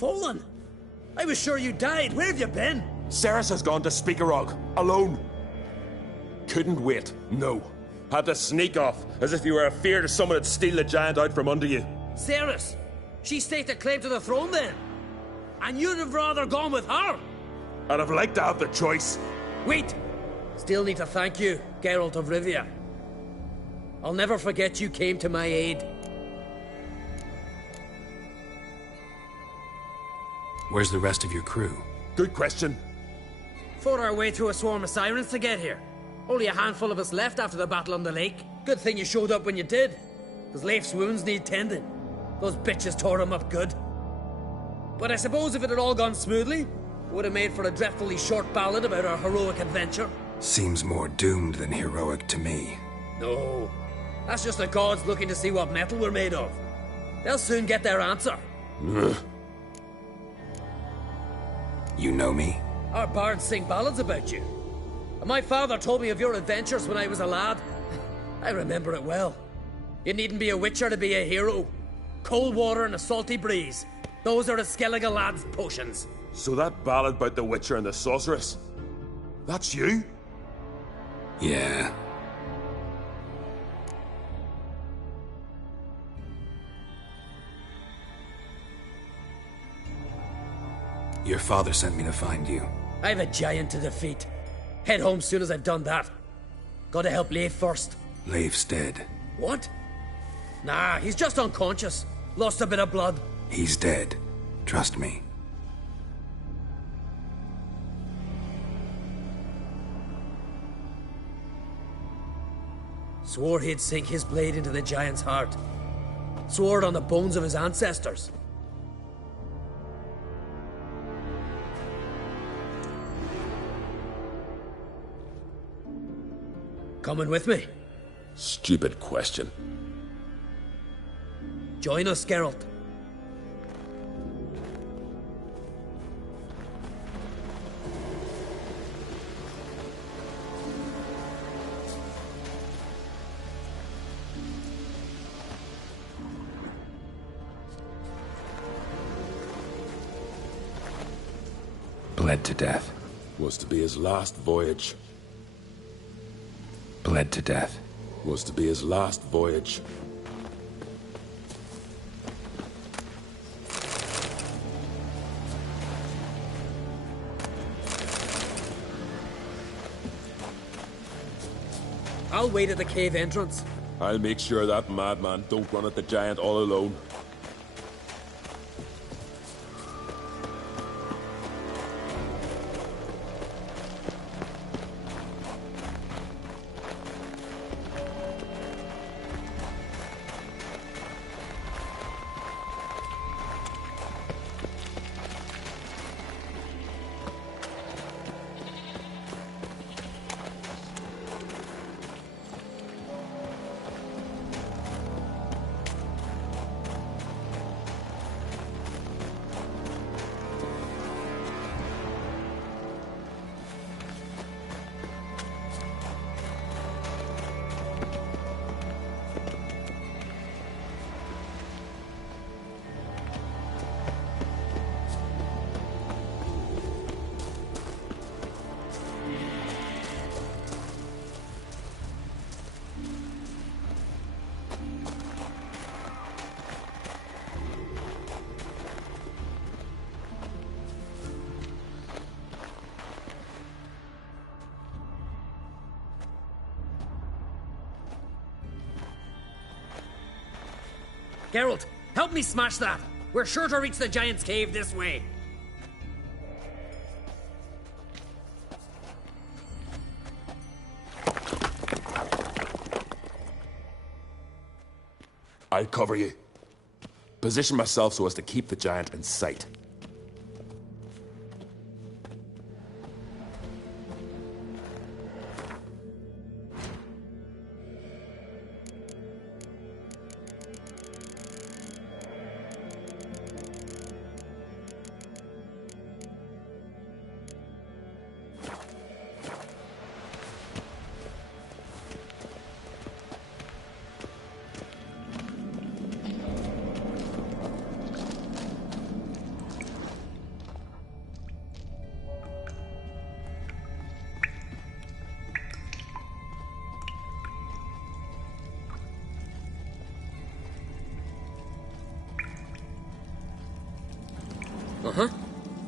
fallen. I was sure you died. Where have you been? Ceres has gone to Speakerog, alone. Couldn't wait, no. Had to sneak off, as if you were afeard of someone would steal the giant out from under you. Ceres? She staked a claim to the throne then? And you'd have rather gone with her? I'd have liked to have the choice. Wait! Still need to thank you, Geralt of Rivia. I'll never forget you came to my aid. Where's the rest of your crew? Good question. Fought our way through a swarm of sirens to get here. Only a handful of us left after the battle on the lake. Good thing you showed up when you did. Because Leif's wounds need tending. Those bitches tore him up good. But I suppose if it had all gone smoothly, it would have made for a dreadfully short ballad about our heroic adventure. Seems more doomed than heroic to me. No. That's just the gods looking to see what metal we're made of. They'll soon get their answer. You know me? Our bards sing ballads about you. And my father told me of your adventures when I was a lad. I remember it well. You needn't be a witcher to be a hero. Cold water and a salty breeze. Those are the Skellige lad's potions. So that ballad about the Witcher and the Sorceress, that's you? Yeah. Your father sent me to find you. I have a giant to defeat. Head home soon as I've done that. Gotta help Leif first. Leif's dead. What? Nah, he's just unconscious. Lost a bit of blood. He's dead. Trust me. Swore he'd sink his blade into the giant's heart. Swore it on the bones of his ancestors. Coming with me? Stupid question. Join us, Geralt. Bled to death. Was to be his last voyage. Bled to death. Was to be his last voyage. I'll wait at the cave entrance. I'll make sure that madman don't run at the giant all alone. Geralt, help me smash that. We're sure to reach the giant's cave this way. I'll cover you. Position myself so as to keep the giant in sight.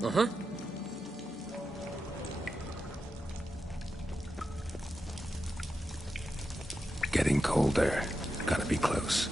Uh-huh. Getting colder. Gotta be close.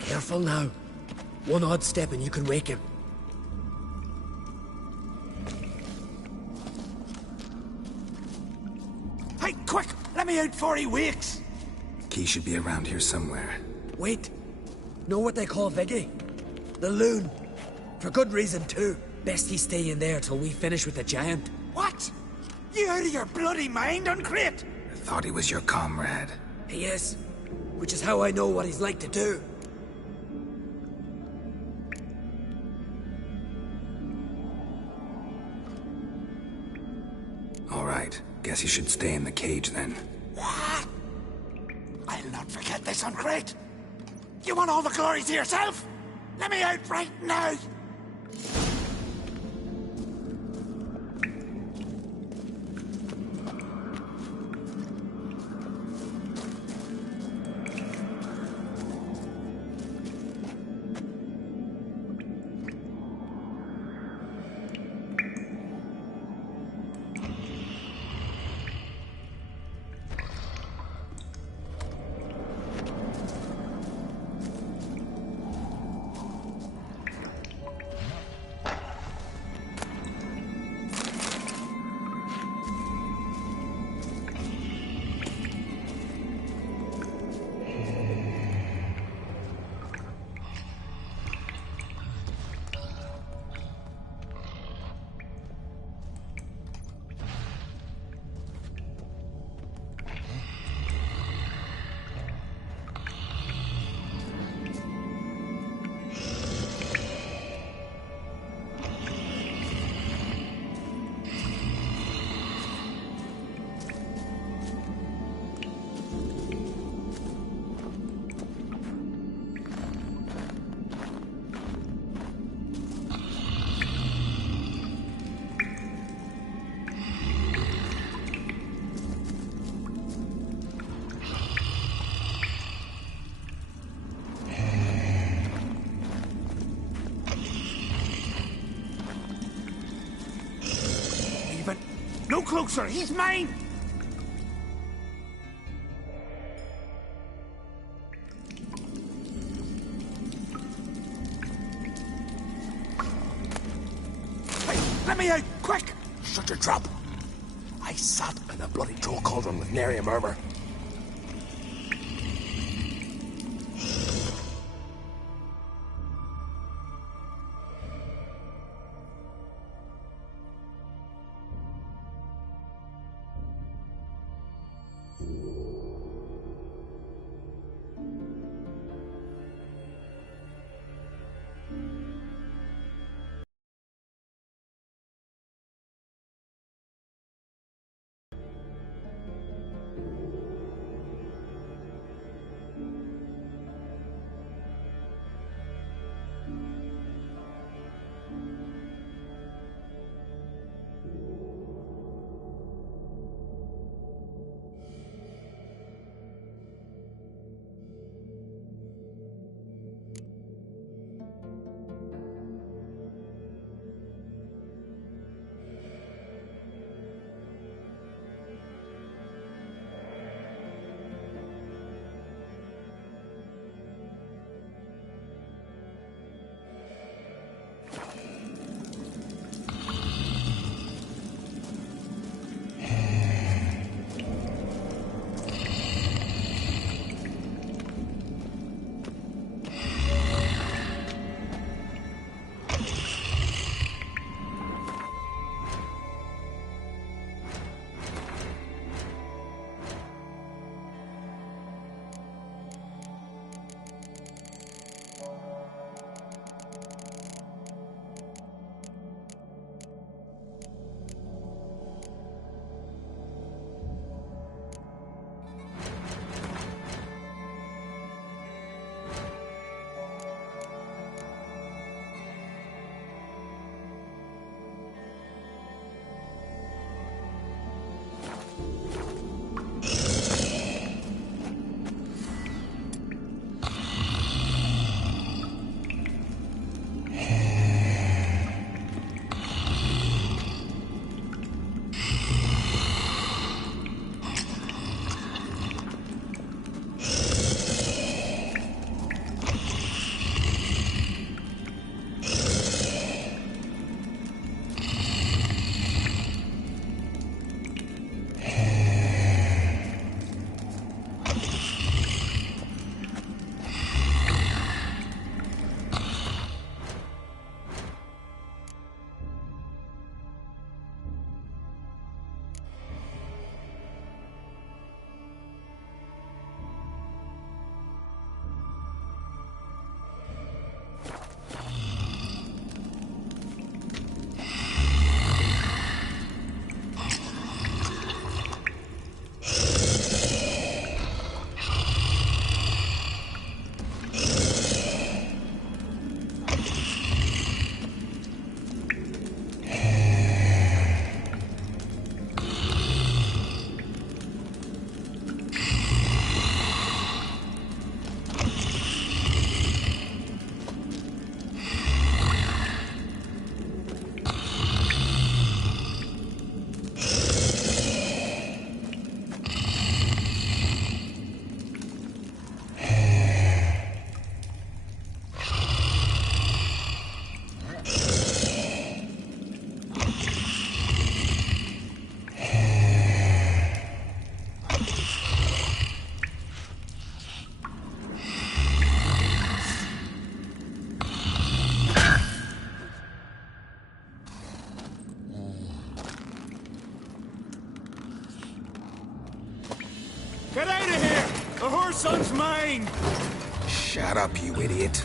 Careful now. One odd step and you can wake him. Hey, quick! Let me out before he wakes! Key should be around here somewhere. Wait. Know what they call Viggy? The loon. For good reason, too. Best he stay in there till we finish with the giant. What? You out of your bloody mind, Uncrate? I thought he was your comrade. He is. Which is how I know what he's like to do. All right. Guess he should stay in the cage then. What? I'll not forget this, Uncrate. You want all the glory to yourself? Let me out right now! No closer, he's mine! Hey, let me out, quick! Shut your trap. I sat in a bloody troll cauldron with nary a murmur. Get out of here! The whoreson's mine! Shut up, you idiot.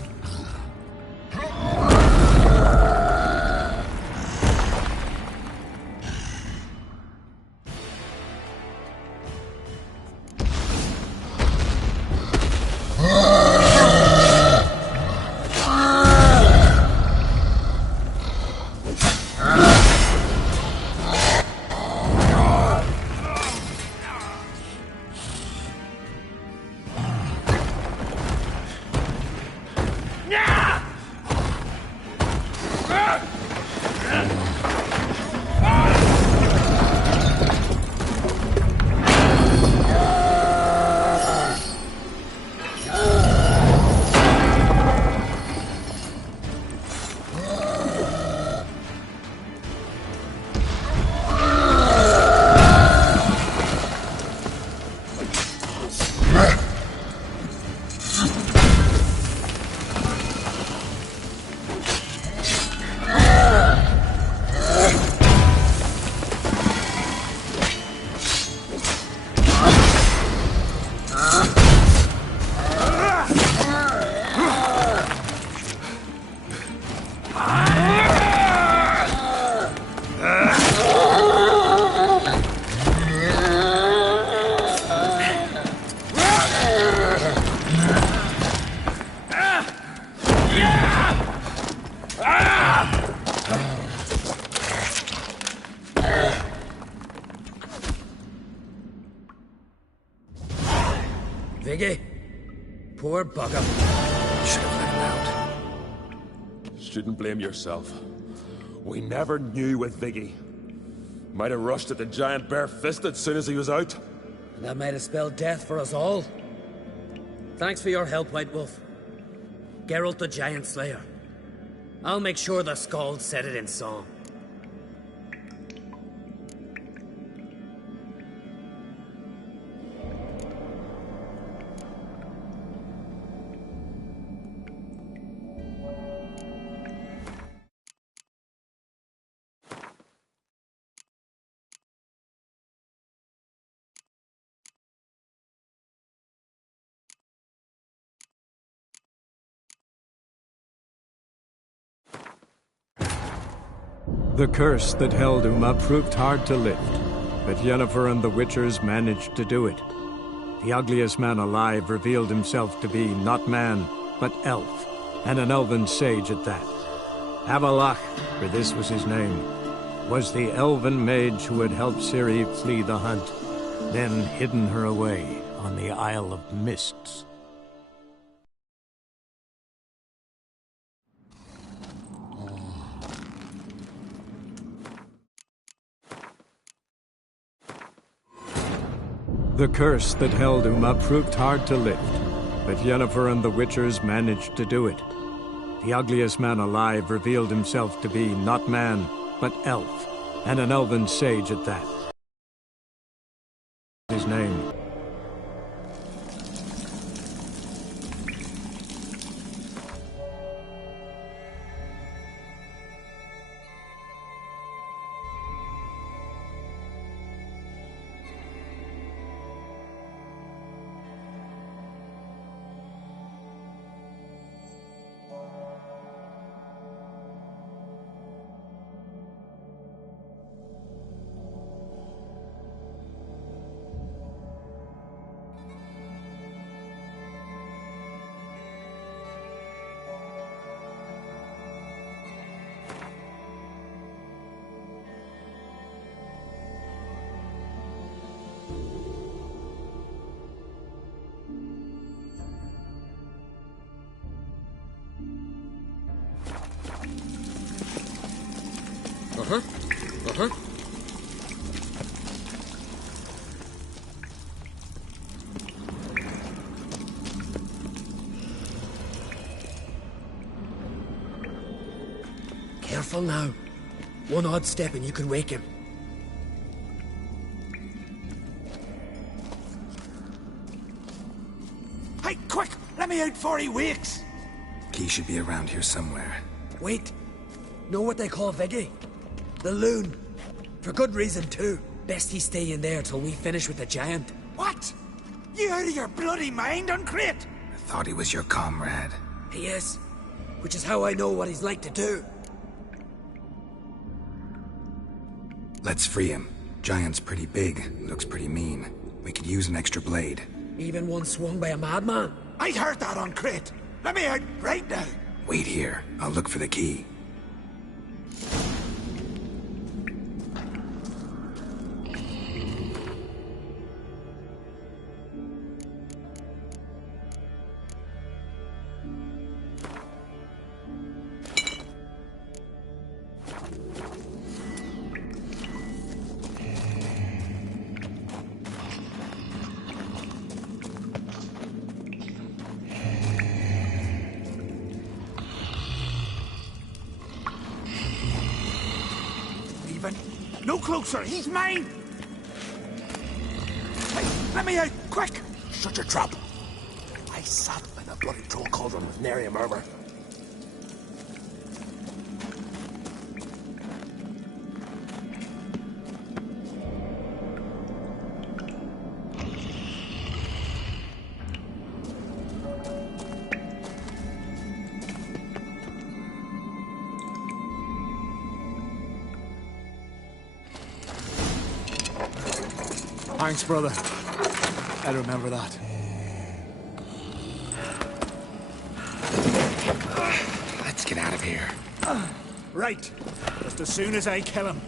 Viggy? Poor bugger. Should have let him out. Shouldn't blame yourself. We never knew with Viggy. Might have rushed at the giant bare-fisted as soon as he was out. That might have spelled death for us all. Thanks for your help, White Wolf. Geralt the Giant Slayer. I'll make sure the Skald said it in song. The curse that held Uma proved hard to lift, but Yennefer and the Witchers managed to do it. The ugliest man alive revealed himself to be not man, but elf, and an elven sage at that. Avalach, for this was his name, was the elven mage who had helped Ciri flee the hunt, then hidden her away on the Isle of Mists. The curse that held Uma proved hard to lift, but Yennefer and the Witchers managed to do it. The ugliest man alive revealed himself to be not man, but elf, and an elven sage at that. His name. Careful now. One odd step and you can wake him. Hey, quick! Let me out before he wakes! Key should be around here somewhere. Wait. Know what they call Viggy? The Loon. For good reason, too. Best he stay in there till we finish with the giant. What? You out of your bloody mind, Uncrate? I thought he was your comrade. He is. Which is how I know what he's like to do. Let's free him. Giant's pretty big, looks pretty mean. We could use an extra blade. Even one swung by a madman. I heard that, Uncrate. Let me out right now. Wait here. I'll look for the key. No closer, he's mine! Hey, let me out, quick! Shut your trap. I sat by the bloody troll cauldron with nary a murmur. Thanks, brother. I'll remember that. Let's get out of here. Right. Just as soon as I kill him.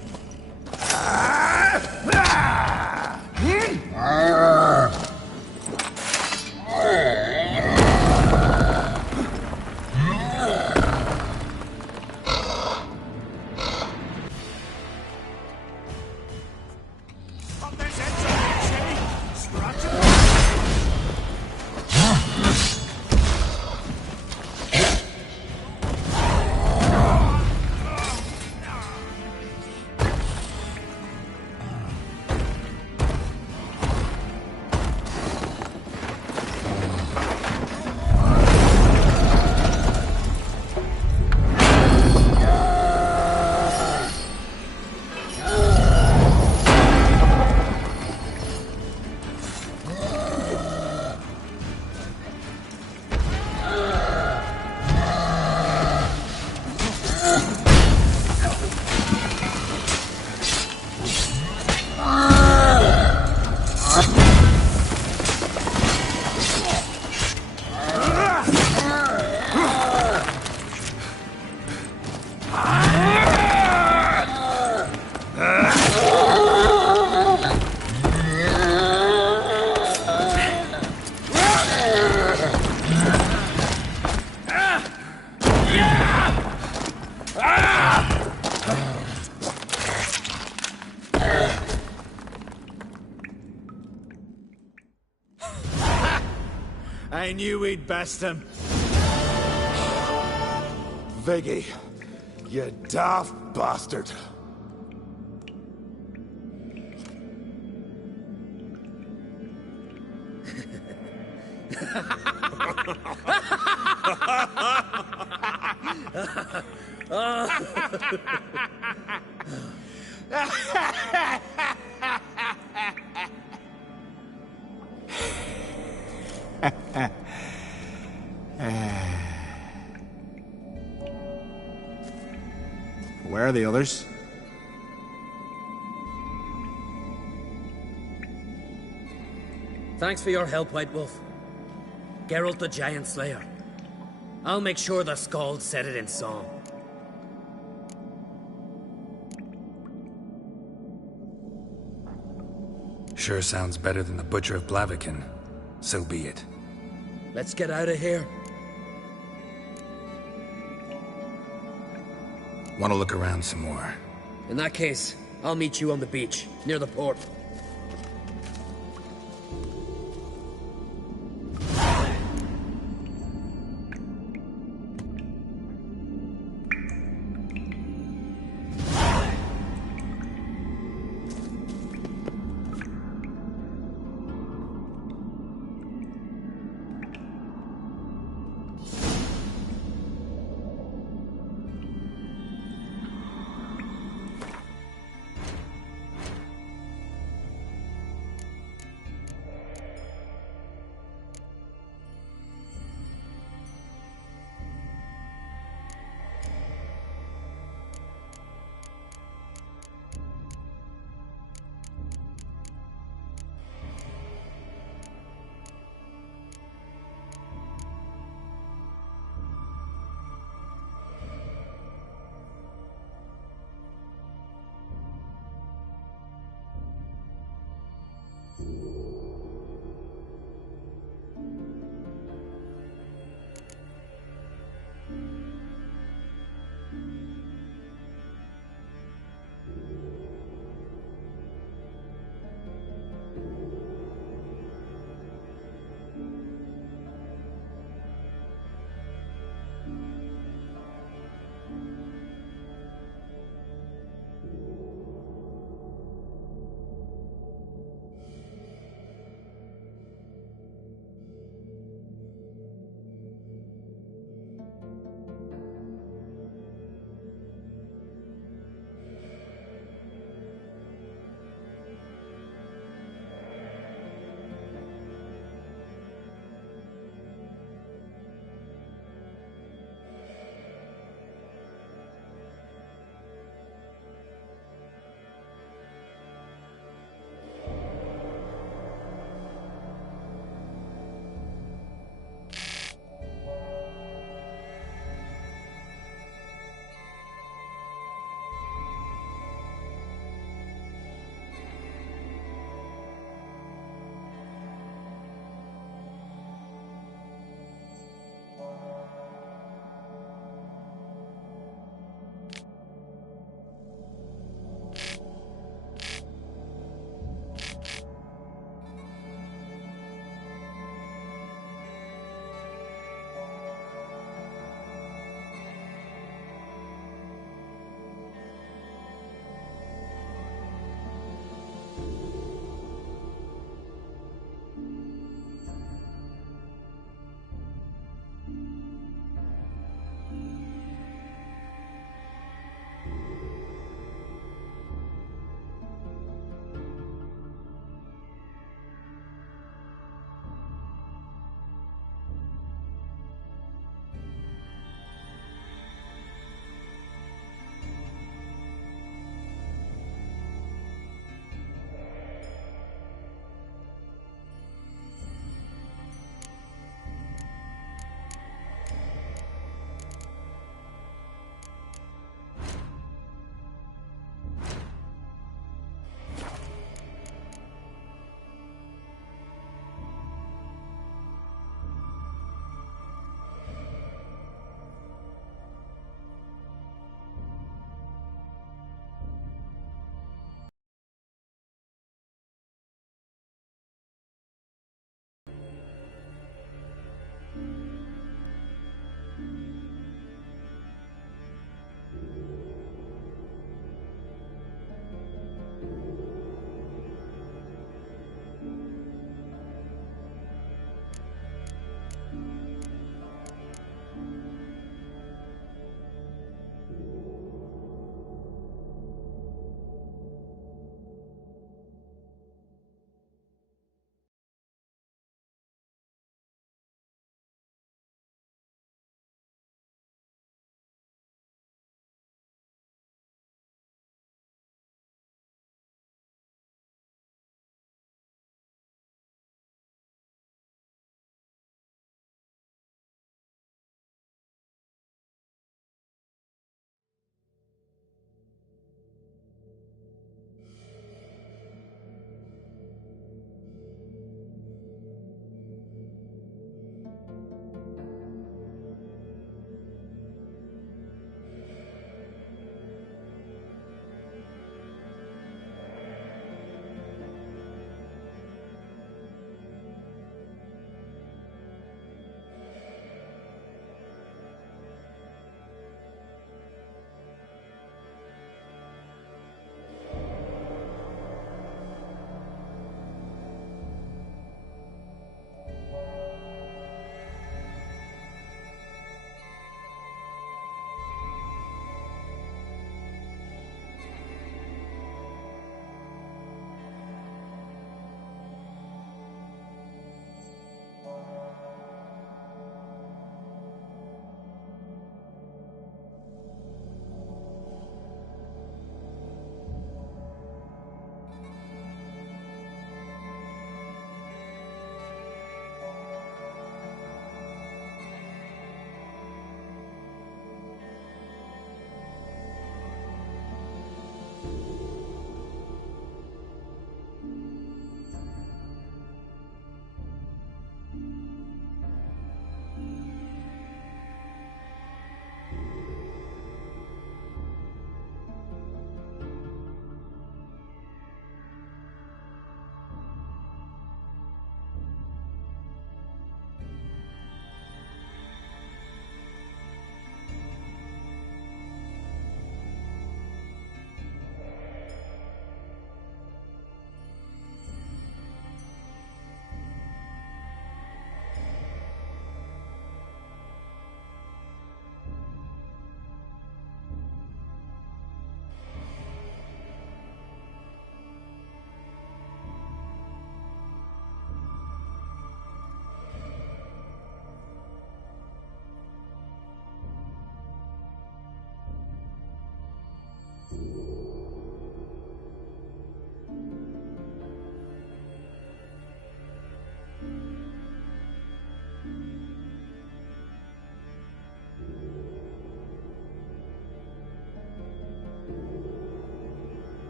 I knew we'd best him. Viggy, you daft bastard. Where are the others? Thanks for your help, White Wolf. Geralt the Giant Slayer. I'll make sure the Scald said it in song. Sure sounds better than the Butcher of Blaviken. So be it. Let's get out of here. Want to look around some more? In that case, I'll meet you on the beach, near the port.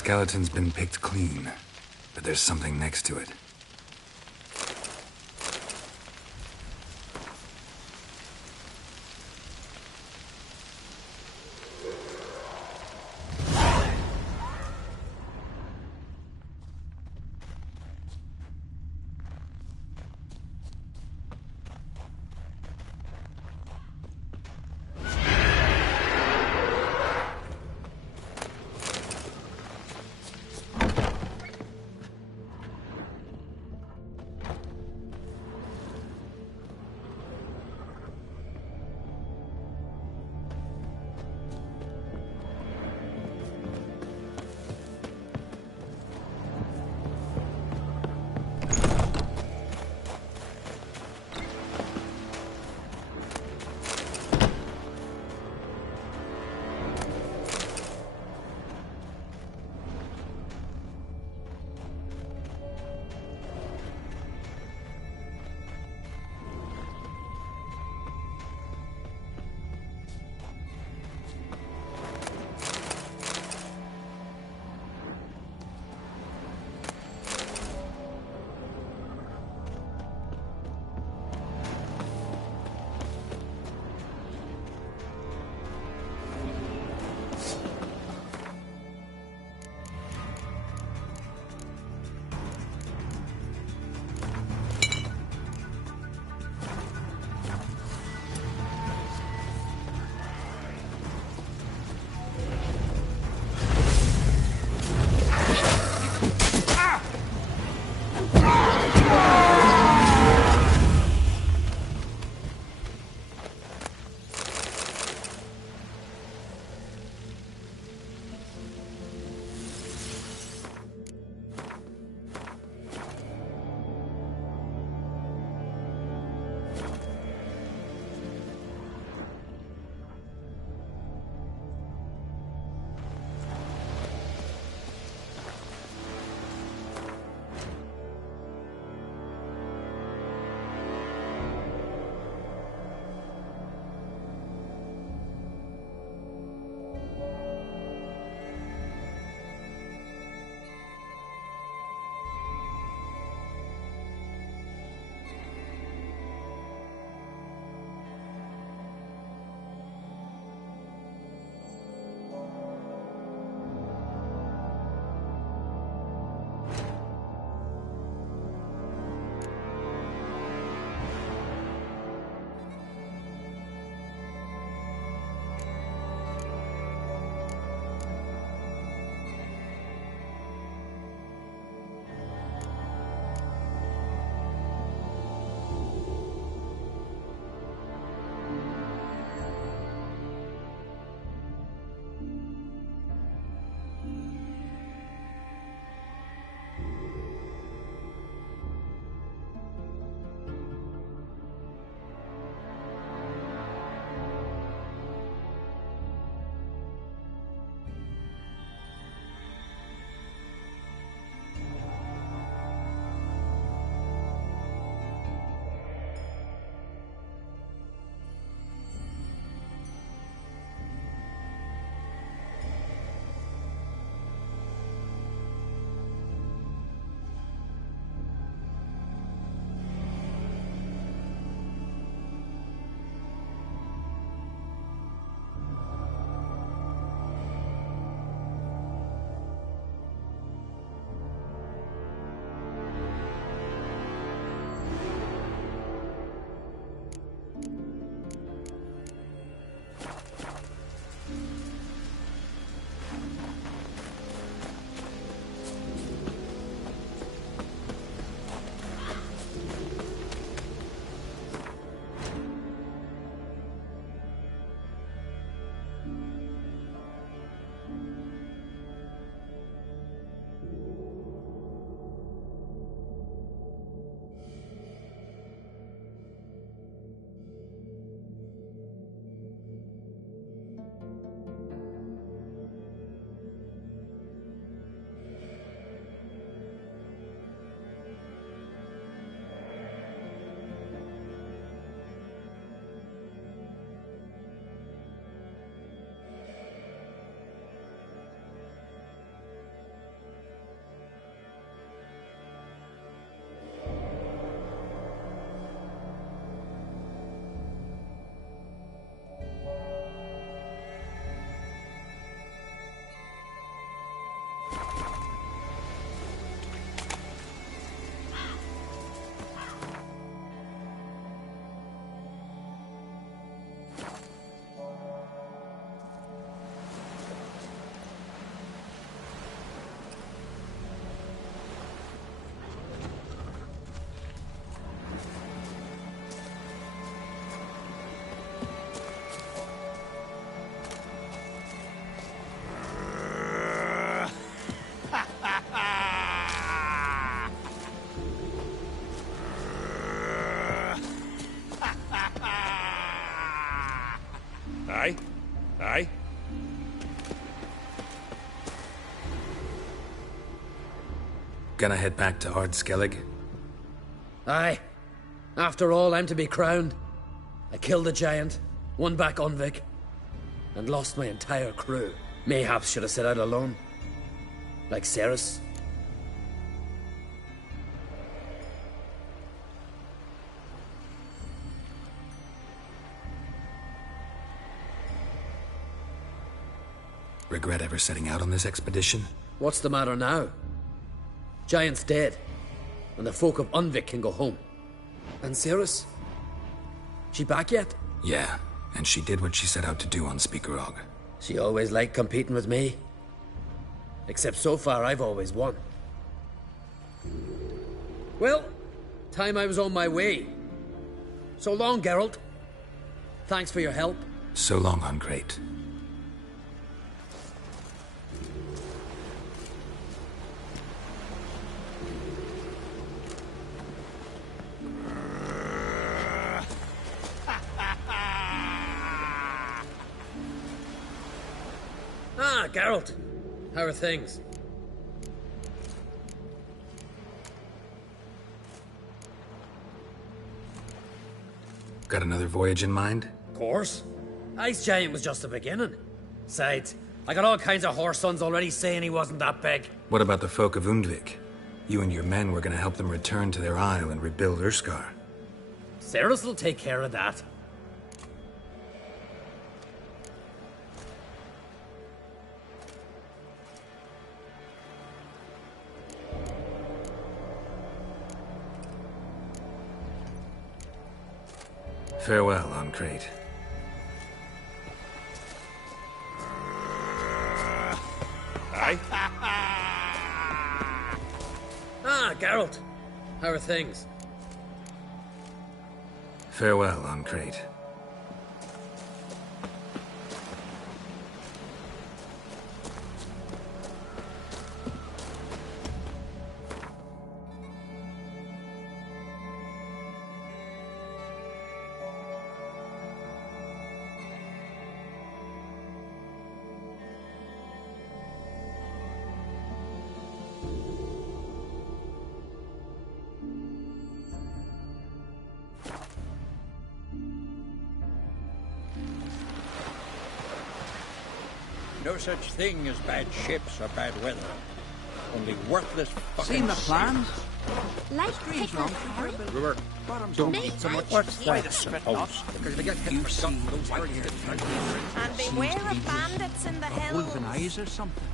Skeleton's been picked clean, but there's something next to it. Gonna head back to Ard-Skellig? Aye. After all, I'm to be crowned. I killed the giant, won back Unvik, and lost my entire crew. Mayhaps should have set out alone. Like Ceres. Regret ever setting out on this expedition? What's the matter now? Giant's dead, and the folk of Unvik can go home. And Ceres? She back yet? Yeah, and she did what she set out to do on Speakerog. She always liked competing with me. Except so far, I've always won. Well, time I was on my way. So long, Geralt. Thanks for your help. So long, Ungreat. Ah, Geralt. How are things? Got another voyage in mind? Of course. Ice Giant was just the beginning. Besides, I got all kinds of horse sons already saying he wasn't that big. What about the folk of Undvik? You and your men were gonna help them return to their isle and rebuild Urskar. Ceres will take care of that. Farewell, Ungreat. Aye? Ah, Geralt. How are things? Farewell, Ungreat. No such thing as bad ships or bad weather. Only worthless fucking Seen the plans? Like pickled curry? River, don't eat so much. What's Why that? Suppose. Because they get hit You've for seen something. those Those white here. And beware of bandits in the hills. Wolven eyes or something?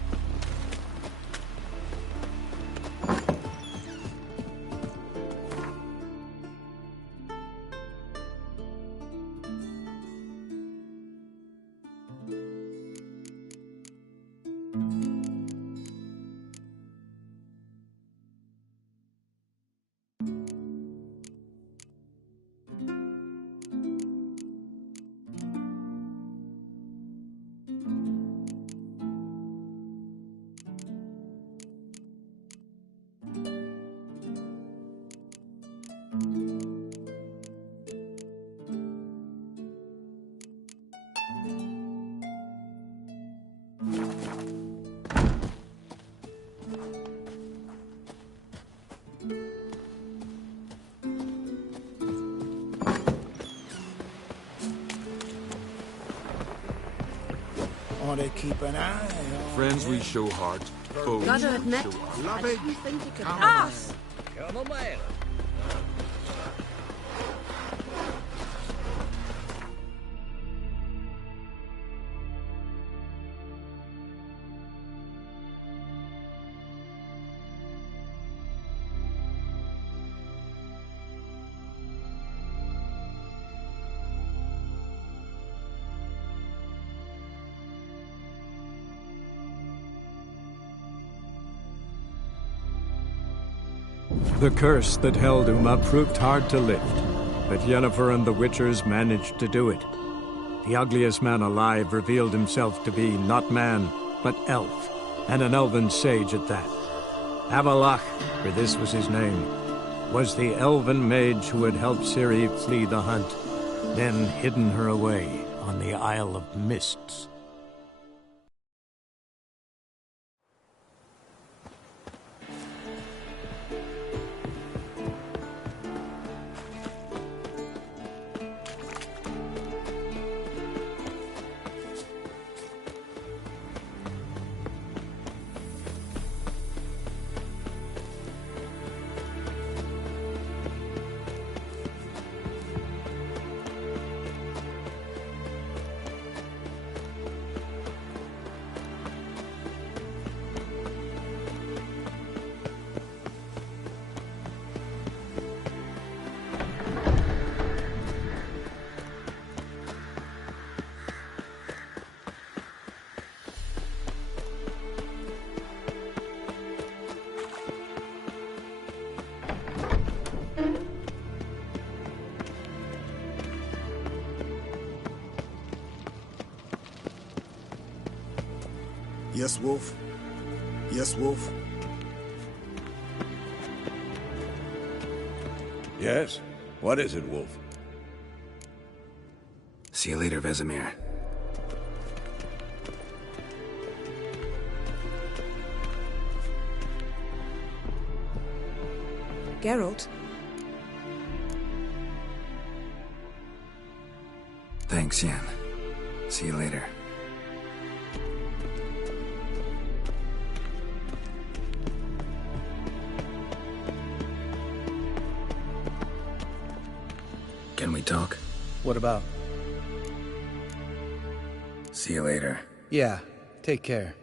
Want to keep an eye on Friends we show heart, foes Gotta we admit, show arm. Love I it. didn't think you could Come have on. us. Come on, man. The curse that held Uma proved hard to lift, but Yennefer and the Witchers managed to do it. The ugliest man alive revealed himself to be not man, but elf, and an elven sage at that. Avalach, for this was his name, was the elven mage who had helped Ciri flee the hunt, then hidden her away on the Isle of Mists. Yes, Wolf? Yes, Wolf? Yes? What is it, Wolf? See you later, Vesemir. Geralt? Thanks, Yen. See you later. Can we talk? What about? See you later. Yeah, take care.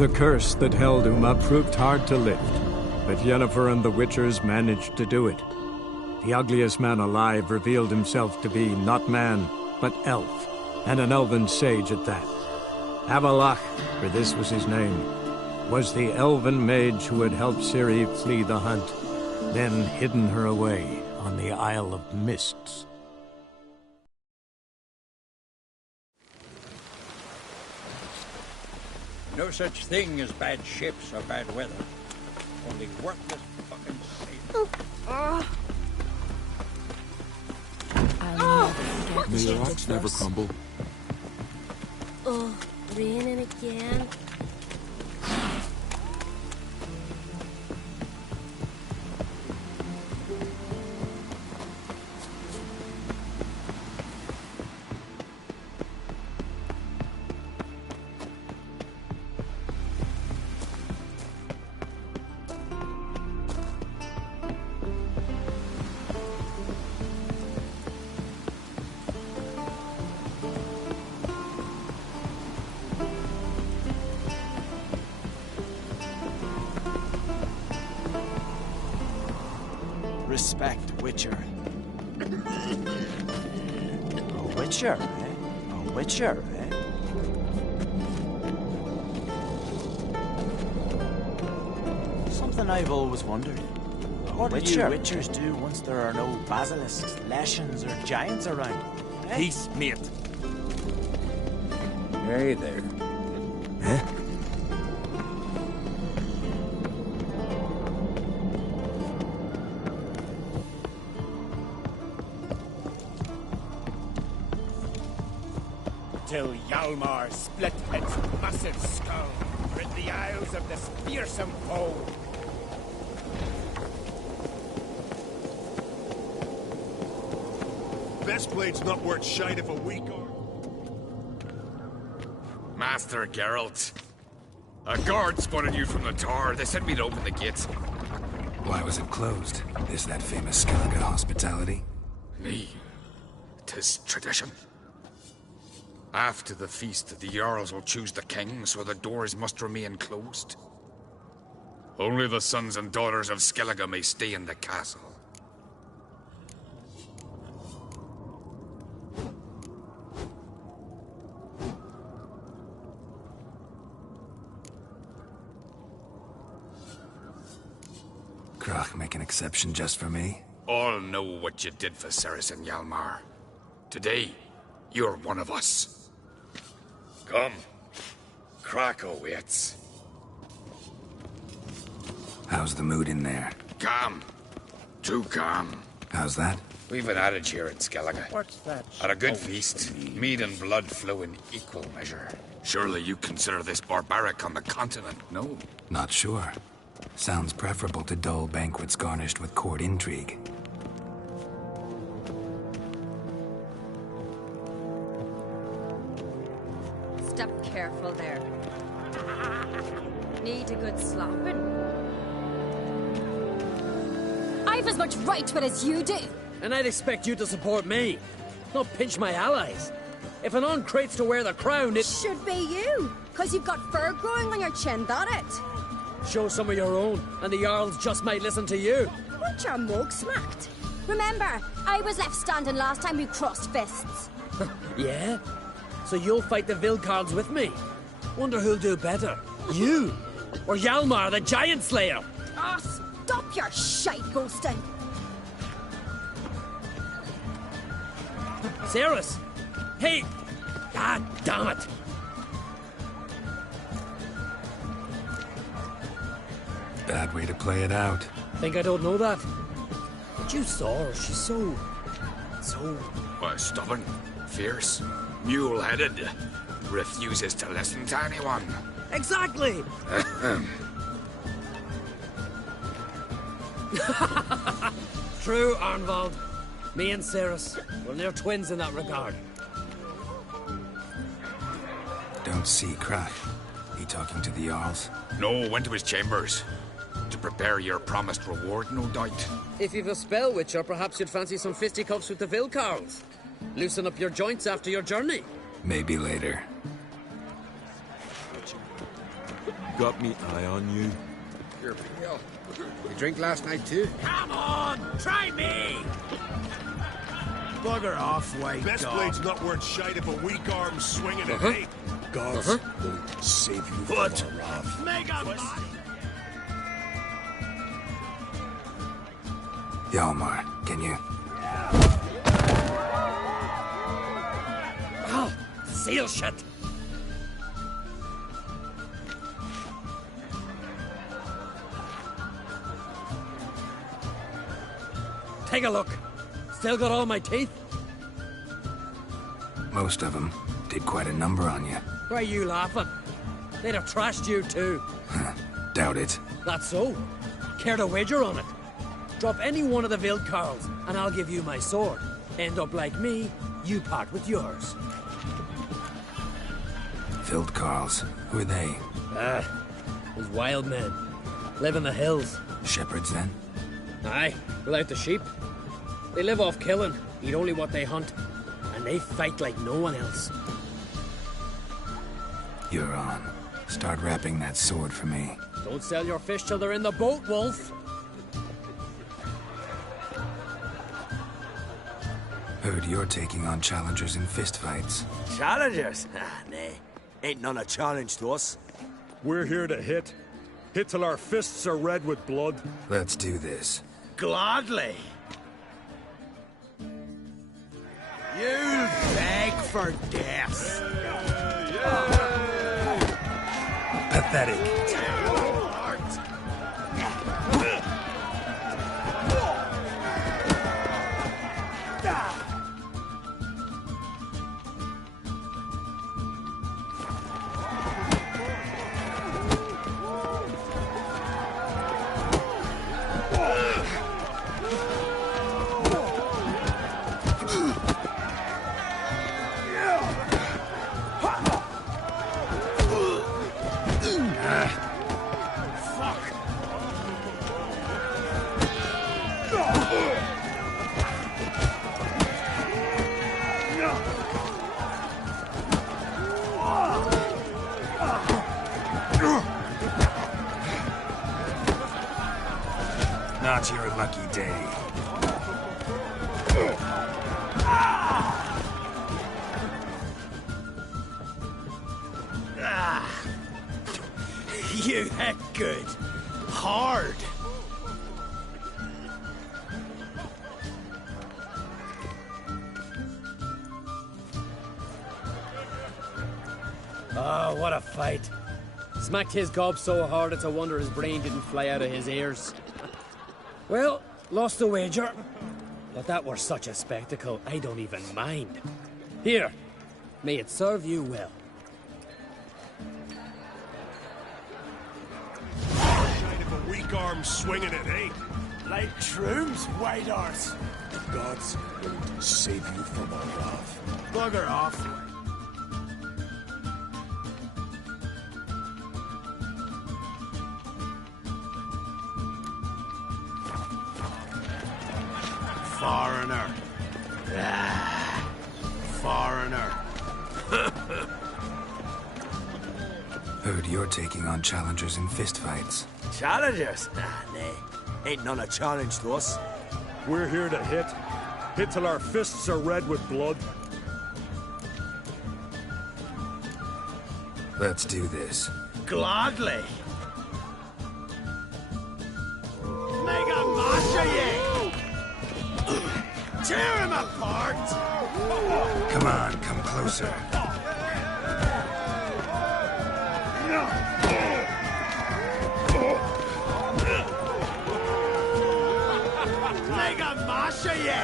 The curse that held Uma proved hard to lift, but Yennefer and the Witchers managed to do it. The ugliest man alive revealed himself to be not man, but elf, and an elven sage at that. Avalach, for this was his name. was the elven mage who had helped Ciri flee the hunt, then hidden her away on the Isle of Mists. No such thing as bad ships or bad weather. Only worthless fucking sailors. May your rocks never crumble. Oh, raining again. Respect, Witcher. A Witcher, eh? A Witcher, eh? Something I've always wondered. What do you Witchers do once there are no basilisks, leshens, or giants around? Eh? Peace, mate. Hey there. Huh? Till Hjalmar split its massive skull rid the isles of this fearsome foe. Best blade's not worth shite if a weak or... Master Geralt. A guard spotted you from the tower. They sent me to open the gates. Why was it closed? Is that famous Skellige hospitality? Me. 'Tis tradition. After the feast, the Jarls will choose the king, so the doors must remain closed. Only the sons and daughters of Skellige may stay in the castle. Krach make an exception just for me? All know what you did for Ceres and Hjalmar. Today, you're one of us. Come. Krach waits. How's the mood in there? Calm. Too calm. How's that? We've an adage here in Skellige. What's that? At a good feast, mead and blood flow in equal measure. Surely you consider this barbaric on the continent, no? Not sure. Sounds preferable to dull banquets garnished with court intrigue. Step careful there. Need a good slopping. I've as much right to it as you do. And I'd expect you to support me, not pinch my allies. If an uncrate's to wear the crown, it should be you, because you've got fur growing on your chin, that it? Show some of your own, and the Jarls just might listen to you. What your mug smacked? Remember, I was left standing last time we crossed fists. Yeah? So you'll fight the Vilcards with me? Wonder who'll do better, you or Hjalmar, the Giant Slayer? Ah, stop your shite boasting. Ceres! Hey! God damn it! Bad way to play it out. Think I don't know that? But you saw her, she's so... Well, stubborn, fierce, mule-headed. Refuses to listen to anyone. Exactly! True, Arnvald. Me and Ceres, we're near twins in that regard. Don't see Krach. He talking to the Jarls? No, went to his chambers. To prepare your promised reward, no doubt. If you've a spell, Witcher, perhaps you'd fancy some fisticuffs with the Vilcarls. Loosen up your joints after your journey. Maybe later. Got me eye on you. You're pale. You drink last night too? Come on, try me! Bugger off, white Best dog. blade's not worth shite if a weak arm's swinging at me. Gods won't save you from our wrath. Yalmar, can you? Oh, seal shut. Take a look. Still got all my teeth? Most of them did quite a number on you. Why are you laughing? They'd have trashed you too. Doubt it. That's so. Care to wager on it? Drop any one of the Vild Carls, and I'll give you my sword. End up like me, you part with yours. Vild Carls. Who are they? Those wild men. Live in the hills. Shepherds, then? Aye, without the sheep. They live off killing, eat only what they hunt, and they fight like no one else. You're on. Start wrapping that sword for me. Don't sell your fish till they're in the boat, Wolf. Heard you're taking on challengers in fistfights. Challengers? Ah, nay. Ain't none a challenge to us. We're here to hit. Hit till our fists are red with blood. Let's do this. Gladly. You beg for death. Pathetic. Not your lucky day. You hit good. Hard. Oh, what a fight. Smacked his gob so hard it's a wonder his brain didn't fly out of his ears. Well, lost the wager. But that were such a spectacle, I don't even mind. Here, may it serve you well. Kind of a weak arm swinging it, eh? Like shrooms, white arse. Gods won't save you from our wrath. Bugger off. Foreigner. Ah, foreigner. Heard you're taking on challengers in fistfights. Challengers? Ah, nay. Ain't none a challenge to us. We're here to hit. Hit till our fists are red with blood. Let's do this. Gladly. Mega Masha ye! Tear him apart! Come on, come closer. Mega Masha ye!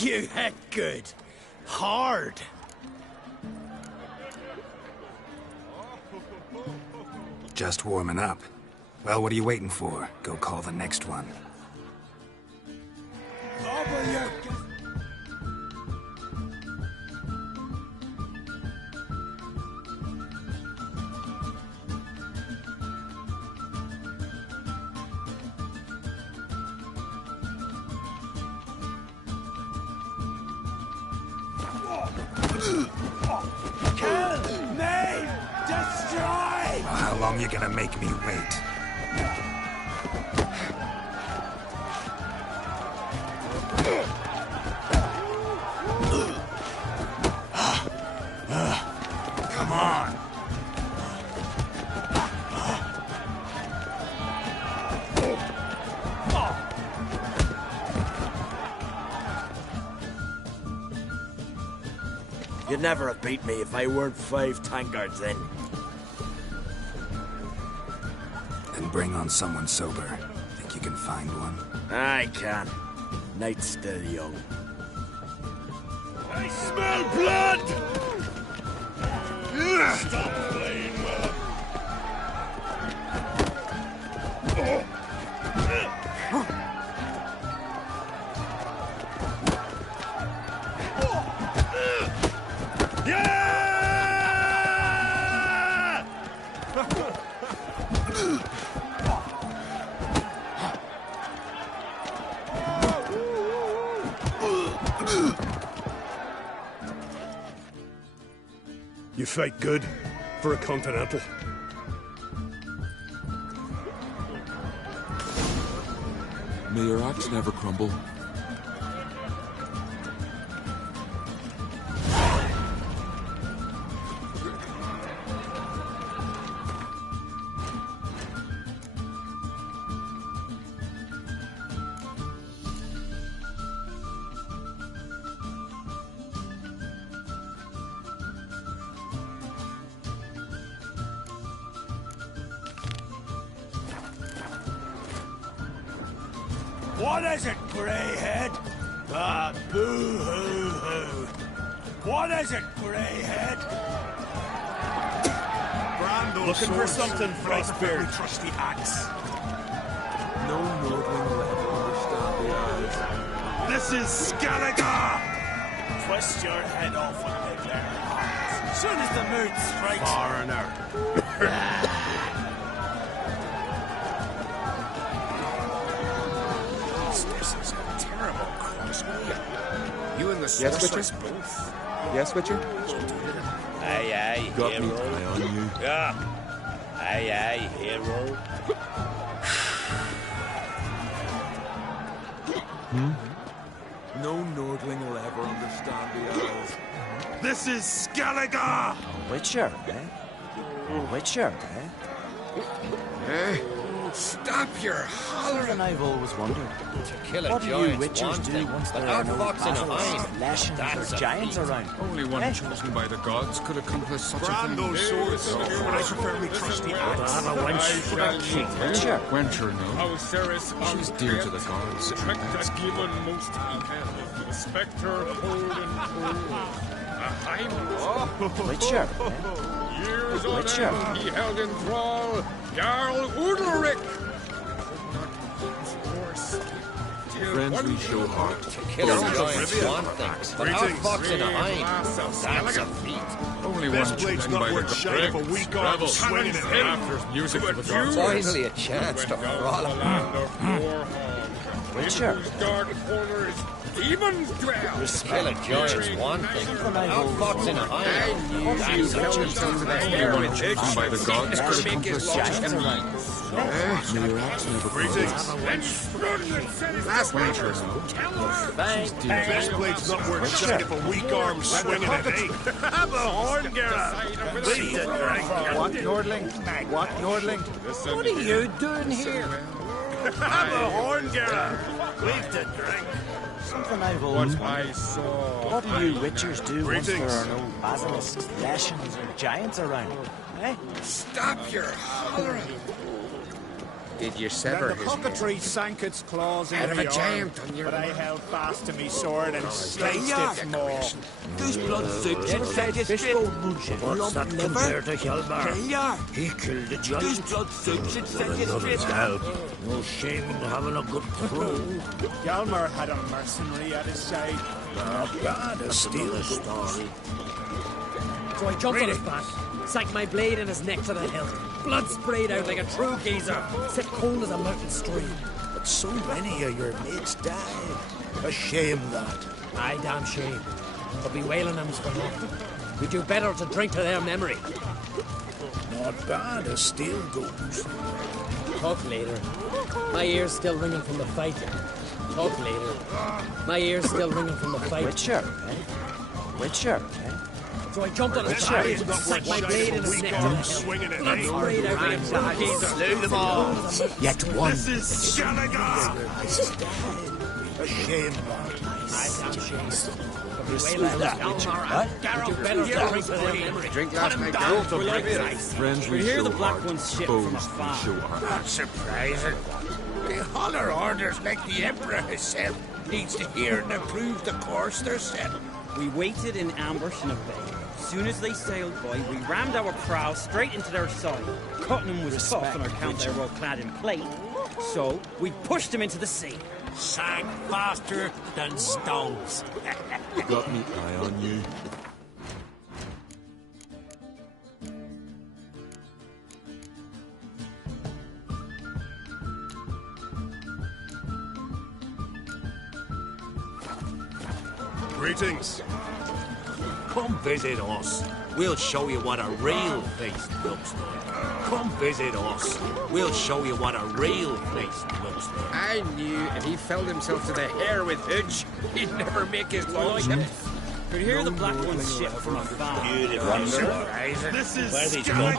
You hit good. Hard. Just warming up. Well, what are you waiting for? Go call the next one. long you gonna make me wait? Come on. You'd never have beat me if I weren't 5 tankards in. Then bring on someone sober. Think you can find one? I can. Night's still young. I smell blood! Stop playing with him. You fight good for a continental. May your axe never crumble. What is it, Greyhead? Ah, boo-hoo-hoo. What is it, Greyhead? Brando Looking for something, Frostbeard. Trusty axe. No Nordling will ever understand the eyes. This is Skellige! Twist your head off with me there. Soon as the mood strikes. Foreigner. This is a terrible crossway. You and the Yes, sorceress Witcher? both. Yes, Witcher? Aye, aye, Got me hero. eye on you. Yeah. Aye, aye, hero. No Nordling will ever understand the eyes. This is Skellige! Witcher, eh? Witcher, eh? Eh? Stop your hollering. Something I've always wondered. To kill a What do you giant's witchers one do thing, once but there are no outfox in a basilisks, hind, lashings, that's or a giants feat. around? Only one Eh? chosen by the gods could accomplish such a thing. Brando swords. I prefer me trusty axe. I'm a wench for a king. Witcher. Wencher, no. She's dear to the gods. Witcher, eh? Years on Witcher. end, he held in thrall Jarl Udalric. Friends we show heart. To kill a giant's one thing, but outfox in a hind, that's a feat. Only Best one blade's chosen not by the worth gods. shine if a weak arm swinging it. After music for the gods. Finally a chance to frolic. Witcher. Dark corners, demons dwell. To kill a giant's one thing, but outfox in a hind, that's a feat. Only one chosen by the gods could accomplish such a Giants thing. around. May your axe never crumble. Last Wencher, no. Best blade's not worth shine if a weak arm swinging it. Hey, have a horn, Geralt. Lead the drink. What, Nordling? What, Nordling? What are you doing here? Have a horn, Geralt. Lead the drink. Something I've always wondered. I saw. What do you witchers do once there Greetings. are no basilisks, lashings, or giants around? Eh? Stop your hollering. Did you Then sever the his cockatoo sank its claws into Out of a the arm, giant on your but I arm. held fast to me sword and sliced its maw. This blood suits inside his fishbone. What's that compared to Hjalmar? He killed the giant. This blood suits inside his fishbone. No shame in having a good crew. Hjalmar had a mercenary at his side. Bad to steal a story. So I jumped on his back, sank my blade in his neck to the hilt. Blood sprayed out like a true geezer, set cold as a mountain stream. But so many of your mates died. A shame that. Aye, damn shame. But bewailing them's for naught. We do better to drink to their memory. No, Not bad as steel goes. Talk later. My ears still ringing from the fight. Talk later. My ears still ringing from the fight. Witcher, eh? Witcher, eh? So I jumped on his chariot and sank my blade in his neck. Blood sprayed out of him. Slew them all. Yet one. This is Gallagher! A shame, man. This is that Witcher. What? Drink last night, Geralt. Friends We we hear show the Black heart, One's ship from foes we afar. show heart. Not surprising. They holler orders like the Emperor himself needs to hear and approve the course they're set. We waited in ambush in a bay. As soon as they sailed by, we rammed our prow straight into their side. Cutting them was tough on account they were all clad in plate. So, we pushed them into the sea. Sank faster than stones. Got me eye on you. Greetings. Come visit us. We'll show you what a real feast looks like. Come visit us. We'll show you what a real feast looks like. I knew if he filled himself to the hair with hooch, he'd never make his lordship. Could hear the Black One's ship from afar. Beautiful surprising. This is Where these goblins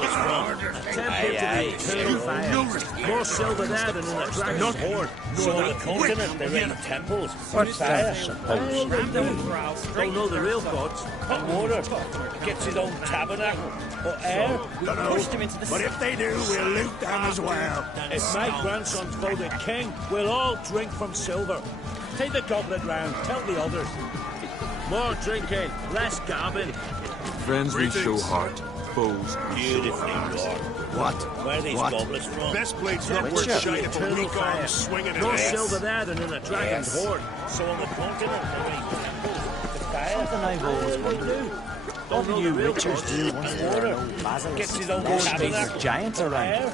from? More silver there than in a dragon's horn. So on the continent they're in temples. What fire, suppose? Don't know the real gods. Hot water. Gets his own tabernacle. Or air. Pushed him into the But sea. if they do, we'll loot them as well. If my grandson's voted king, we'll all drink from silver. Take the goblet round, tell the others. More drinking, less gabbing. Friends we show heart, foes we show Beautifully, heart. Lord. What? Where are these goblets from? Best blade's not worth shite if a weak arm swinging More an axe. silver there than in a dragon's horn. So on the continent they're in temples. The fire. Something I've always wondered. What do you witchers do once there are no basilisks, Gets his own ghost tabernacle. giants around?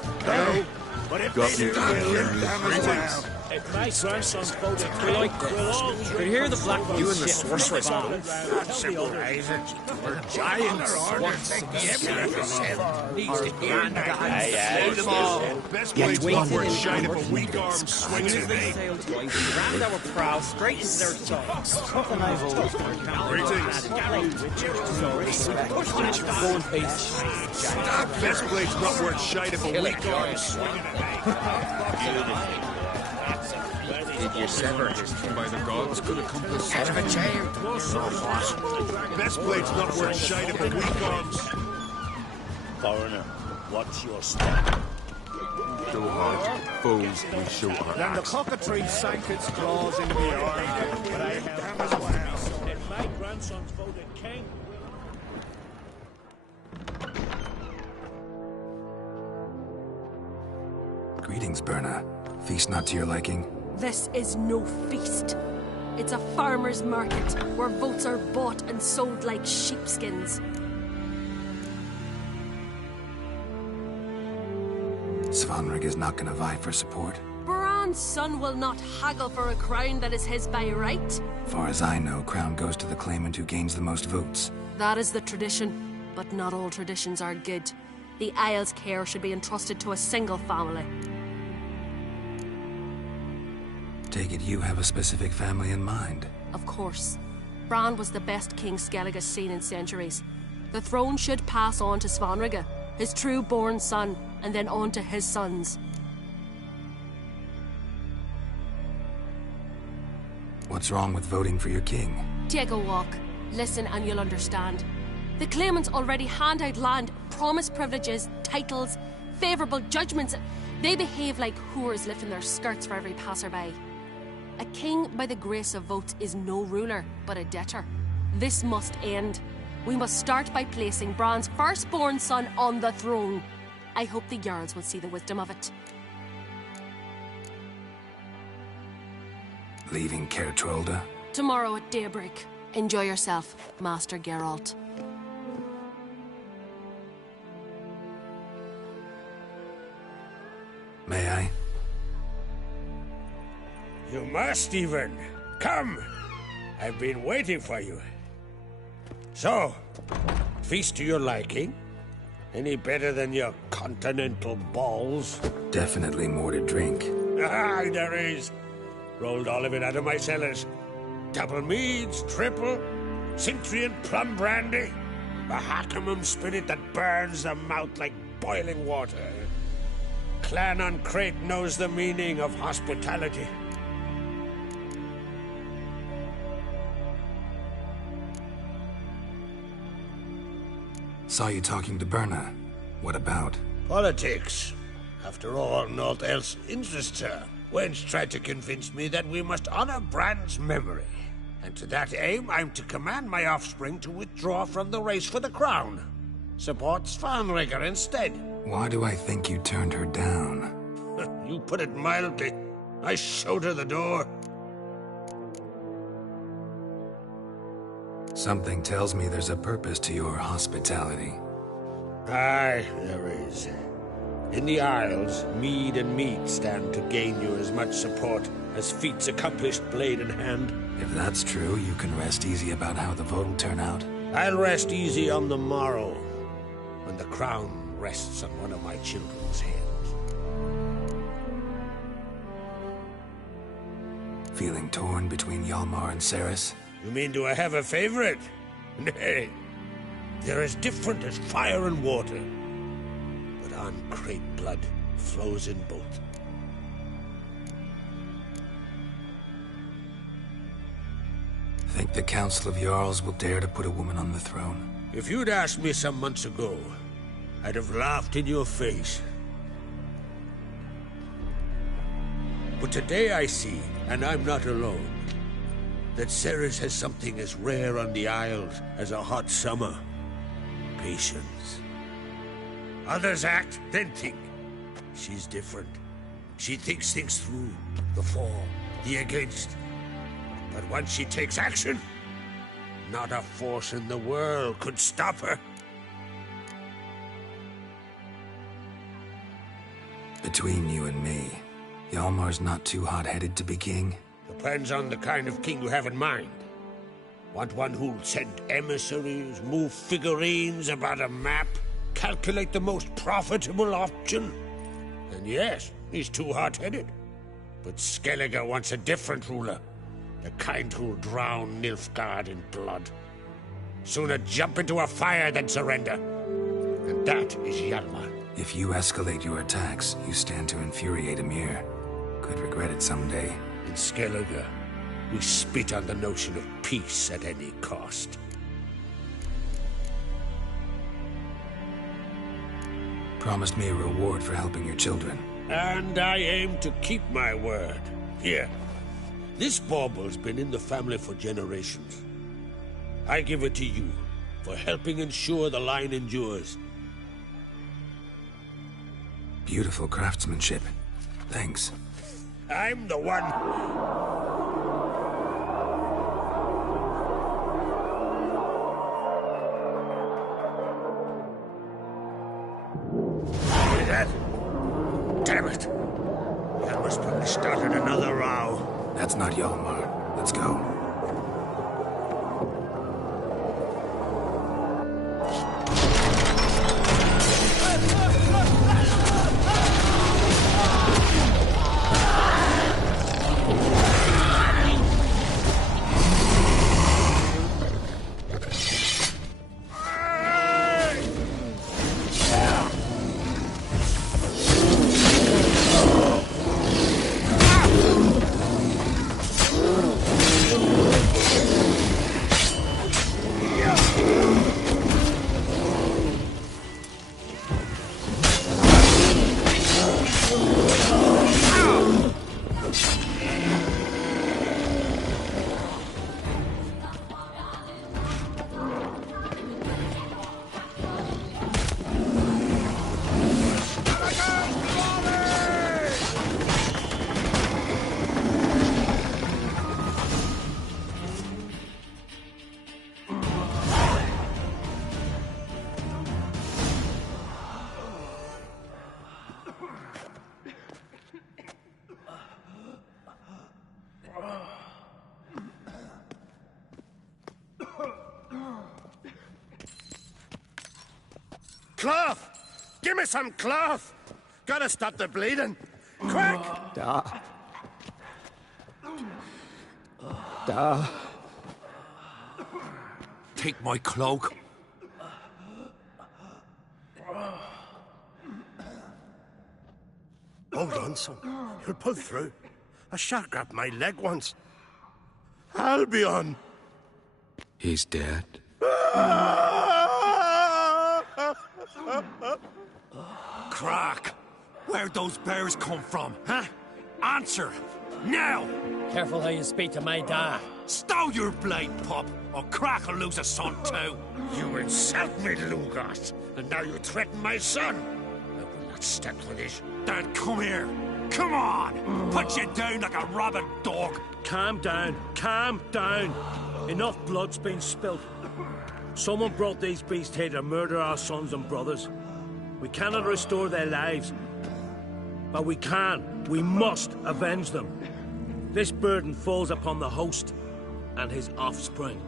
But if Got they me do, eye we'll on loot you. them as well. If my grandson's voted king, we'll all drink Could hear the from Black silver. One's You and the ship from sorceress. afar. Not surprising. We're giants. Orders like the Emperor himself needs to hear and Aye, them all. Best We blade's waited not worth in shite if ambush a weak arm As soon swinging as an they axe. sailed by, we rammed our prow straight into their side. Something I've always wondered. Greetings. Pushed them into the sea. Best blade's not worth shite if a weak arm swinging an axe. Did you sever his tongue by the gods could accomplish Head such of a child. Best blade's not worth shite if a weak arm. Foreigner, what's your step? Show heart, foes we show Then the heart. cockatrice sank its claws into the arm, but I held them as well. If my grandson's voted king, Greetings, Berna. Feast not to your liking? This is no feast. It's a farmer's market where votes are bought and sold like sheepskins. Svanrig is not gonna vie for support. Bran's son will not haggle for a crown that is his by right. Far as I know, crown goes to the claimant who gains the most votes. That is the tradition, but not all traditions are good. The Isle's care should be entrusted to a single family. Take it you have a specific family in mind. Of course. Bran was the best king Skellig has seen in centuries. The throne should pass on to Svanrige, his true-born son, and then on to his sons. What's wrong with voting for your king? Take a walk. Listen and you'll understand. The claimants already hand out land, promise privileges, titles, favourable judgments. They behave like whores lifting their skirts for every passerby. A king by the grace of votes is no ruler, but a debtor. This must end. We must start by placing Bran's firstborn son on the throne. I hope the Jarls will see the wisdom of it. Leaving Caer Trolda? Tomorrow at daybreak. Enjoy yourself, Master Geralt. May I? You must even. Come. I've been waiting for you. So, feast to your liking? Any better than your continental balls? Definitely more to drink. Aye, there is. Rolled all of it out of my cellars. Double meads, triple, Cintrian plum brandy, a Hackamum spirit that burns the mouth like boiling water. Clan on Crate knows the meaning of hospitality. Saw you talking to Berna. What about? Politics. After all, naught else interests her. Wench tried to convince me that we must honor Bran's memory. And to that aim, I'm to command my offspring to withdraw from the race for the crown. Support Svanrigger instead. Why do I think you turned her down? You put it mildly. I showed her the door. Something tells me there's a purpose to your hospitality. Aye, there is. In the Isles, mead and meat stand to gain you as much support as feats accomplished blade in hand. If that's true, you can rest easy about how the vote will turn out. I'll rest easy on the morrow, when the crown rests on one of my children's heads. Feeling torn between Hjalmar and Ceres? You mean, do I have a favorite? Nay. They're as different as fire and water. But on Crate blood flows in both. Think the Council of Jarls will dare to put a woman on the throne? If you'd asked me some months ago, I'd have laughed in your face. But today I see, and I'm not alone, that Ceres has something as rare on the Isles as a hot summer. Patience. Others act, then think. She's different. She thinks things through. The for, the against. But once she takes action, not a force in the world could stop her. Between you and me, Hjalmar's not too hot-headed to be king? Depends on the kind of king you have in mind. Want one who'll send emissaries, move figurines about a map, calculate the most profitable option? And yes, he's too hot-headed. But Skellige wants a different ruler. The kind who'll drown Nilfgaard in blood. Sooner jump into a fire than surrender. And that is Hjalmar. If you escalate your attacks, you stand to infuriate Emir. Could regret it someday. In Skellige, we spit on the notion of peace at any cost. Promised me a reward for helping your children. And I aim to keep my word. Here. This bauble's been in the family for generations. I give it to you for helping ensure the line endures. Beautiful craftsmanship. Thanks. I'm the one. Hear that? Damn it. That must probably started another row. That's not Hjalmar. Let's go. Cloth! Give me some cloth! Gotta stop the bleeding. Quick! Da. Da. Take my cloak. Hold on, son. You'll pull through. A shark grabbed my leg once. Albion! He's dead. Crack! Where'd those bears come from, huh? Answer! Now! Careful how you speak to my dad. Stow your blade, pup, or Crack'll lose a son too. You insult me, Lugos, and now you threaten my son. I will not stand for this. Then come here. Come on! Put you down like a rabid dog. Calm down. Calm down. Enough blood's been spilt. Someone brought these beasts here to murder our sons and brothers. We cannot restore their lives. But we can. We must avenge them. This burden falls upon the host and his offspring.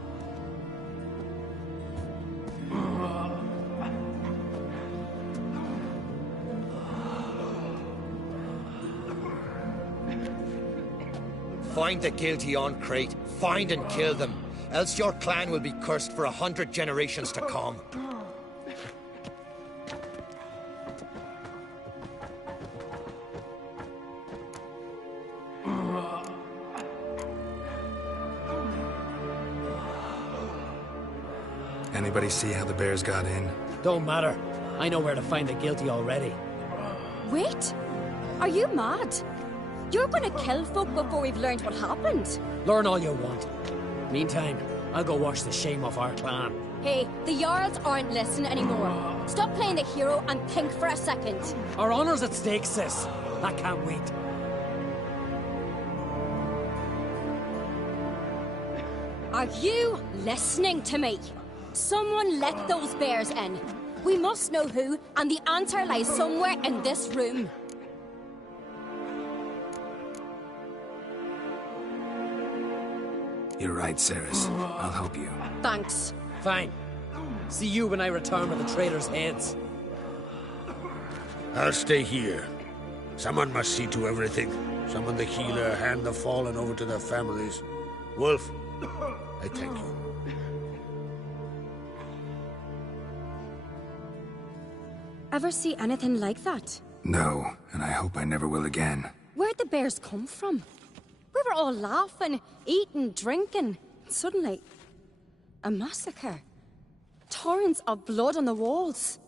Find the guilty on Crate. Find and kill them. Else your clan will be cursed for 100 generations to come. Anybody see how the bears got in? Don't matter. I know where to find the guilty already. Wait! Are you mad? You're gonna kill folk before we've learned what happened. Learn all you want. Meantime, I'll go wash the shame off our clan. Hey, the Jarls aren't listening anymore. Stop playing the hero and think for a second. Our honor's at stake, sis. I can't wait. Are you listening to me? Someone let those bears in. We must know who, and the answer lies somewhere in this room. You're right, Ceres. I'll help you. Thanks. Fine. See you when I return with the traitors' heads. I'll stay here. Someone must see to everything. Summon the healer, hand the fallen over to their families. Wolf, I thank you. Ever see anything like that? No, and I hope I never will again. Where'd the bears come from? We were all laughing, eating, drinking. Suddenly, a massacre. Torrents of blood on the walls.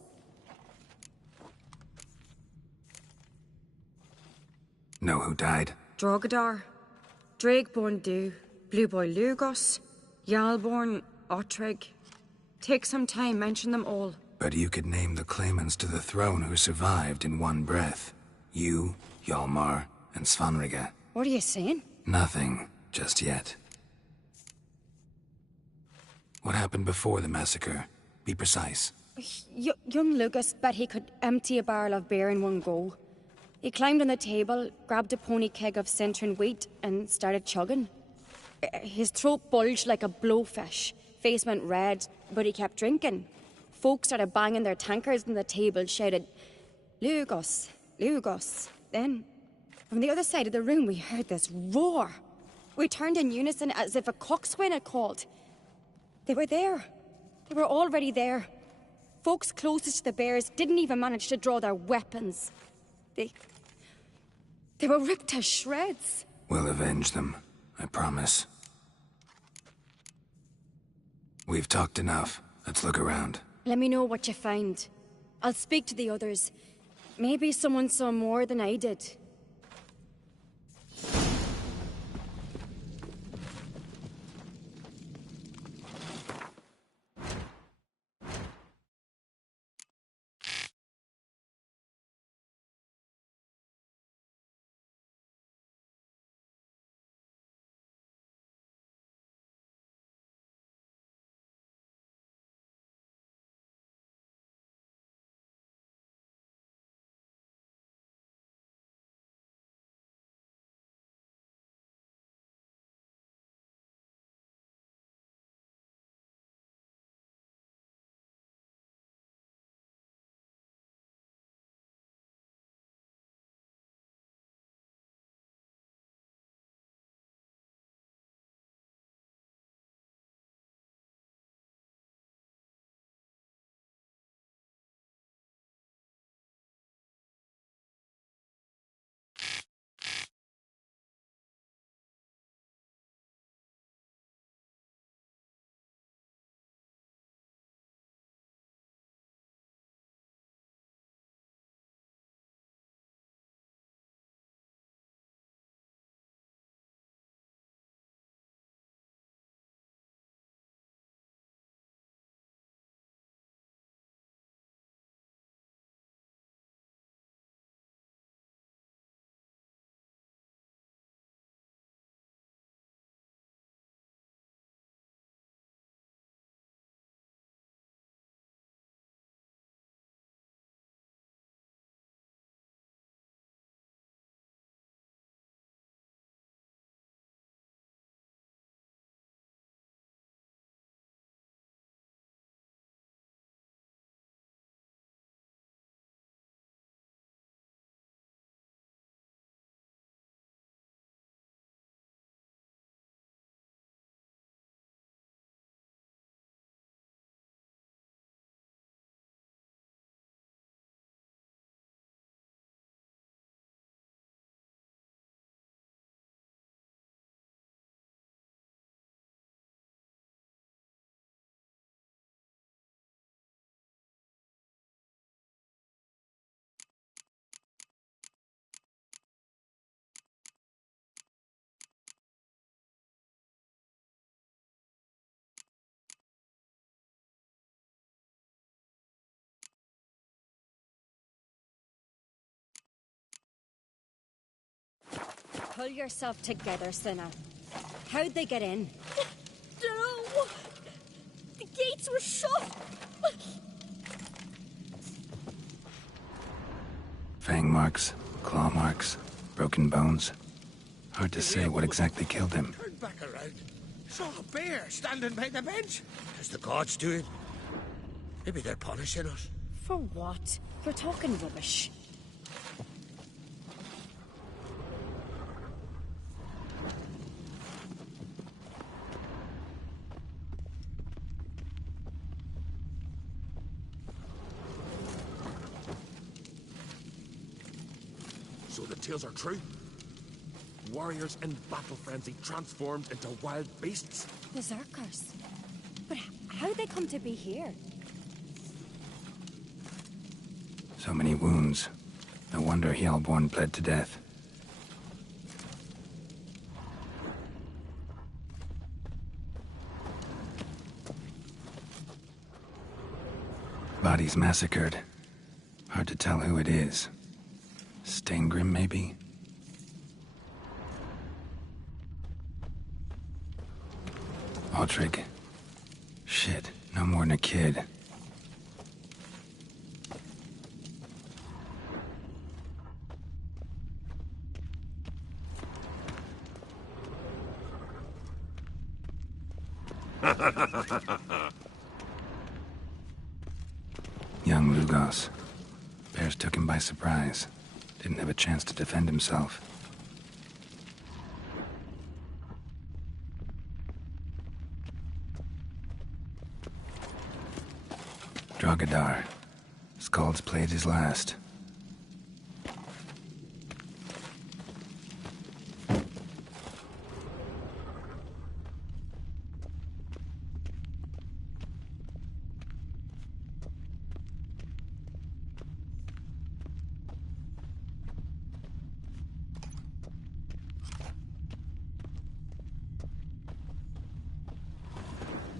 Know who died? Drogadar, Drakeborn Du, Blue Boy Lugos, Yalborn, Ottrig. Take some time, mention them all. But you could name the claimants to the throne who survived in one breath. You, Hjalmar, and Svanrige. What are you saying? Nothing, just yet. What happened before the massacre? Be precise. Young Lucas bet he could empty a barrel of beer in one go. He climbed on the table, grabbed a pony keg of Centron wheat, and started chugging. His throat bulged like a blowfish. Face went red, but he kept drinking. Folk started banging their tankards on the table, shouted, "Lugos, Lugos." Then, from the other side of the room, we heard this roar. We turned in unison as if a coxswain had called. They were there. They were already there. Folks closest to the bears didn't even manage to draw their weapons. They were ripped to shreds. We'll avenge them, I promise. We've talked enough. Let's look around. Let me know what you find. I'll speak to the others. Maybe someone saw more than I did. Pull yourself together, Sinna. How'd they get in? Dunno. The gates were shut. Fang marks, claw marks, broken bones. Hard to say what exactly killed him. Turned back around. Saw a bear standing by the bench. As the gods do it. Maybe they're punishing us. For what? You're talking rubbish. So the tales are true? Warriors in battle frenzy transformed into wild beasts? Berserkers. But how'd they come to be here? So many wounds. No wonder Hellborn bled to death. Bodies massacred. Hard to tell who it is. Steingrim, maybe? Aldrich. Shit, no more than a kid. Young Lugos. Bears took him by surprise. Didn't have a chance to defend himself. Drogadar. Skald's played his last.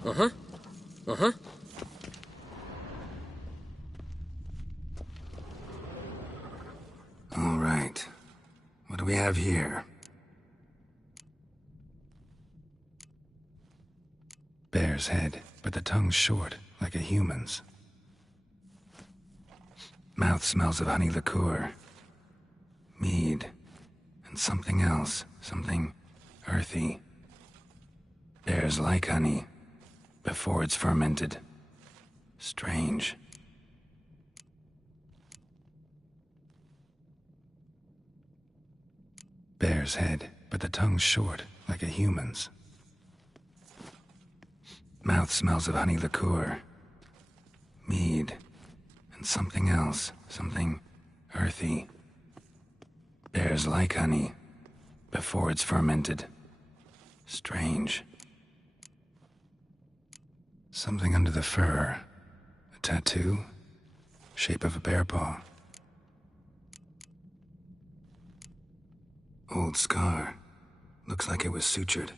Uh-huh. Uh-huh. All right. What do we have here? Bear's head, but the tongue's short, like a human's. Mouth smells of honey liqueur. Mead. And something else. Something earthy. Bears like honey. Before it's fermented. Strange. Bear's head, but the tongue's short, like a human's. Mouth smells of honey liqueur. Mead. And something else. Something earthy. Bears like honey. Before it's fermented. Strange. Something under the fur. A tattoo? Shape of a bear paw. Old scar. Looks like it was sutured.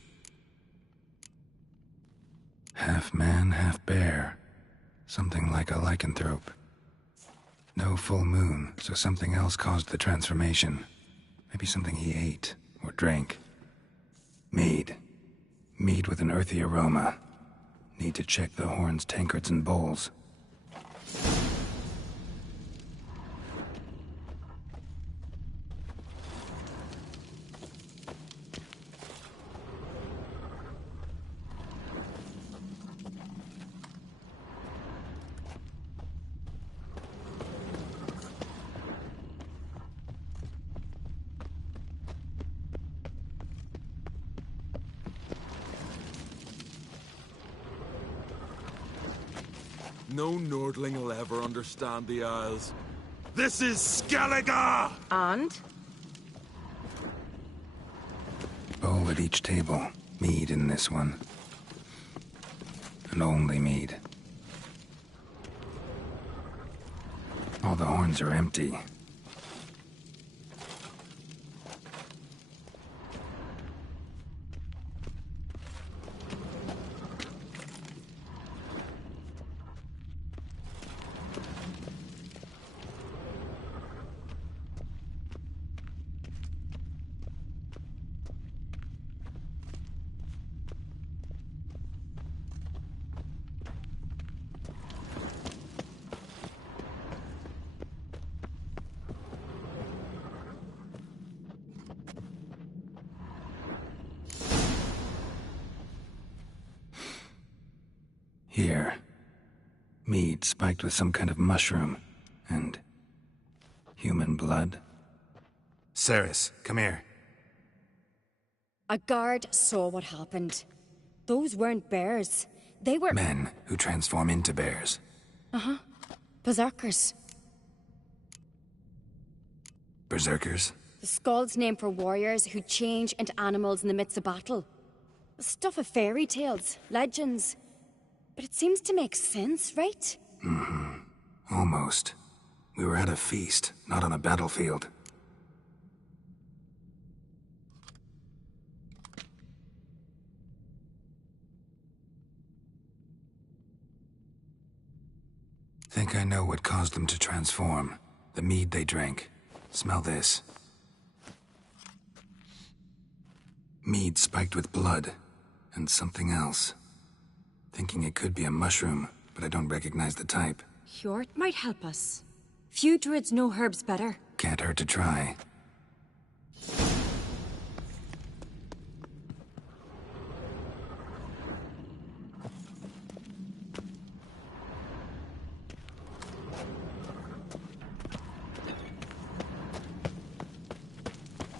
Half man, half bear. Something like a lycanthrope. No full moon, so something else caused the transformation. Maybe something he ate or drank. Mead. Mead with an earthy aroma. Need to check the horns, tankards, and bowls. No Nordling will ever understand the Isles. This is Skellige! And? Bowl at each table. Mead in this one. And only mead. All the horns are empty. Here. Mead spiked with some kind of mushroom. And... human blood. Ceres, come here. A guard saw what happened. Those weren't bears. They were... Men who transform into bears. Uh-huh. Berserkers. Berserkers? The Skald's name for warriors who change into animals in the midst of battle. Stuff of fairy tales, legends. But it seems to make sense, right? Mm-hmm. Almost. We were at a feast, not on a battlefield. Think I know what caused them to transform. The mead they drank. Smell this. Mead spiked with blood. And something else. Thinking it could be a mushroom, but I don't recognize the type. Hjort might help us. Few druids know herbs better. Can't hurt to try.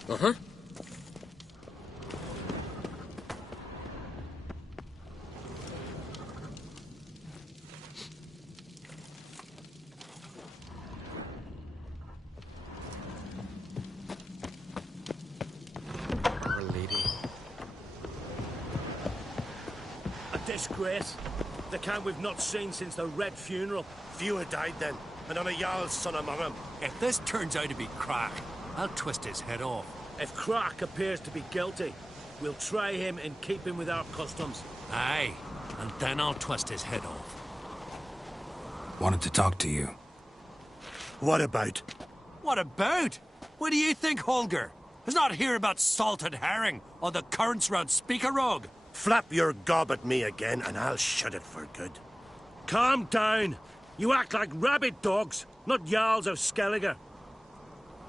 Uh-huh. Our Lady. A disgrace. The kind we've not seen since the Red Funeral. Few had died then, and not a Jarl's son among them. If this turns out to be Crack, I'll twist his head off. If Crack appears to be guilty, we'll try him and keep him with our customs. Aye, and then I'll twist his head off. Wanted to talk to you. What about? What about? What do you think, Holger? Is not here about salted herring or the currents round Speakerog. Flap your gob at me again, and I'll shut it for good. Calm down. You act like rabid dogs, not Jarls of Skellige.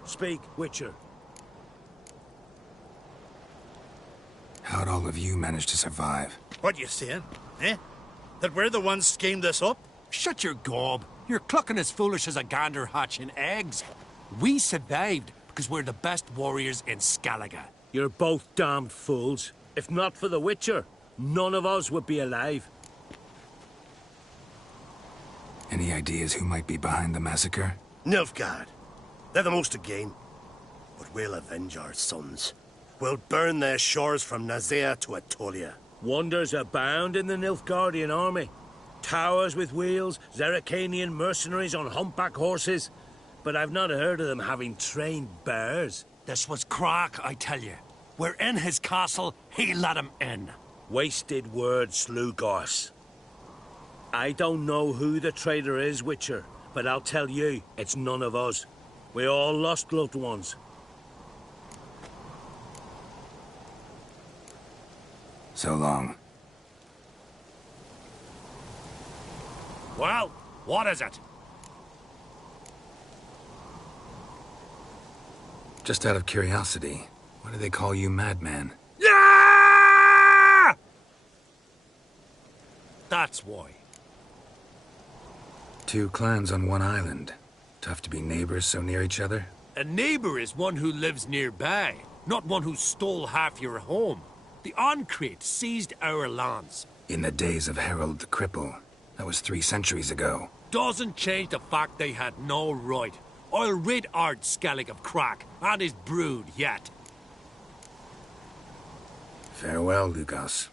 Speak, Witcher. How'd all of you manage to survive? What you saying? Eh? That we're the ones schemed this up? Shut your gob. You're clucking as foolish as a gander hatching eggs. We survived because we're the best warriors in Skellige. You're both damned fools. If not for the Witcher, none of us would be alive. Any ideas who might be behind the massacre? Nilfgaard. They're the most to gain. But we'll avenge our sons. We'll burn their shores from Nazea to Atolia. Wonders abound in the Nilfgaardian army. Towers with wheels, Zerrikanian mercenaries on humpback horses. But I've not heard of them having trained bears. This was Crack, I tell you. We're in his castle, he let him in. Wasted words, Slugos. I don't know who the traitor is, Witcher, but I'll tell you, it's none of us. We all lost loved ones. So long. Well, what is it? Just out of curiosity, why do they call you Madman? Yeah! That's why. Two clans on one island. Tough to be neighbors so near each other? A neighbor is one who lives nearby, not one who stole half your home. The Oncrate seized our lands. In the days of Harold the Cripple. That was 3 centuries ago. Doesn't change the fact they had no right. I'll rid Ard Skellig of Crack and his brood yet. Farewell, Lugos.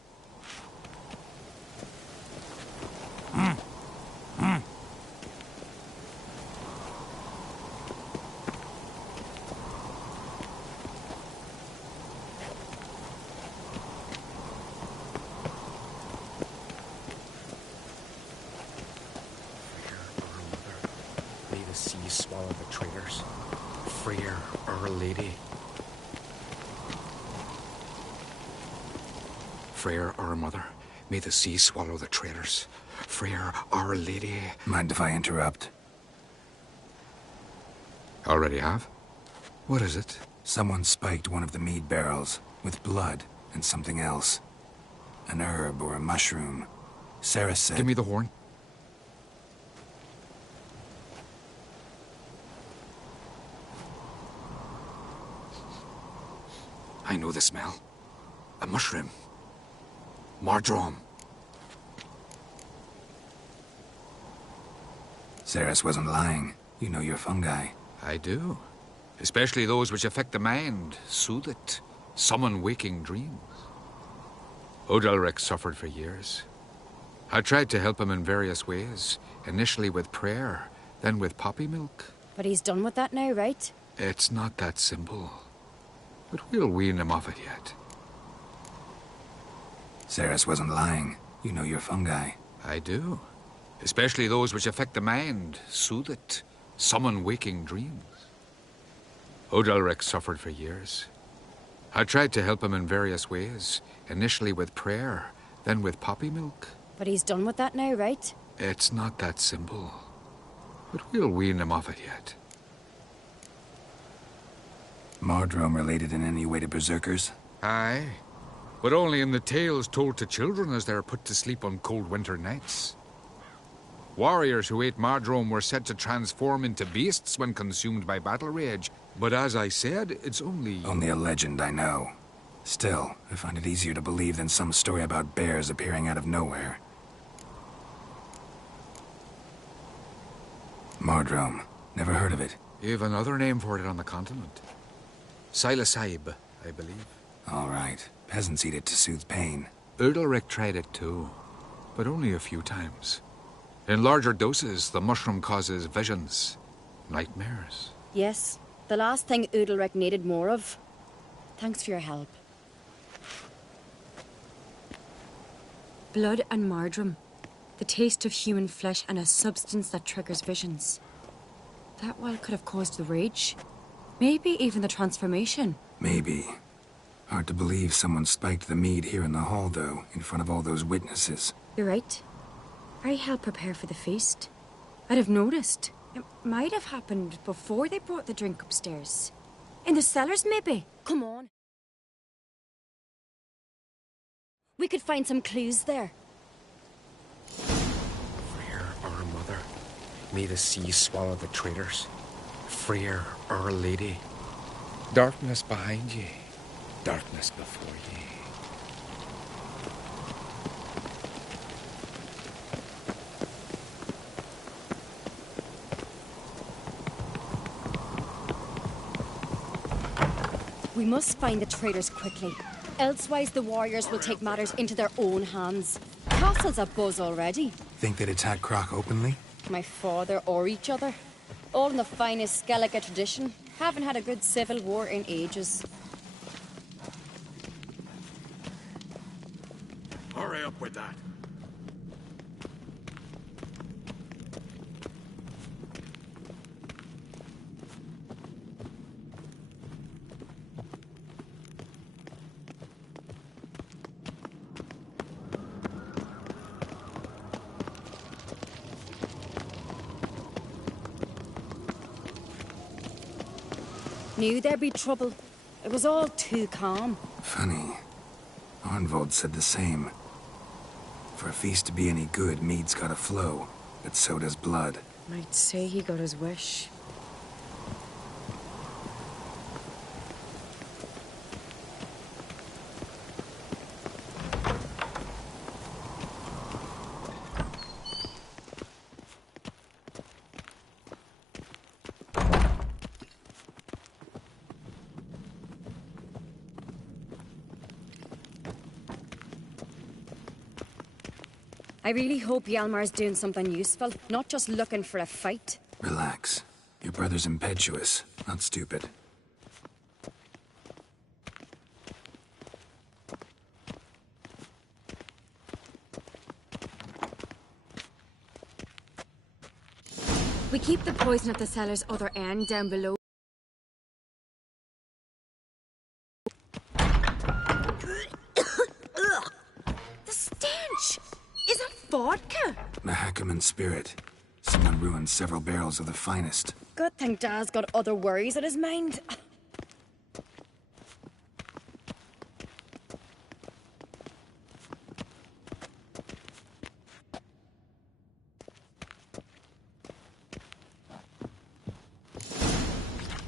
May the sea swallow the traitors. Freer, Our Lady. Freer, our mother, may the sea swallow the traitors. Freer, Our Lady. Mind if I interrupt? Already have? What is it? Someone spiked one of the mead barrels with blood and something else. An herb or a mushroom. Sarah said... Give me the horn. I know the smell. A mushroom. Mardrome. Ceres wasn't lying. You know your fungi. I do. Especially those which affect the mind, soothe it, summon waking dreams. Odalric suffered for years. I tried to help him in various ways, initially with prayer, then with poppy milk. But he's done with that now, right? It's not that simple. But we'll wean him off it yet. Ceres wasn't lying. You know your fungi. I do. Especially those which affect the mind, soothe it, summon waking dreams. Odalric suffered for years. I tried to help him in various ways, initially with prayer, then with poppy milk. But he's done with that now, right? It's not that simple. But we'll wean him off it yet. Mardrome related in any way to berserkers? Aye. But only in the tales told to children as they're put to sleep on cold winter nights. Warriors who ate Mardrome were said to transform into beasts when consumed by battle rage. But as I said, it's only... Only a legend, I know. Still, I find it easier to believe than some story about bears appearing out of nowhere. Mardrome. Never heard of it. You've another name for it on the continent. Psilocybe, I believe. All right. Peasants eat it to soothe pain. Udalric tried it too, but only a few times. In larger doses, the mushroom causes visions, nightmares. Yes, the last thing Udalric needed more of. Thanks for your help. Blood and Mardrome. The taste of human flesh and a substance that triggers visions. That well could have caused the rage. Maybe even the transformation. Maybe. Hard to believe someone spiked the mead here in the hall, though, in front of all those witnesses. You're right. I helped prepare for the feast. I'd have noticed. It might have happened before they brought the drink upstairs. In the cellars, maybe. Come on. We could find some clues there. Freer, our mother. May the sea swallow the traitors. Freer, our lady. Darkness behind ye. Darkness before ye. We must find the traitors quickly. Elsewise, the warriors will take matters into their own hands. Castle's abuzz already. Think they'd attack Croc openly? My father or each other. All in the finest Skellige tradition. Haven't had a good civil war in ages. Hurry up with that. Knew there'd be trouble. It was all too calm. Funny. Arnvold said the same. For a feast to be any good, mead's gotta flow, but so does blood. I'd say he got his wish. I really hope Hjalmar's doing something useful, not just looking for a fight. Relax. Your brother's impetuous, not stupid. We keep the poison at the cellar's other end down below. The stench! Is that vodka? Mahakaman spirit. Someone ruined several barrels of the finest. Good thing Dad's got other worries on his mind.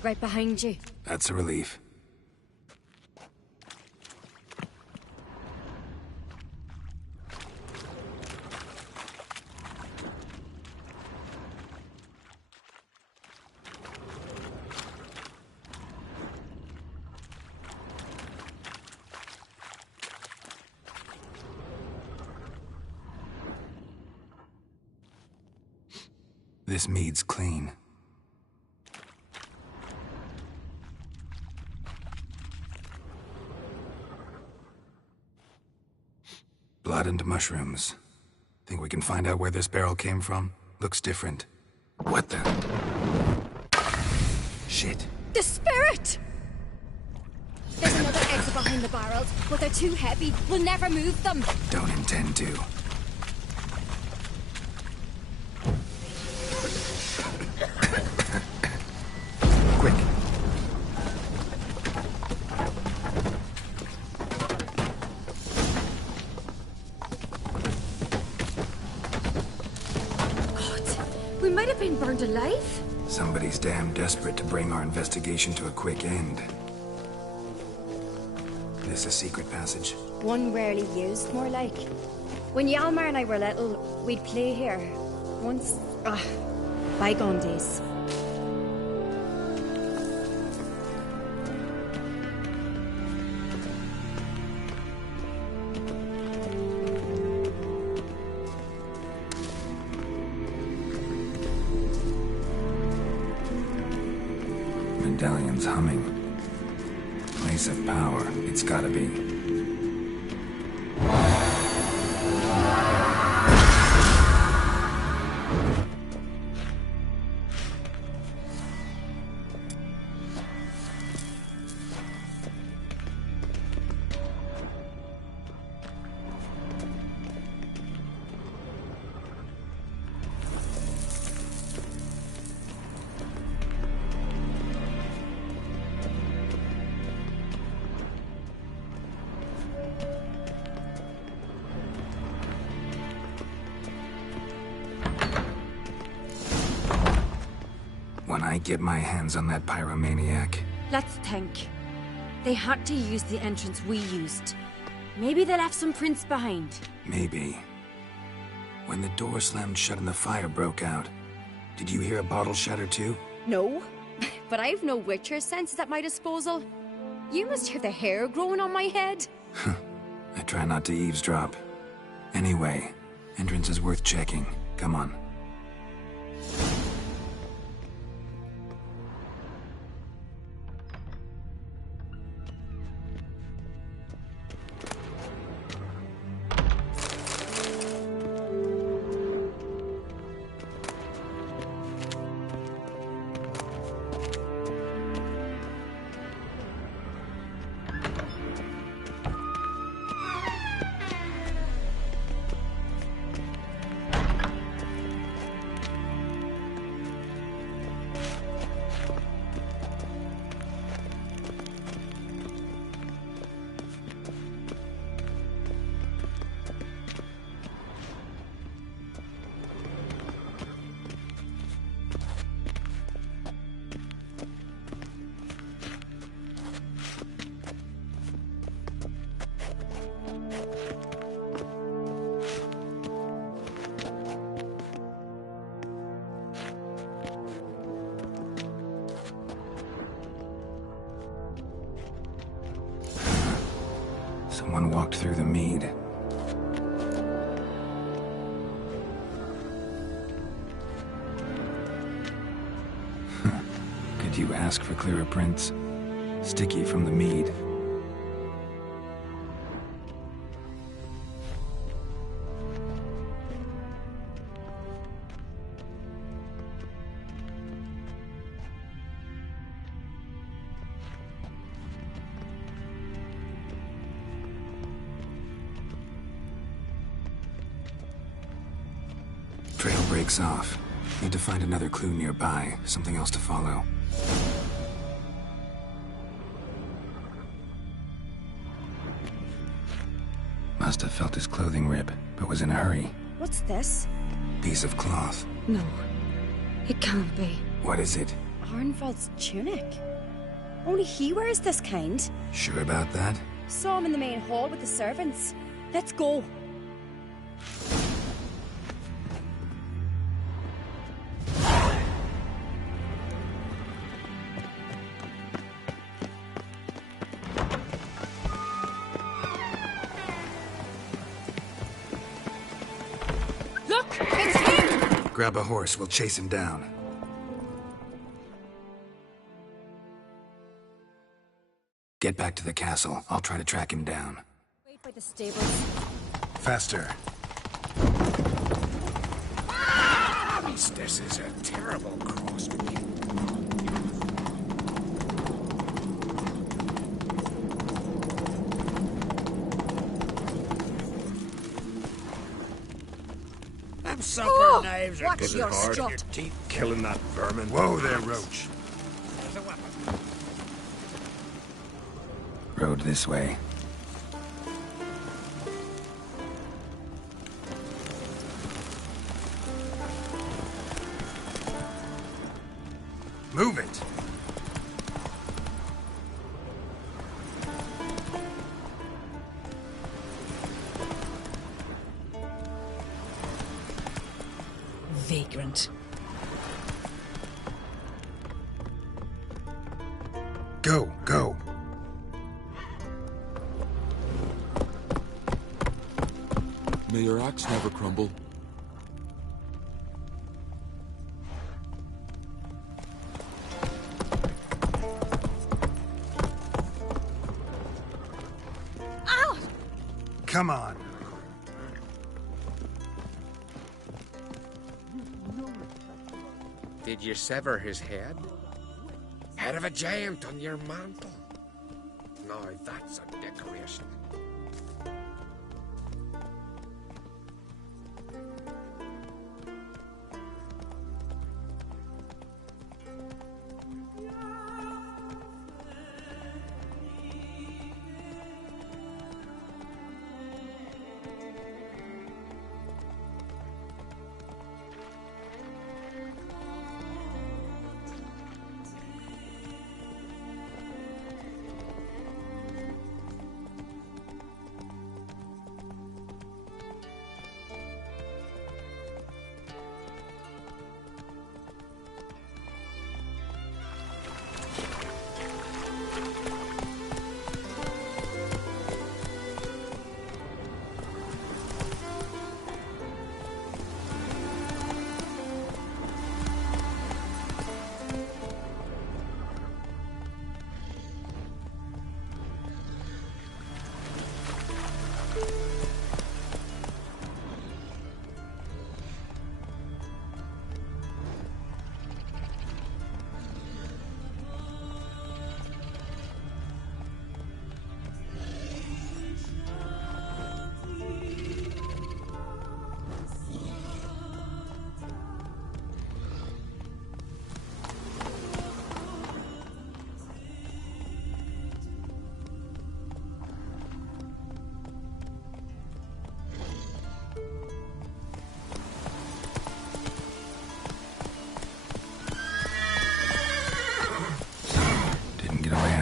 right behind you. That's a relief. This mead's clean. Blood and mushrooms. Think we can find out where this barrel came from? Looks different. What the? Shit. The spirit! There's another exit behind the barrels, but they're too heavy. We'll never move them. Don't intend to. Quick. God, we might have been burned alive. Somebody's damn desperate to bring our investigation to a quick end. This a secret passage? One rarely used, more like. When Yalmar and I were little, we'd play here. Once... bygone days. Medallion's humming. Place of power, it's gotta be. When I get my hands on that pyromaniac... Let's think. They had to use the entrance we used. Maybe they left some prints behind. Maybe. When the door slammed shut and the fire broke out, did you hear a bottle shatter too? No, but I've no Witcher senses at my disposal. You must hear the hair growing on my head. I try not to eavesdrop. Anyway, entrance is worth checking. Come on. Someone walked through the mead. Could you ask for clearer prints? Sticky from the mead. Trail breaks off. Need to find another clue nearby, something else to follow. Must have felt his clothing rip, but was in a hurry. What's this? Piece of cloth. No, it can't be. What is it? Arnvald's tunic. Only he wears this kind. Sure about that? Saw him in the main hall with the servants. Let's go. Look! It's him! Grab a horse, we'll chase him down. Get back to the castle. I'll try to track him down. Wait by the stables. Faster. This is a terrible crossbreed. Them supper knives are watch good your hard in strut. your teeth. Killing that vermin. Whoa there, Roach. There's a weapon. Road this way. Move it! Vagrant. Go, go! May your axe never crumble. Ow! Come on. Did you sever his head? Head of a giant on your mantle. Now that's a decoration.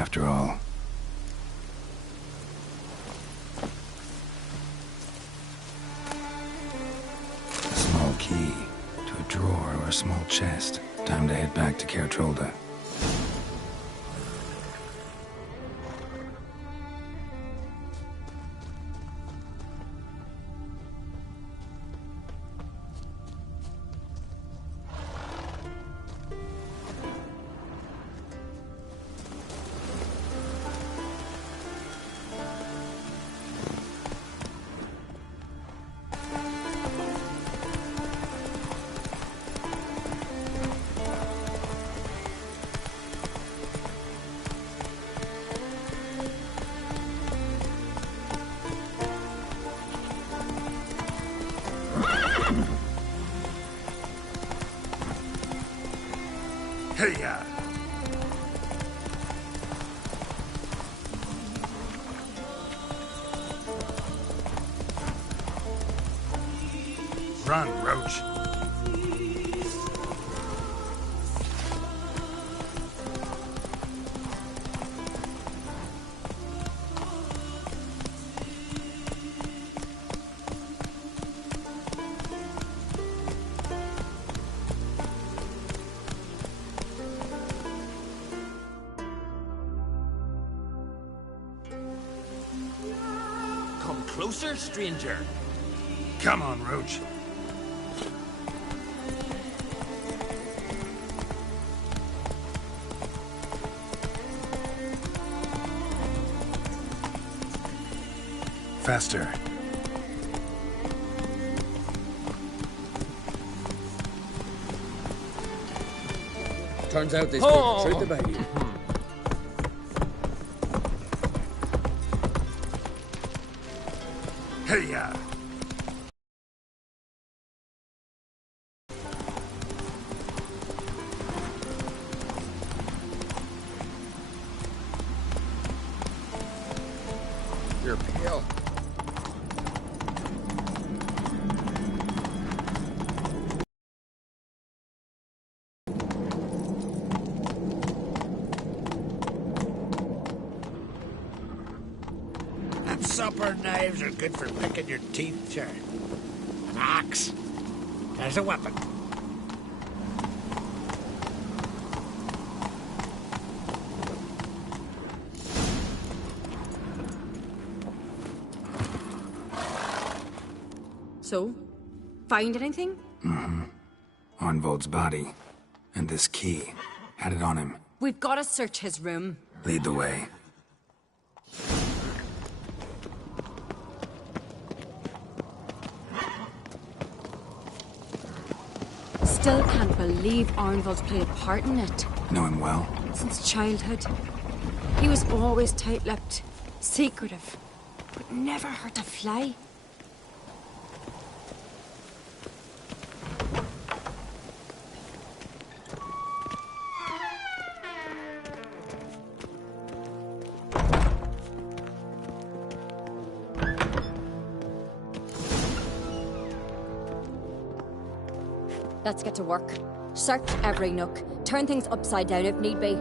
After all. A small key to a drawer or a small chest. Time to head back to Caer-Trolda. Hey-ya! Run, Roach. closer, stranger. Come on, Roach. Faster. Turns out they spoke the truth about you. Hey-ya! You're pale. Them supper knives are good for picking your teeth, Charlie. An axe. There's a weapon. So, find anything? Mm-hmm. Arnvold's body. And this key. Had it on him. We've got to search his room. Lead the way. Still can't believe Arnvold's played a part in it. Know him well? Since childhood. He was always tight-lipped, secretive, but never hurt a fly. Let's get to work. Search every nook. Turn things upside down if need be.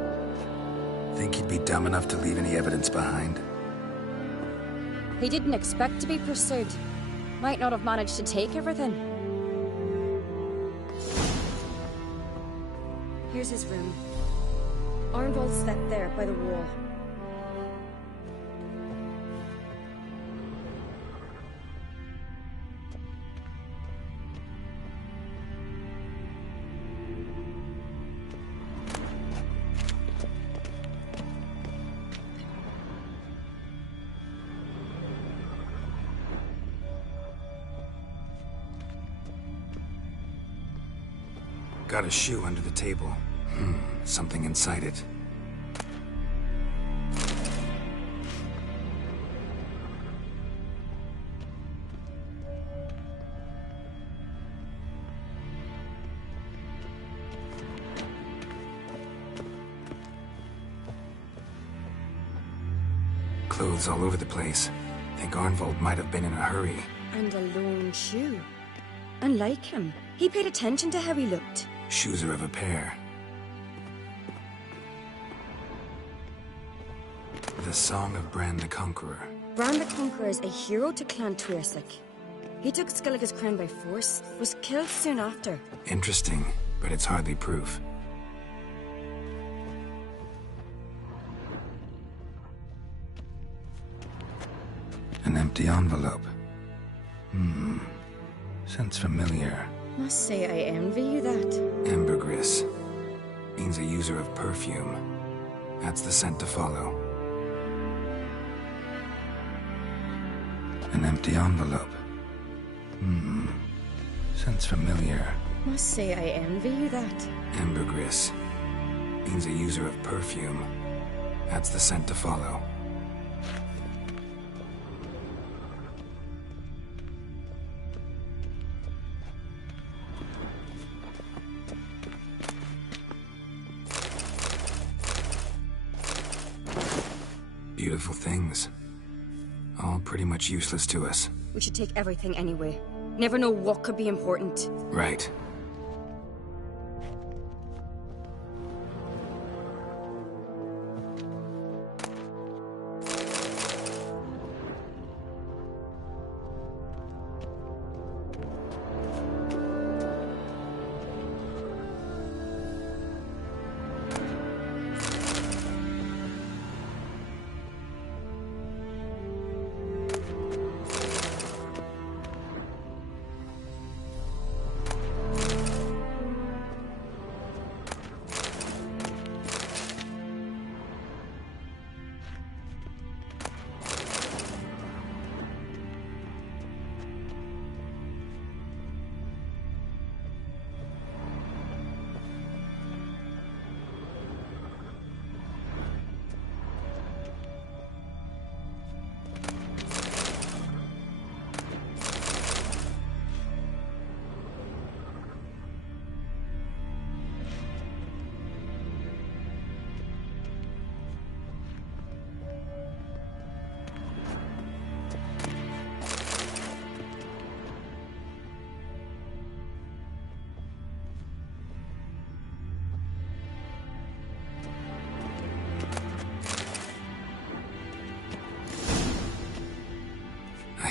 Think he'd be dumb enough to leave any evidence behind? He didn't expect to be pursued. Might not have managed to take everything. Here's his room. Arnvold slept there by the wall. Got a shoe under the table. Something inside it. Clothes all over the place. Think Arnvold might have been in a hurry. And a lone shoe. Unlike him, he paid attention to how he looked. Shoes are of a pair. The Song of Bran the Conqueror. Bran the Conqueror is a hero to Clan tw3wh. He took Skellige's crown by force, was killed soon after. Interesting, but it's hardly proof. An empty envelope. Sounds familiar. Must say I envy you that. Ambergris. Means a user of perfume. That's the scent to follow. An empty envelope. Sounds familiar. Must say I envy you that. Ambergris. Means a user of perfume. That's the scent to follow. Beautiful things. All pretty much useless to us. We should take everything anyway. Never know what could be important. Right.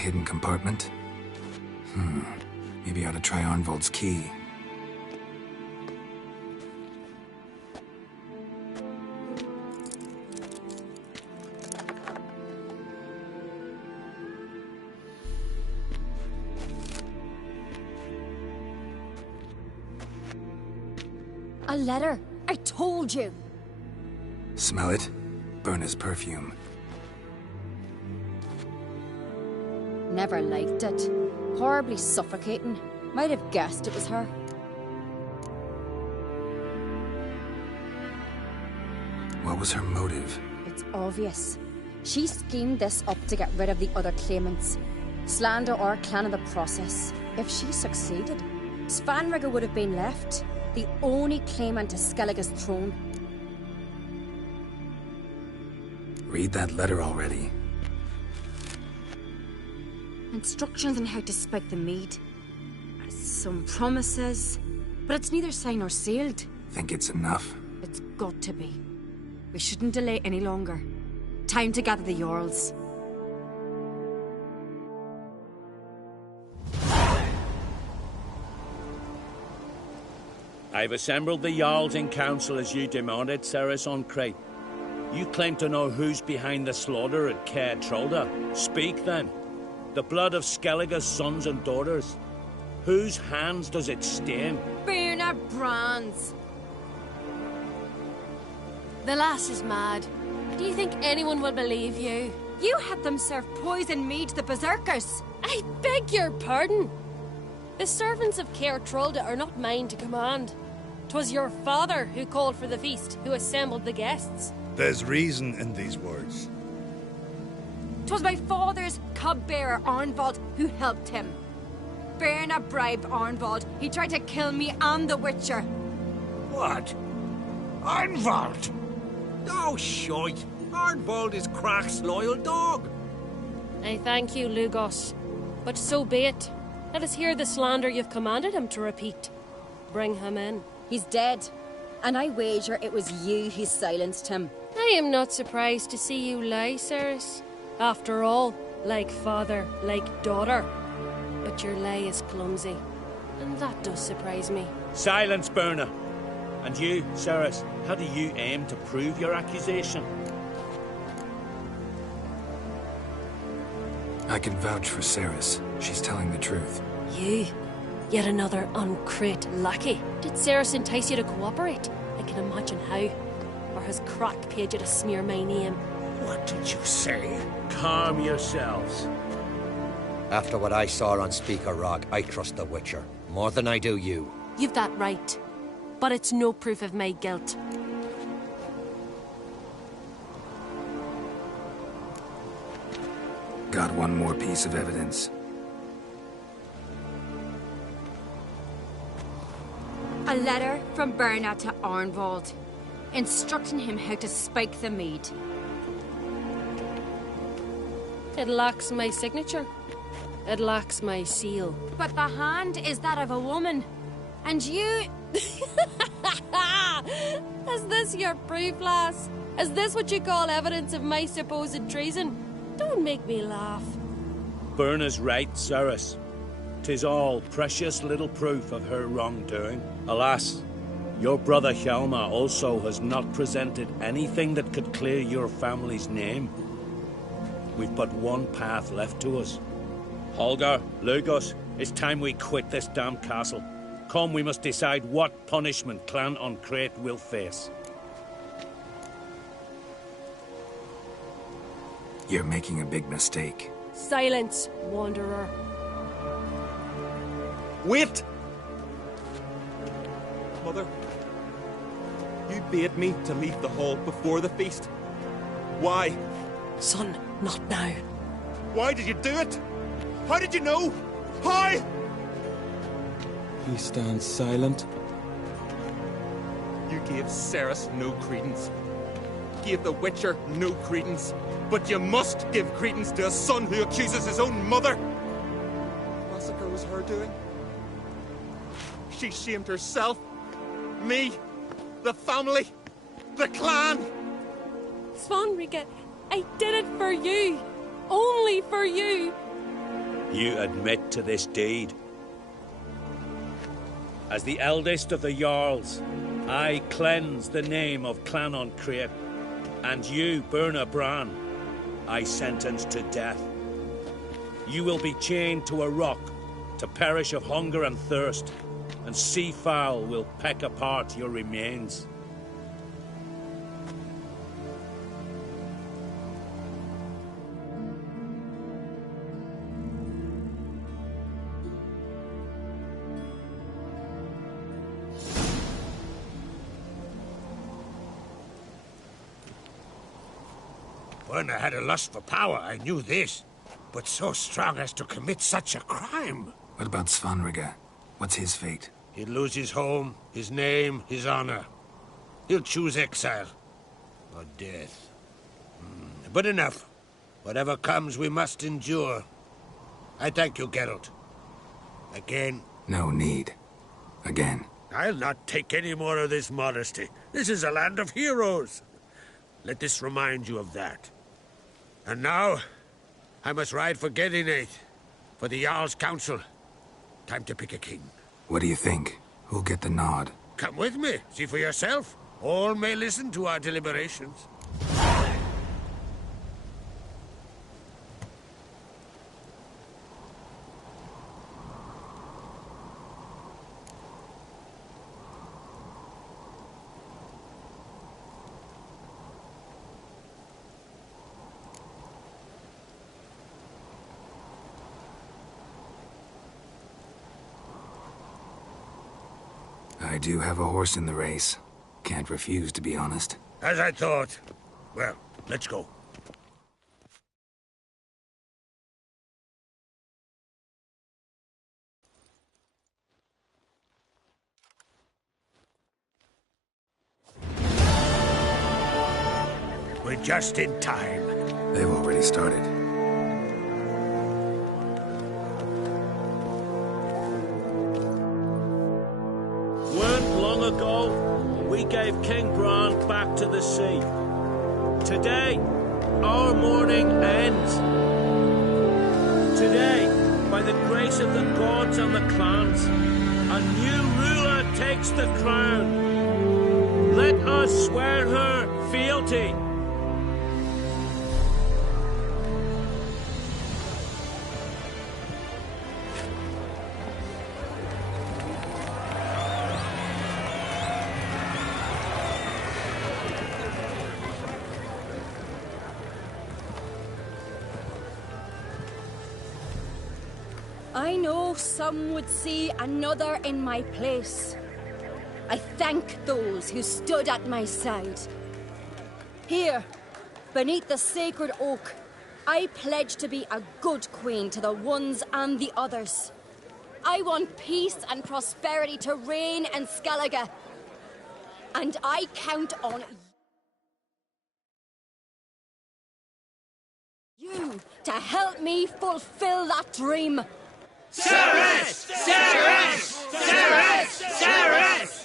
hidden compartment? Maybe I ought to try Arnvold's key. A letter. I told you. Smell it? Berna's perfume. Never liked it. Horribly suffocating. Might have guessed it was her. What was her motive? It's obvious. She schemed this up to get rid of the other claimants. Slander our clan in the process. If she succeeded, Svanrigger would have been left. The only claimant to Skellige's throne. Read that letter already. Instructions on how to spike the mead. Some promises, but it's neither signed nor sealed. Think it's enough? It's got to be. We shouldn't delay any longer. Time to gather the Jarls. I've assembled the Jarls in council as you demanded, Ceres on Crate. You claim to know who's behind the slaughter at Caer Trolda. Speak then. The blood of Skellige's sons and daughters. Whose hands does it stain? Berna Brands. The lass is mad. Do you think anyone will believe you? You had them serve poison mead to the berserkers. I beg your pardon. The servants of Caer Trolda are not mine to command. 'Twas your father who called for the feast, who assembled the guests. There's reason in these words. 'Twas my father's cub-bearer, Arnvold, who helped him. Berna bribed Arnvold. He tried to kill me and the Witcher. What? Arnvold? Oh, shite. Arnvold is Crach's loyal dog. I thank you, Lugos. But so be it. Let us hear the slander you've commanded him to repeat. Bring him in. He's dead. And I wager it was you who silenced him. I am not surprised to see you lie, Ceres. After all, like father, like daughter. But your lie is clumsy. And that does surprise me. Silence, Berna. And you, Ceres, how do you aim to prove your accusation? I can vouch for Ceres. She's telling the truth. You? Yet another uncrate lackey. Did Ceres entice you to cooperate? I can imagine how. Or has Crach paid you to smear my name? What did you say? Calm yourselves. After what I saw on Speaker Rock, I trust the Witcher. More than I do you. You've that right. But it's no proof of my guilt. Got one more piece of evidence. A letter from Berna to Arnvold, instructing him how to spike the mead. It lacks my signature. It lacks my seal. But the hand is that of a woman. And you... Is this your proof, lass? Is this what you call evidence of my supposed treason? Don't make me laugh. Berna's right, Ceres. 'Tis all precious little proof of her wrongdoing. Alas, your brother Hjalmar also has not presented anything that could clear your family's name. We've but one path left to us. Holger, Lugos, it's time we quit this damn castle. Come, we must decide what punishment Clan on Crate will face. You're making a big mistake. Silence, wanderer. Wait! Mother, you bade me to leave the hall before the feast. Why? Son, not now. Why did you do it? How did you know? How? He stands silent. You gave Ceres no credence. Gave the Witcher no credence. But you must give credence to a son who accuses his own mother. The massacre was her doing. She shamed herself, me, the family, the clan. Svanrigger, I did it for you. Only for you. You admit to this deed. As the eldest of the Jarls, I cleanse the name of Clannon Create, and you, Burna Bran, I sentence to death. You will be chained to a rock to perish of hunger and thirst, and sea fowl will peck apart your remains. When I had a lust for power, I knew this. But so strong as to commit such a crime. What about Svanrige? What's his fate? He'll lose his home, his name, his honor. He'll choose exile. Or death. But enough. Whatever comes, we must endure. I thank you, Geralt. Again. No need. Again. I'll not take any more of this modesty. This is a land of heroes. Let this remind you of that. And now, I must ride for Gedinate, for the Jarl's Council. Time to pick a king. What do you think? Who'll get the nod? Come with me, see for yourself. All may listen to our deliberations. I do have a horse in the race. Can't refuse, to be honest. As I thought. Well, let's go. We're just in time. They've already started. We gave King Bran back to the sea. Today, our mourning ends. Today, by the grace of the gods and the clans, a new ruler takes the crown. Let us swear her fealty. I know some would see another in my place. I thank those who stood at my side. Here, beneath the sacred oak, I pledge to be a good queen to the ones and the others. I want peace and prosperity to reign in Skellige. And I count on you to help me fulfill that dream. Cerys! Cerys! Cerys! Cerys!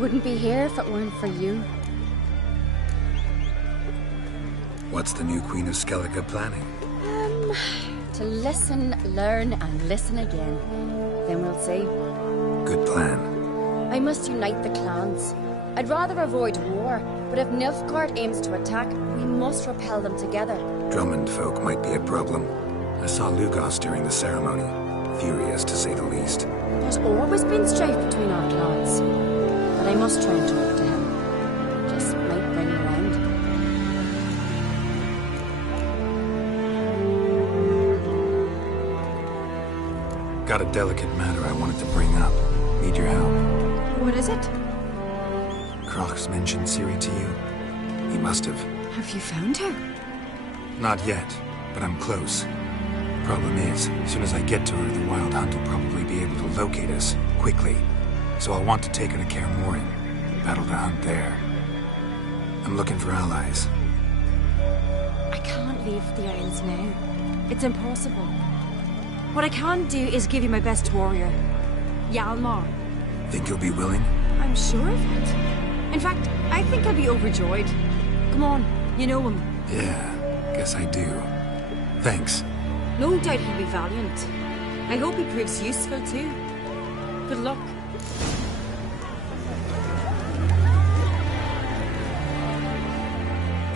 Wouldn't be here if it weren't for you. What's the new Queen of Skellige planning? To listen, learn, and listen again. Then we'll see. Good plan. I must unite the clans. I'd rather avoid war, but if Nilfgaard aims to attack, we must repel them together. Drummond folk might be a problem. I saw Lugos during the ceremony. Furious, to say the least. There's always been strife between our clans. But I must try and talk to him. Just might bring him around. Got a delicate matter I wanted to bring up. Need your help. What is it? Croc's mentioned Ciri to you? He must have. Have you found her? Not yet, but I'm close. Problem is, as soon as I get to her, the Wild Hunt will probably be able to locate us, quickly. So I'll want to take her to Kaer Morhen, battle the hunt there. I'm looking for allies. I can't leave the Isles now. It's impossible. What I can do is give you my best warrior, Hjalmar. Think you'll be willing? I'm sure of it. In fact, I think I'll be overjoyed. Come on, you know him. Yeah, guess I do. Thanks. No doubt he'll be valiant. I hope he proves useful too. Good luck.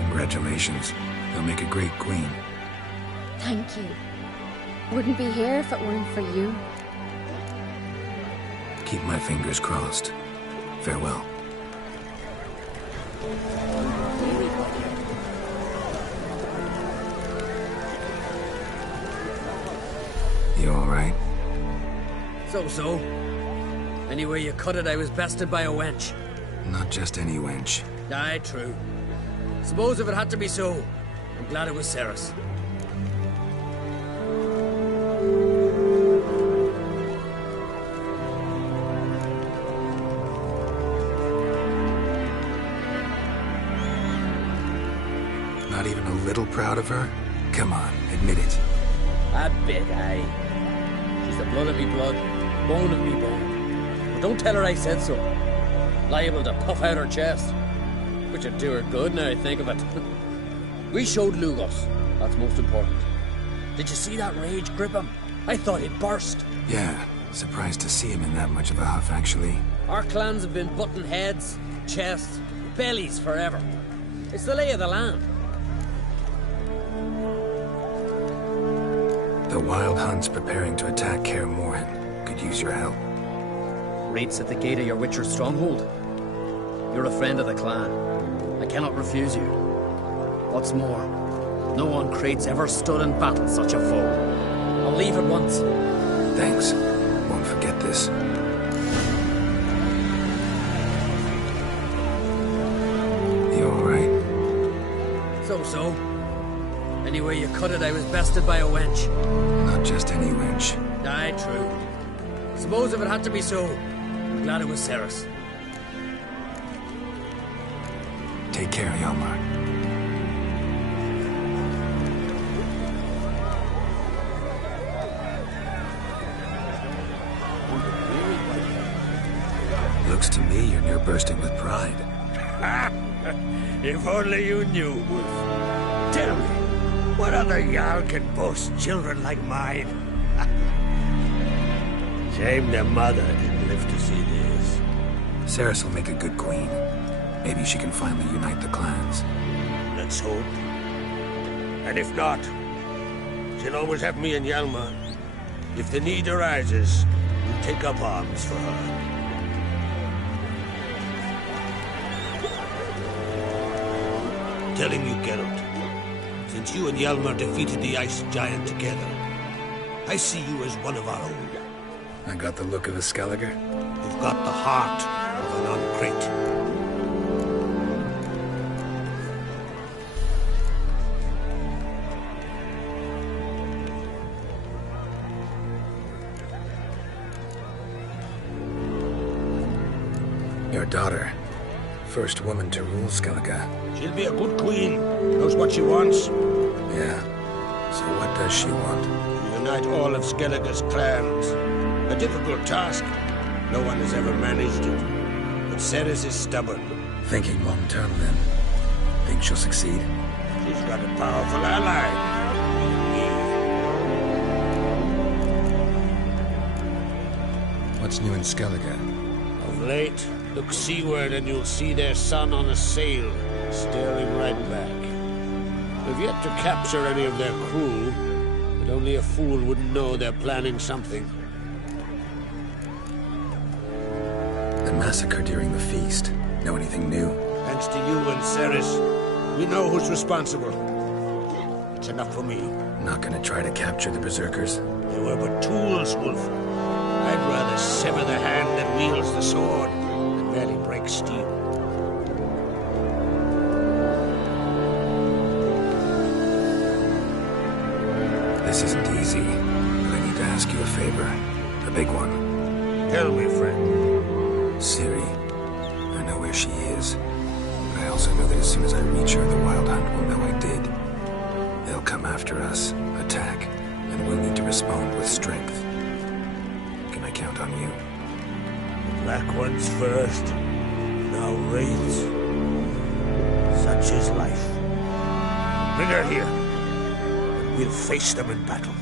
Congratulations. You'll make a great queen. Thank you. Wouldn't be here if it weren't for you. Keep my fingers crossed. Farewell. You alright? So. Anyway you cut it, I was bested by a wench. Not just any wench. Aye, true. Suppose if it had to be so, I'm glad it was Ceres. Not even a little proud of her? Come on, admit it. A bit, aye. She's the blood of me blood, bone of me bone. But don't tell her I said so. Liable to puff out her chest. Which would do her good now I think of it. We showed Lugos. That's most important. Did you see that rage grip him? I thought he'd burst. Yeah, surprised to see him in that much of a huff, actually. Our clans have been butting heads, chests, bellies forever. It's the lay of the land. The Wild Hunt's preparing to attack Kaer Morhen. Could use your help. Raid's at the gate of your Witcher's stronghold. You're a friend of the clan. I cannot refuse you. What's more, no one Crate's ever stood in battle such a foe. I'll leave at once. Thanks. Won't forget this. You alright? So. Anyway you cut it, I was bested by a wench. Not just any wench. Aye, true. Suppose if it had to be so, I'm glad it was Ceres. Take care, Hjalmar. Looks to me you're near bursting with pride. If only you knew, Wolf. Tell me, what other Jarl can boast children like mine? Shame their mother didn't live to see this. Ceres will make a good queen. Maybe she can finally unite the clans. Let's hope. And if not, she'll always have me and Hjalmar. If the need arises, we'll take up arms for her. Telling you, Geralt, since you and Hjalmar defeated the Ice Giant together, I see you as one of our own. I got the look of a Skellige? You've got the heart of an Uncrate. Your daughter. First woman to rule Skellige. She'll be a good queen. Knows what she wants. Yeah. So what does she want? To unite all of Skellige's clans. A difficult task. No one has ever managed it. But Ceres is stubborn. Thinking long term, then. Think she'll succeed? She's got a powerful ally. What's new in Skellige? Of late, look seaward and you'll see their sun on a sail, staring right back. We've yet to capture any of their crew, but only a fool wouldn't know they're planning something. The massacre during the feast. Know anything new? Thanks to you and Ceres, we know who's responsible. It's enough for me. Not gonna try to capture the berserkers? They were but tools, Wolf. I'd rather sever the hand that wields the sword than barely break steel. This isn't easy, but I need to ask you a favor. A big one. Tell me, friend. Ciri. I know where she is. But I also know that as soon as I reach her, the Wild Hunt will know I did. They'll come after us, attack, and we'll need to respond with strength. Can I count on you? Black ones first, now wraiths. Such is life. Bring her here. We'll face them in battle.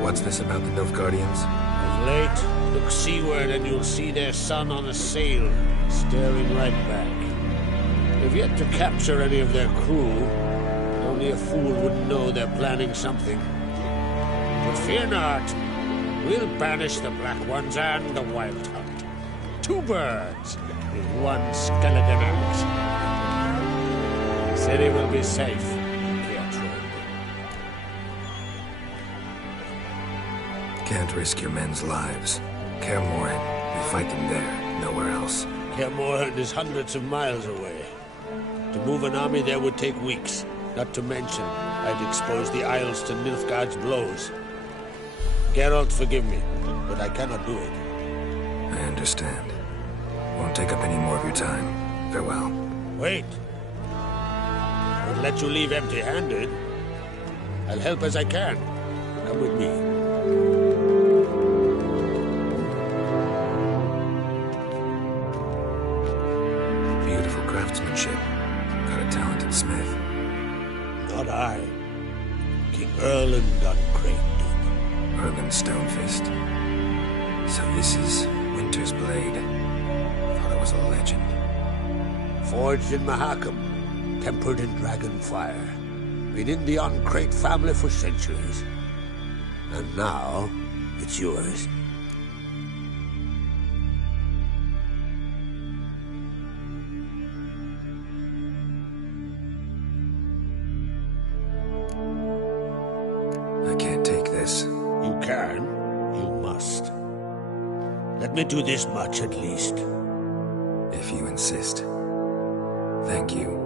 What's this about the Nilfgaardians? Of late, look seaward and you'll see their sun on a sail, staring right back. We've yet to capture any of their crew. Only a fool would know they're planning something. But fear not. We'll banish the Black Ones and the Wild Hunt. Two birds with one skeleton axe. Ciri will be safe. Can't risk your men's lives. Kaer Morhen, we fight them there, nowhere else. Kaer Morhen is hundreds of miles away. To move an army there would take weeks. Not to mention, I'd expose the Isles to Nilfgaard's blows. Geralt, forgive me, but I cannot do it. I understand. Won't take up any more of your time. Farewell. Wait. I'll let you leave empty-handed. I'll help as I can. Come with me. Beautiful craftsmanship. Got a talented smith. Not I. King Erland Uncrate. Erland Stonefist. So this is Winter's Blade. Thought it was a legend. Forged in Mahakam, tempered in dragon fire. Been in the Uncrate family for centuries. And now, it's yours. I can't take this. You can. You must. Let me do this much at least. If you insist. Thank you.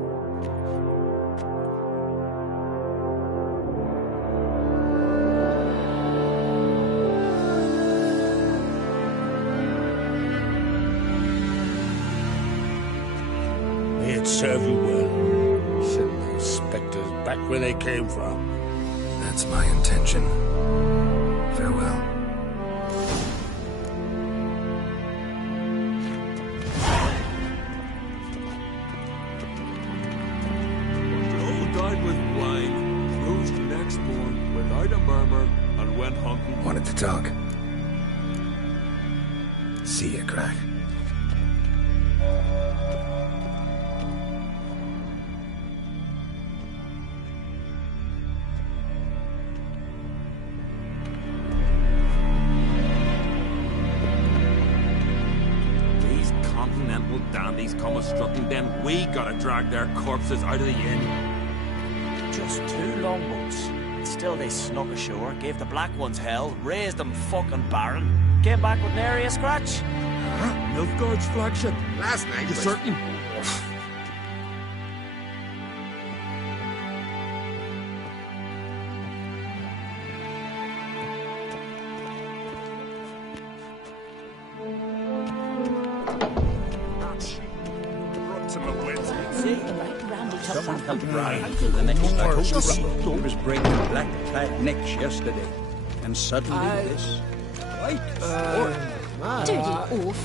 May it serve you well. Send those specters back where they came from. That's my intention. Farewell. Died with wine, rose next morn without a murmur, and went hunting. Wanted to talk. See ya, Crack. These continental dandies come a strutting, then we gotta drag their corpses out of the inn. Just 2 longboats. Still they snuck ashore, gave the Black Ones hell, raised them fucking barren. Came back with nary a scratch. Nilfgaard's flagship. Last night. You certain? Someone helped Brian to the next. I hope to see. He was bringing black-clad necks yesterday. and suddenly this. Dirty oaf.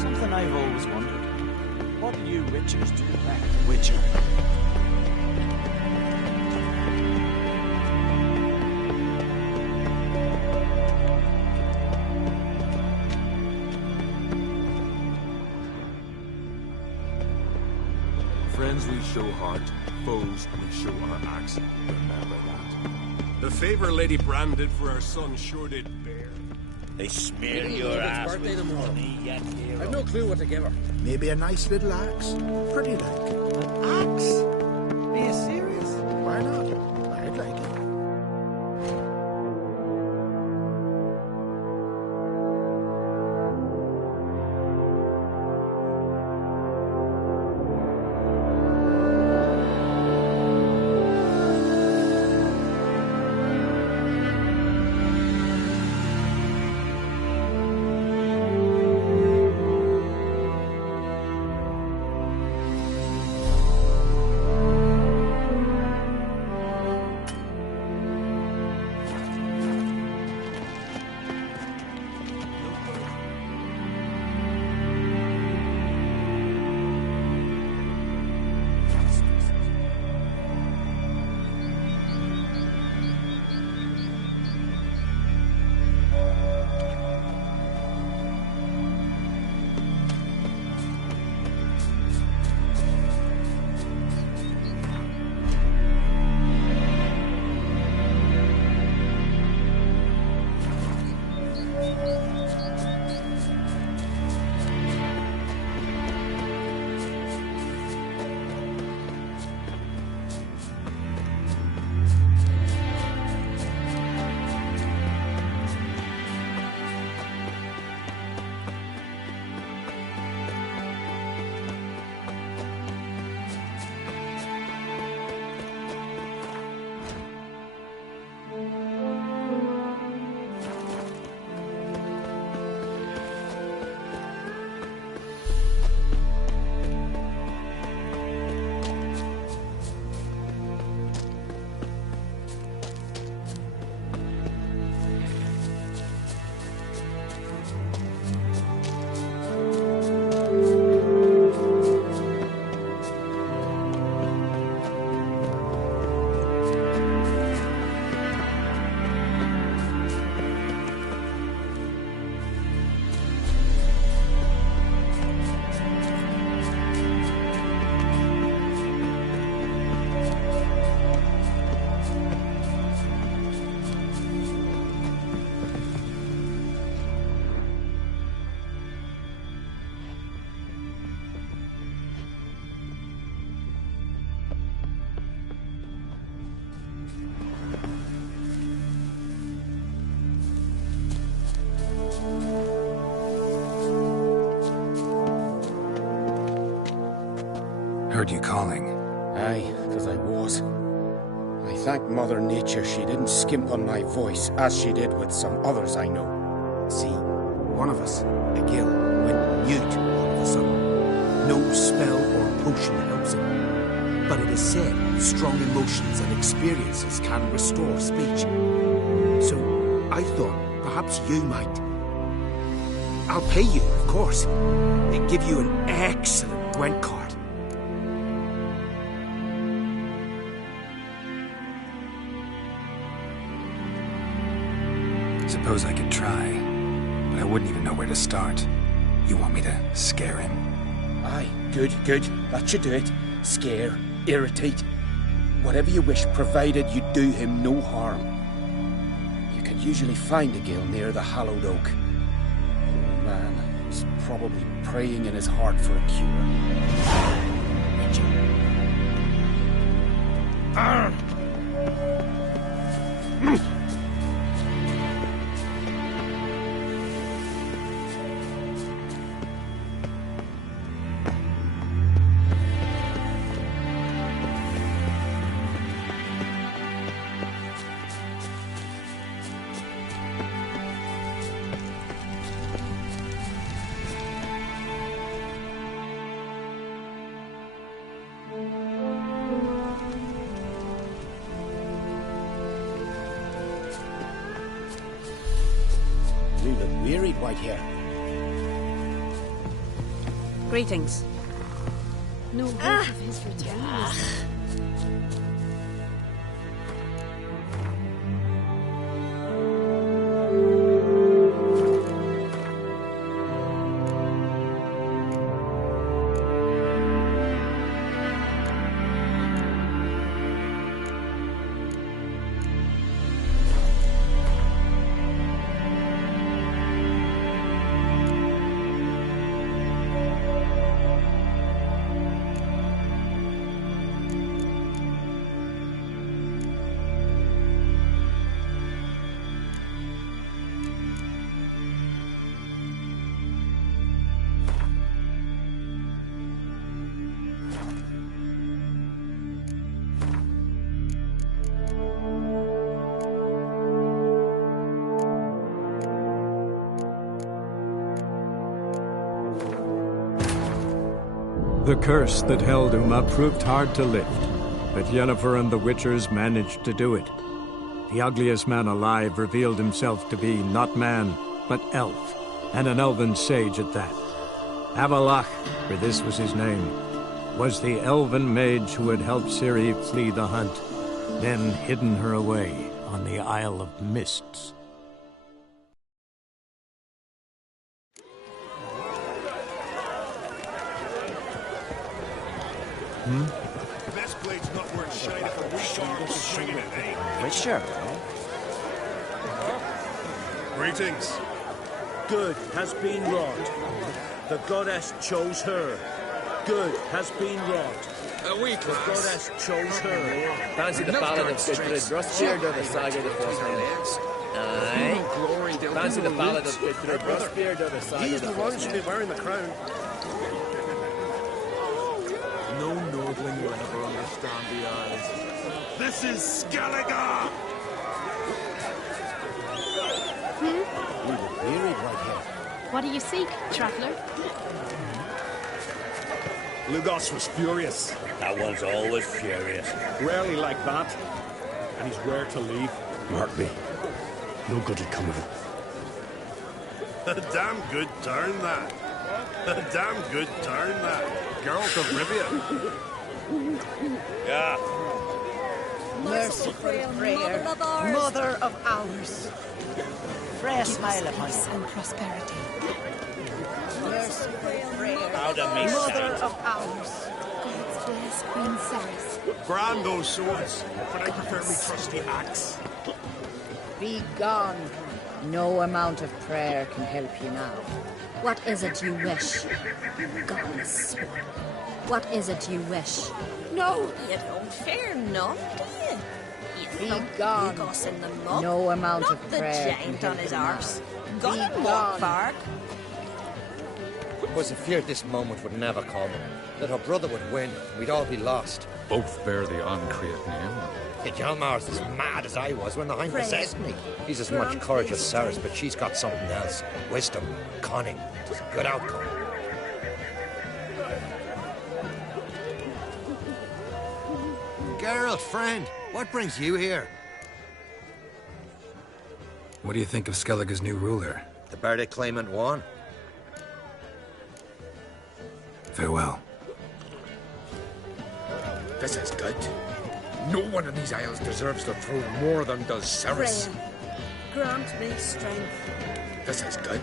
Something I've always wondered. What do you witchers do back to Witcher? Friends we show heart, foes we show our axe. Remember that. The favor Lady Bran did for our son sure did bear. They smear your ass with tomorrow. honey, yet hero. I've no clue what to give her. Maybe a nice little axe. Pretty like. An axe? Are you serious? Why not? I'd like it. Heard you calling. Aye, because I was. I thank Mother Nature she didn't skimp on my voice, as she did with some others I know. See, one of us, a gill, went mute all of a sudden. No spell or potion helps him. But it is said strong emotions and experiences can restore speech. So I thought perhaps you might. I'll pay you, of course. And give you an excellent Gwent card. Suppose I could try, but I wouldn't even know where to start. You want me to scare him? Aye, good. That should do it. Scare, irritate, whatever you wish, provided you do him no harm. You can usually find a gill near the hallowed oak. Poor man, he's probably praying in his heart for a cure. look wearied, Whitehair. Greetings. No hope of his return. The curse that held Uma proved hard to lift, but Yennefer and the Witchers managed to do it. The ugliest man alive revealed himself to be not man, but elf, and an elven sage at that. Avalach, for this was his name, was the elven mage who had helped Ciri flee the hunt, then hidden her away on the Isle of Mists. The best blade's not worth shining for swinging it, eh? Witcher? Greetings. Good has been wrought. The goddess chose her. Good has been wrought. The goddess chose her. Fancy the ballad of Gudrid Rustbeard or the saga of the First Man? Aye. Fancy the ballad of Gudrid Rustbeard or the saga He's of the the one First should be Man? wearing the crown. No Nordling will ever understand the Isles. This is Skellige! We were wearied, Whitehair. What do you seek, traveller? Lugos was furious. That one's always furious. Rarely like that. And he's rare to leave. Mark me. No good will come of it. A damn good turn, that. A damn good turn, that. Geralt of Rivia. Yeah. Merciful prayer, mother of ours. Freya smile upon Peace and prosperity. Merciful prayer, Out of me mother sight. of ours. God's bless Queen Ceres. Grand those swords, but I prefer me trusty axe. Be gone. No amount of prayer can help you now. What is it you wish? Gods. What is it you wish? No, you don't fear none, do you? Be gone. Lugos in the mud. No amount Not of the prayer can giant help on his you now. arse. Be Got him, gone. Wartvarg. It was a feared this moment would never come. That her brother would win, and we'd all be lost. Both bear the uncreate name. Yet Hjalmar's as mad as I was when the hind Freya. possessed me. He's as much courage as Ceres, but she's got something else. Wisdom, cunning. It's a good outcome. Geralt, friend, what brings you here? What do you think of Skellige's new ruler? The Bardic claimant won. Farewell. This is good. No one in these isles deserves the throne more than does Ceres. Freya, grant me strength. This is good.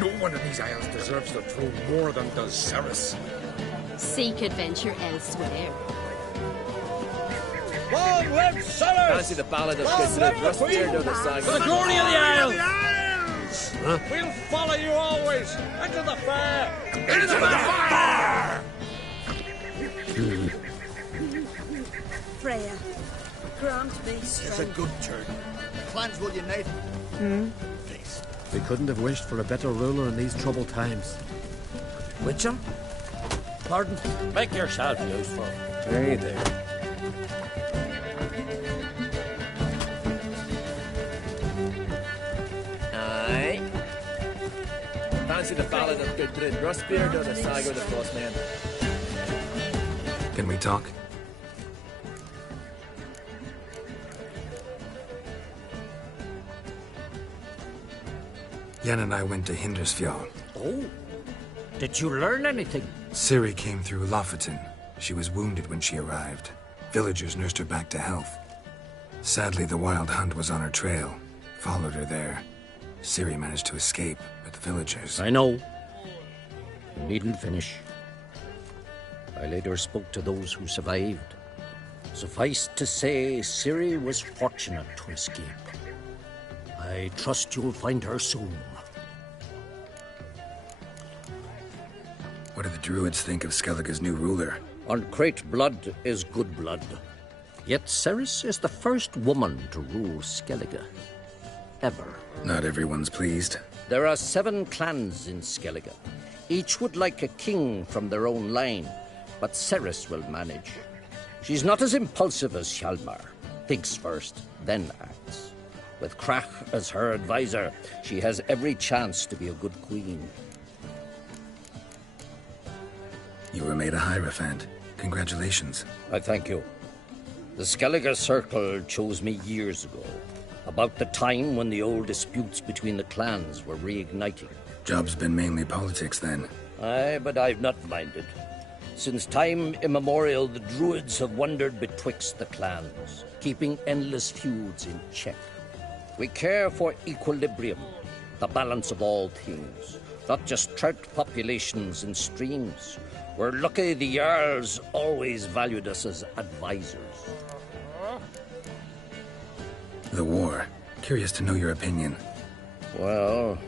No one in these isles deserves the throne more than does Ceres. Seek adventure elsewhere. Long live Ceres! Fancy the ballad of Gudrid Rustbeard or the saga For the of glory of the Isles! Huh? We'll follow you always! Into the fair! Into the fire! Freya, grant me It's a strength. good turn. The clans will unite. We couldn't have wished for a better ruler in these troubled times. Witcher? Pardon? Make yourself useful. Hey there. Aye. Fancy the ballad of Gudrid Rustbeard or the saga of the First Man? Can we talk? Yen and I went to Hindersfjall. Oh? Did you learn anything? Ciri came through Lofoten. She was wounded when she arrived. Villagers nursed her back to health. Sadly, the Wild Hunt was on her trail. Followed her there. Ciri managed to escape, but the villagers... I know. You needn't finish. I later spoke to those who survived. Suffice to say, Ciri was fortunate to escape. I trust you'll find her soon. What do the Druids think of Skellige's new ruler? Uncrate blood is good blood. Yet Ceres is the first woman to rule Skellige. Ever. Not everyone's pleased. There are 7 clans in Skellige. Each would like a king from their own line, but Ceres will manage. She's not as impulsive as Hjalmar. Thinks first, then acts. With Krach as her advisor, she has every chance to be a good queen. You were made a Hierophant. Congratulations. I thank you. The Skellige Circle chose me years ago, about the time when the old disputes between the clans were reigniting. Job's been mainly politics then. Aye, but I've not minded. Since time immemorial, the Druids have wandered betwixt the clans, keeping endless feuds in check. We care for equilibrium, the balance of all things, not just trout populations and streams. We're lucky the Jarls always valued us as advisors. The war. Curious to know your opinion. Well,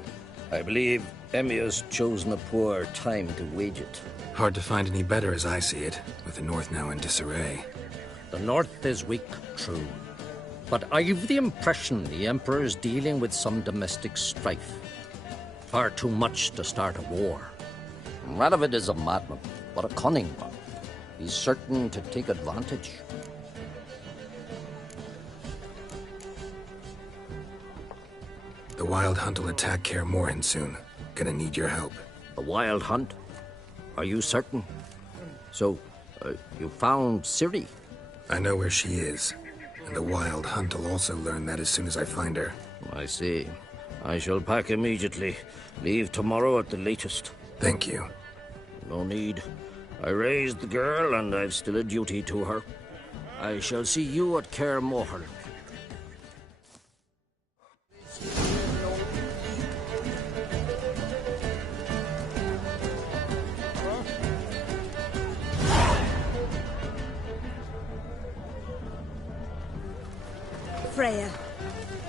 I believe Emmir's chosen a poor time to wage it. Hard to find any better as I see it, with the North now in disarray. The North is weak, true. But I've the impression the Emperor is dealing with some domestic strife. Far too much to start a war. Radovid is a madman, but a cunning one. He's certain to take advantage. The Wild Hunt will attack Kaer Morhen soon. Gonna need your help. The Wild Hunt? Are you certain? So, you found Ciri? I know where she is. And the Wild Hunt will also learn that as soon as I find her. I see. I shall pack immediately. Leave tomorrow at the latest. Thank you. No need. I raised the girl, and I've still a duty to her. I shall see you at Kaer Morhen. Freya,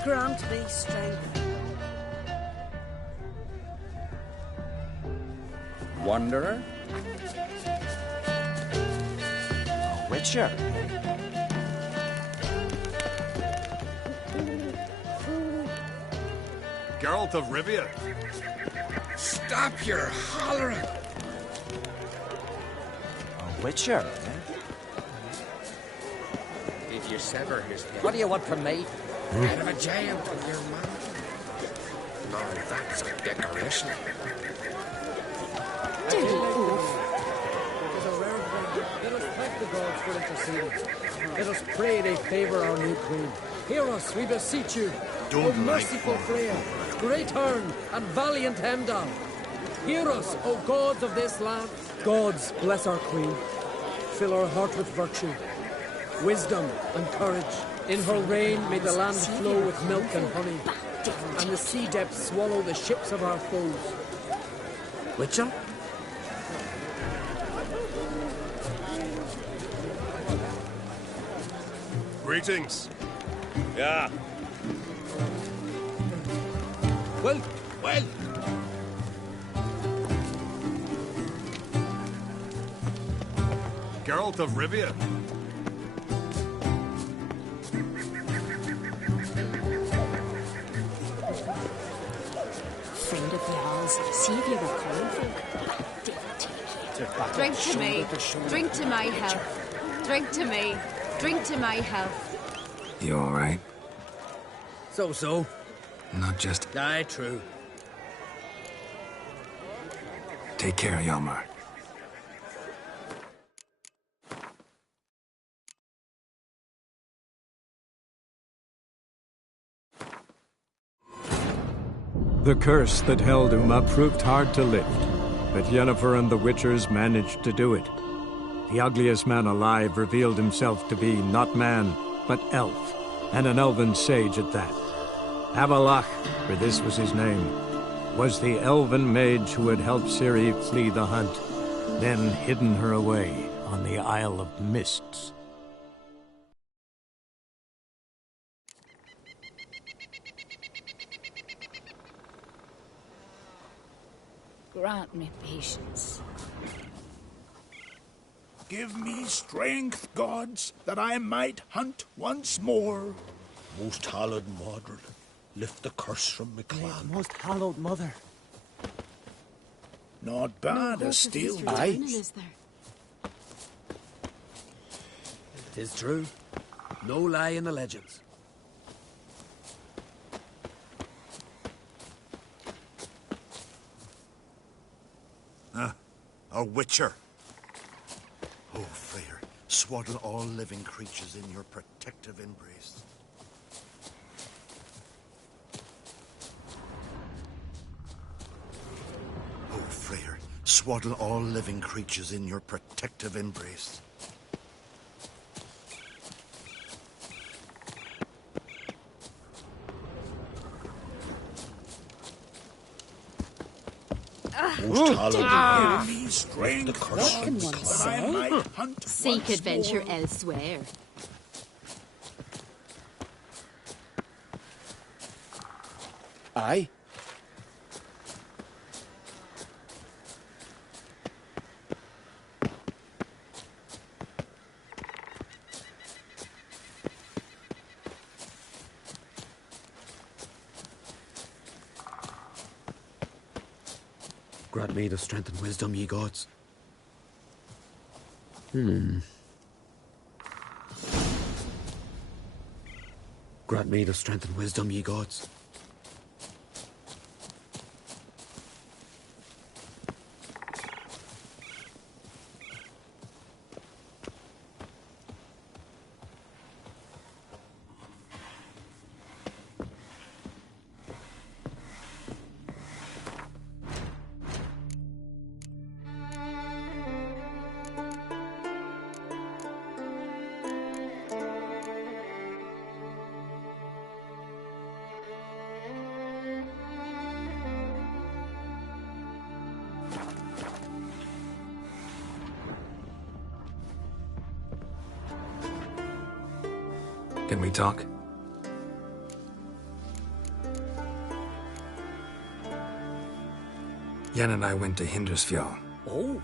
grant me strength. Wanderer? A witcher? Geralt of Rivia. Stop your hollering! A witcher? Did you sever his head? What do you want from me? Out of a jail with your man. No, that's a decoration. Let us thank the gods for interceding. Let us pray they favor our new queen. Hear us, we beseech you. O merciful Freya, great Herne, and valiant Heimdall. Hear us, O gods of this land. Gods, bless our queen. Fill our heart with virtue, wisdom and courage. In her reign may the land flow with milk and honey, and the sea depths swallow the ships of our foes. Witcher? Greetings. Yeah. Well. Geralt of Rivia. Friend of Jarl's, see if you were calling for Drink to me. Drink to my health. Drink to me. Drink to my health. You alright? So. Not just... Aye, true. Take care, Hjalmar. The curse that held Uma proved hard to lift, but Yennefer and the Witchers managed to do it. The ugliest man alive revealed himself to be not man, but elf, and an elven sage at that. Avalach, for this was his name, was the elven mage who had helped Ciri flee the hunt, then hidden her away on the Isle of Mists. Grant me patience. Give me strength, gods, that I might hunt once more. Most hallowed Mordred, lift the curse from my clan. Most hallowed mother. Not bad, a steel Aye. dice. Tis true. No lie in the legends. A witcher. Oh, Freyr, swaddle all living creatures in your protective embrace. Oh, Freyr, swaddle all living creatures in your protective embrace. Most hallowed Give me strength, gods, that I might hunt Seek once adventure more. elsewhere. Aye. Grant me the strength and wisdom, ye gods. Grant me the strength and wisdom, ye gods. Can we talk? Yen and I went to Hindersfjall. Oh?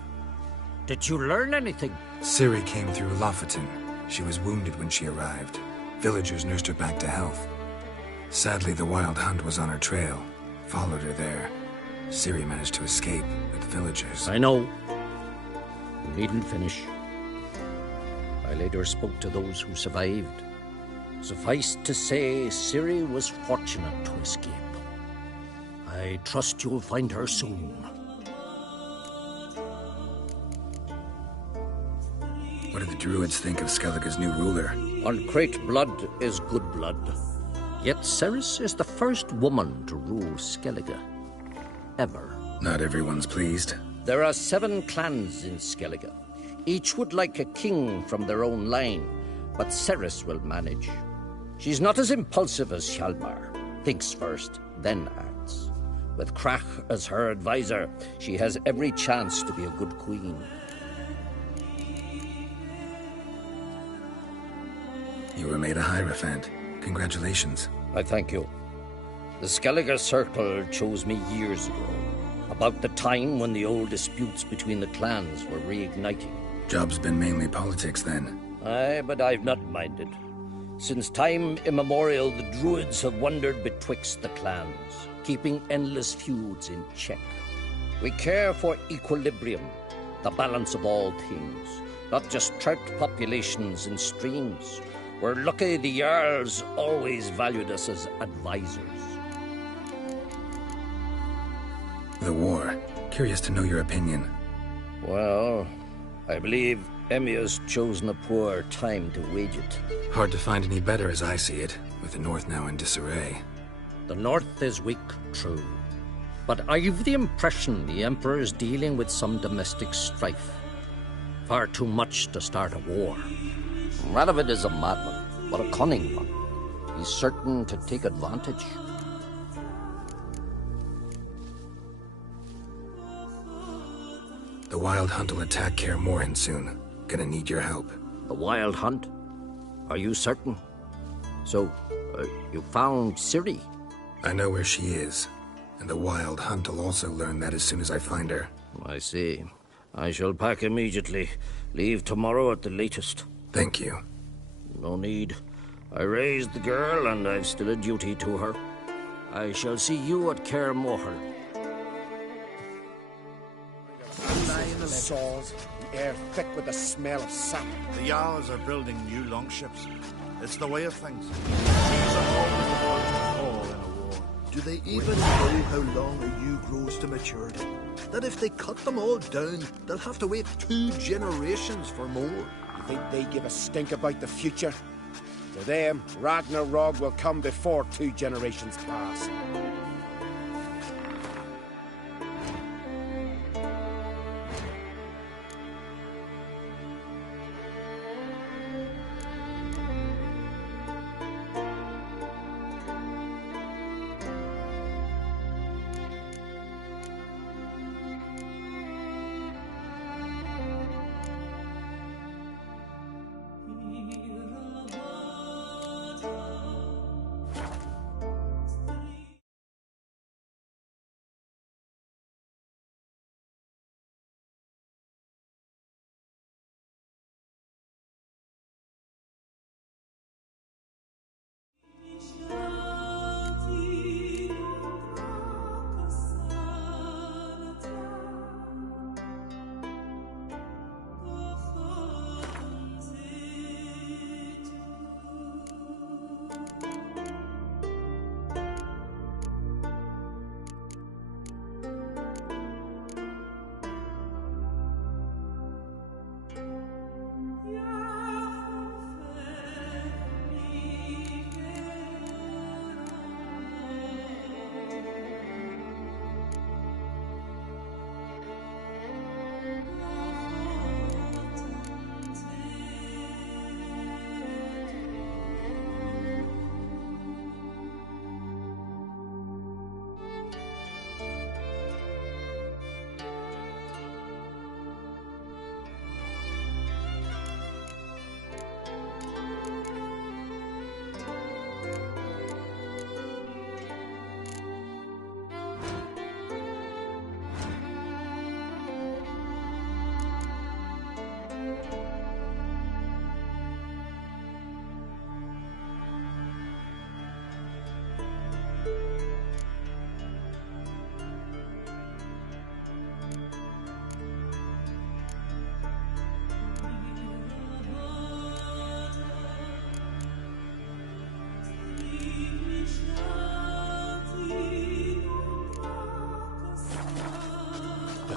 Did you learn anything? Ciri came through Lofoten. She was wounded when she arrived. Villagers nursed her back to health. Sadly, the Wild Hunt was on her trail. Followed her there. Ciri managed to escape, but the villagers... I know. You needn't finish. I later spoke to those who survived. Suffice to say, Ciri was fortunate to escape. I trust you'll find her soon. What do the druids think of Skellige's new ruler? Uncrate blood is good blood. Yet Ceres is the first woman to rule Skellige. Ever. Not everyone's pleased. There are 7 clans in Skellige. Each would like a king from their own line, but Ceres will manage. She's not as impulsive as Hjalmar. Thinks first, then acts. With Krach as her advisor, she has every chance to be a good queen. You were made a Hierophant. Congratulations. I thank you. The Skellige Circle chose me years ago, about the time when the old disputes between the clans were reigniting. Job's been mainly politics then. Aye, but I've not minded. Since time immemorial, the druids have wandered betwixt the clans, keeping endless feuds in check. We care for equilibrium, the balance of all things, not just trout populations and streams. We're lucky the Jarls always valued us as advisors. The war. Curious to know your opinion. Well, I believe Emmir's chosen a poor time to wage it. Hard to find any better as I see it, with the North now in disarray. The North is weak, true, but I've the impression the Emperor is dealing with some domestic strife. Far too much to start a war. Radovid is a madman, but a cunning one. He's certain to take advantage. The Wild Hunt will attack Kaer Morhen soon. Gonna need your help. The Wild Hunt? Are you certain? So, you found Ciri? I know where she is, and the Wild Hunt will also learn that as soon as I find her. I see. I shall pack immediately. Leave tomorrow at the latest. Thank you. No need. I raised the girl, and I've still a duty to her. I shall see you at Kaer Morhen. Saws, the air thick with the smell of sap. The Jarls are building new longships. It's the way of things. These are always the first to fall in a war. Do they even know how long a yew grows to maturity? That if they cut them all down, they'll have to wait 2 generations for more. You think they give a stink about the future? To them, Ragnarok will come before 2 generations pass.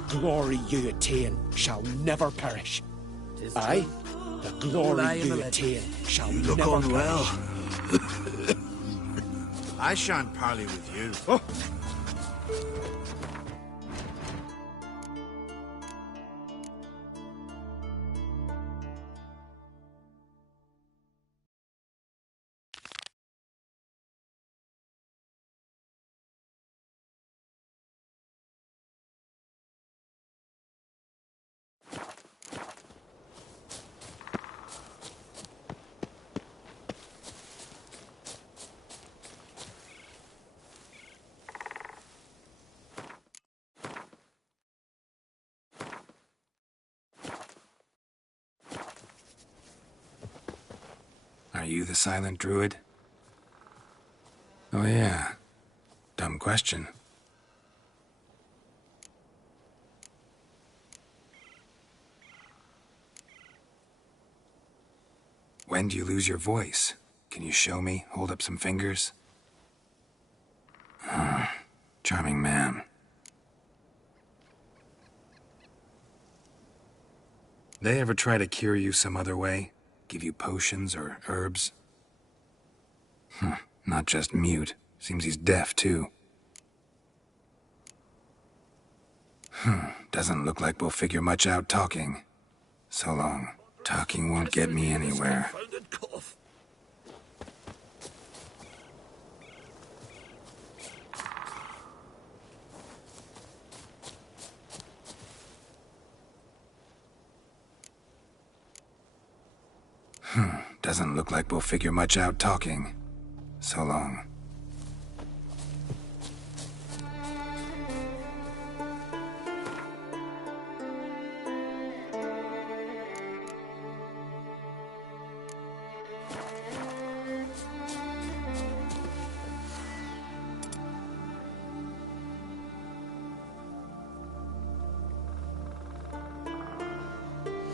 Glory you attain shall never perish. Aye, the glory you attain shall you look never unwell. perish. I shan't parley with you. Oh. Are you the silent druid? Oh yeah. Dumb question. When do you lose your voice? Can you show me? Hold up some fingers? Charming man. They ever try to cure you some other way? Give you potions or herbs? Not just mute. Seems he's deaf, too. Doesn't look like we'll figure much out talking. So long. Talking won't get me anywhere. Doesn't look like we'll figure much out talking. So long.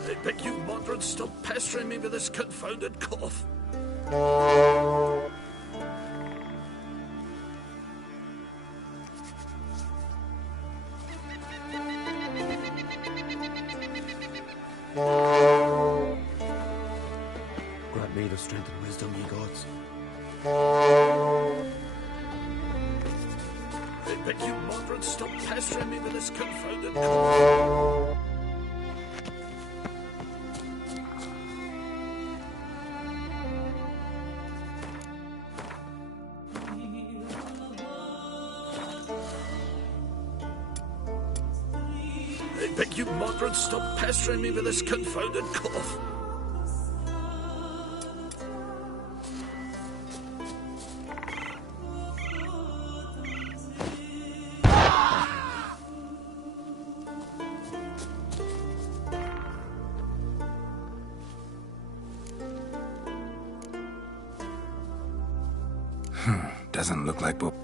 I beg you, Modred, stop pestering me with this confounded cough. Grant me the strength and wisdom, ye gods. I beg you, Modred, stop pestering me with this confounded cough. I beg you, Modred, stop pestering me with this confounded cough. Doesn't look like we'll...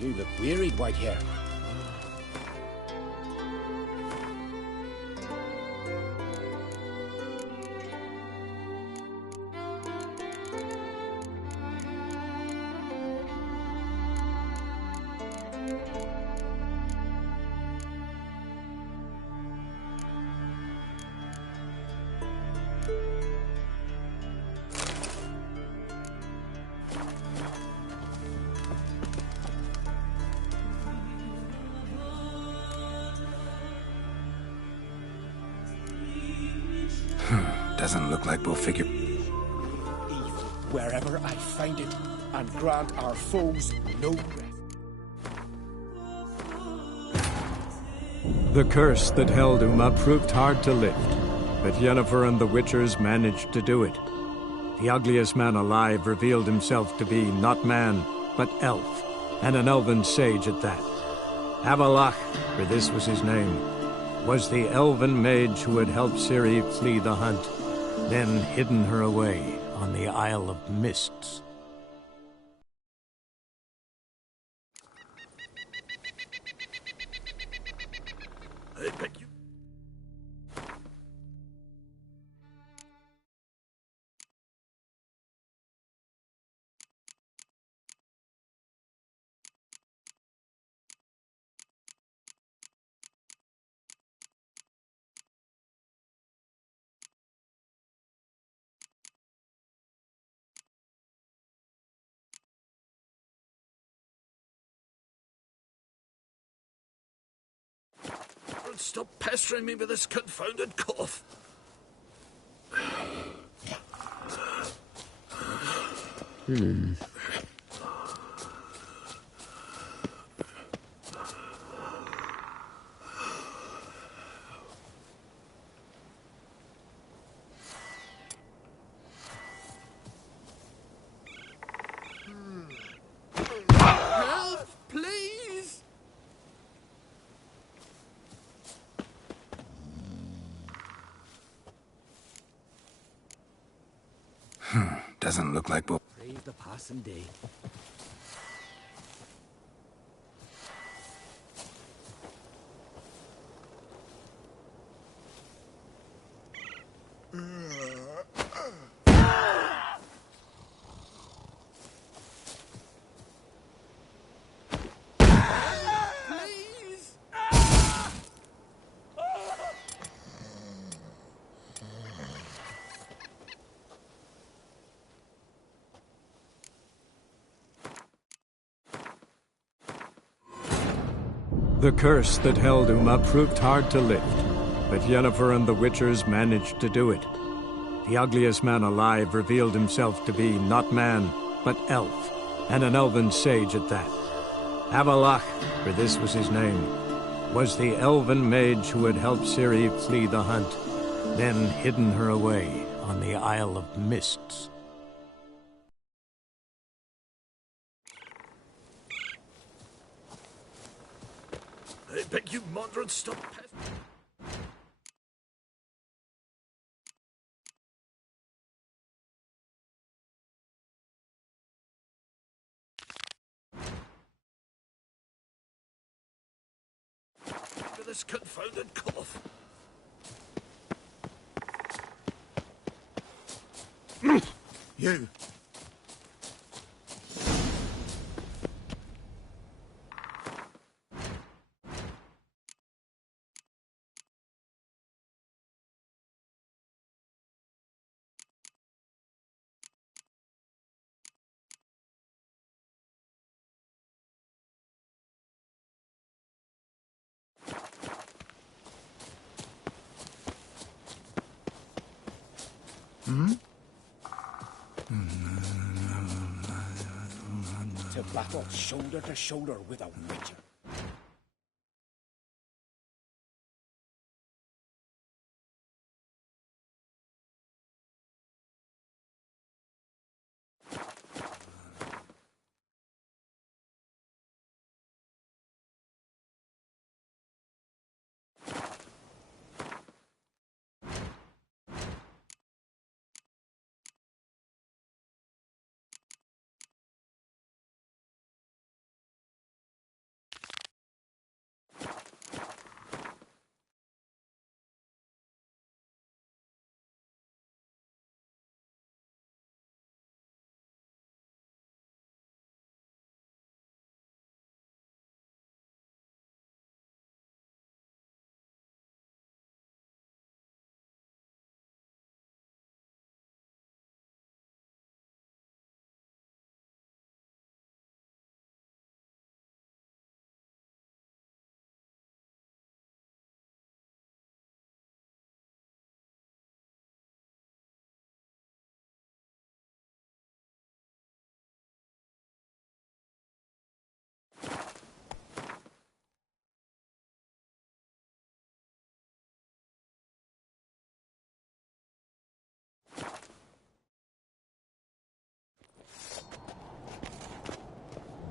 You look wearied, Whitehair. Doesn't look like we'll figure... Evil wherever I find it, and grant our foes no rest. The curse that held Uma proved hard to lift, but Yennefer and the Witchers managed to do it. The ugliest man alive revealed himself to be not man, but elf, and an elven sage at that. Avalach, for this was his name, was the elven mage who had helped Ciri flee the hunt, then hidden her away on the Isle of Mists. I beg you. Stop pestering me with this confounded cough. Help, please! Doesn't look like we'll... Praise the passing day. The curse that held Uma proved hard to lift, but Yennefer and the Witchers managed to do it. The ugliest man alive revealed himself to be not man, but elf, and an elven sage at that. Avalach, for this was his name, was the elven mage who had helped Ciri flee the hunt, then hidden her away on the Isle of Mists. I beg you, moderate, stop. For this confounded cough. You. Hmm? To battle shoulder to shoulder with a witcher.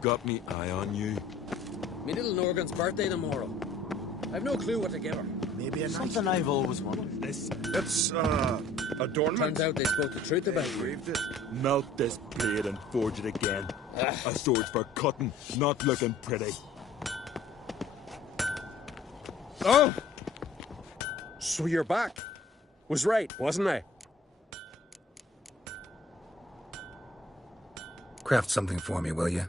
Got me eye on you. Me little Norgan's birthday tomorrow. I've no clue what to give her. Maybe a nice Something I've always wanted. It's, adornment. Turns out they spoke the truth about you. Engraved it. Melt this blade and forge it again. A sword for cutting, not looking pretty. Oh! So you're back. Was right, wasn't I? Craft something for me, will you?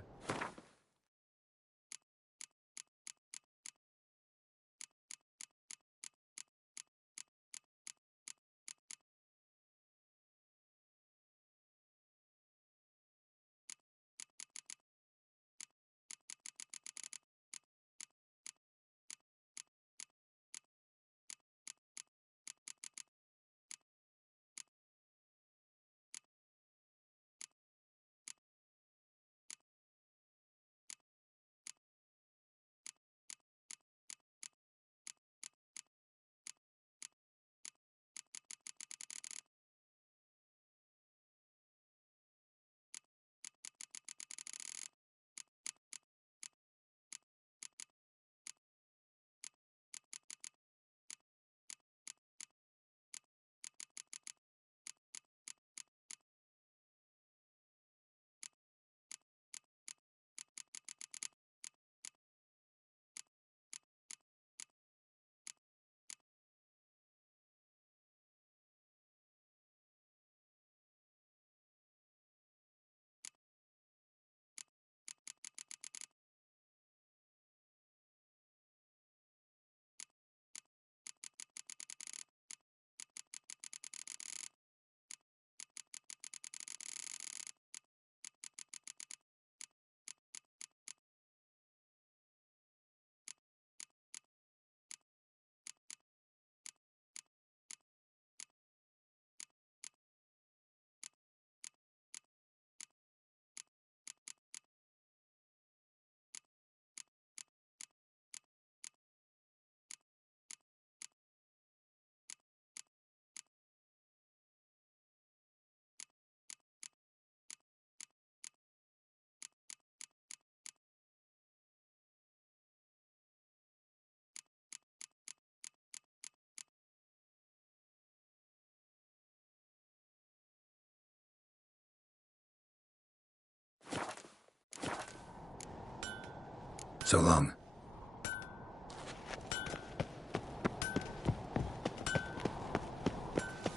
So long.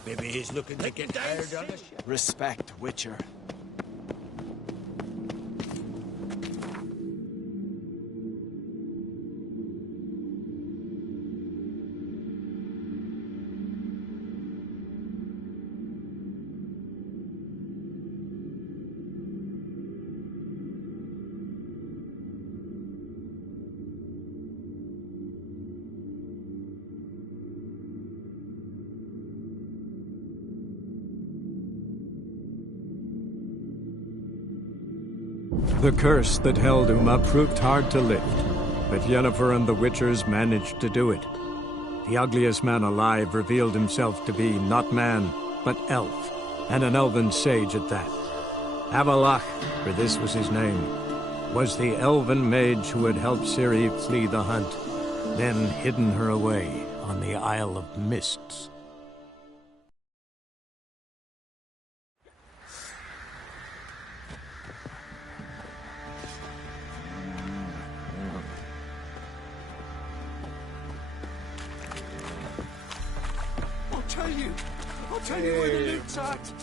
Maybe he's looking to get hard on us. Respect, Witcher. The curse that held Uma proved hard to lift, but Yennefer and the Witchers managed to do it. The ugliest man alive revealed himself to be not man, but elf, and an elven sage at that. Avalach, for this was his name, was the elven mage who had helped Ciri flee the hunt, then hidden her away on the Isle of Mists. I'll tell you where the loot's at.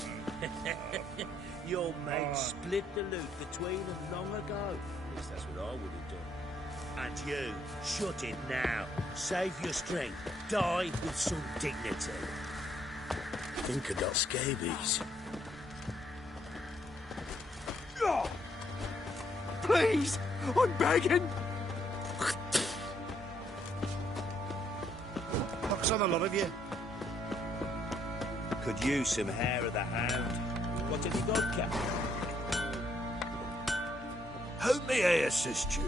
Your mate split the loot between them long ago. At least that's what I would have done. And you, shut it now. Save your strength. Die with some dignity. Think of that scabies. Oh, please, I'm begging. Pox on a lot of you. Could use some hair of the hound. What have you got, Captain? How may I assist you?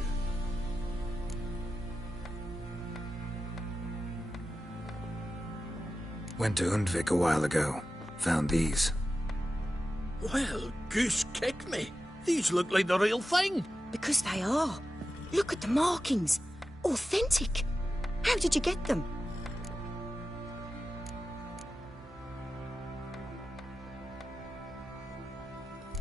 Went to Undvik a while ago. Found these. Well, goose kick me. These look like the real thing. Because they are. Look at the markings. Authentic. How did you get them?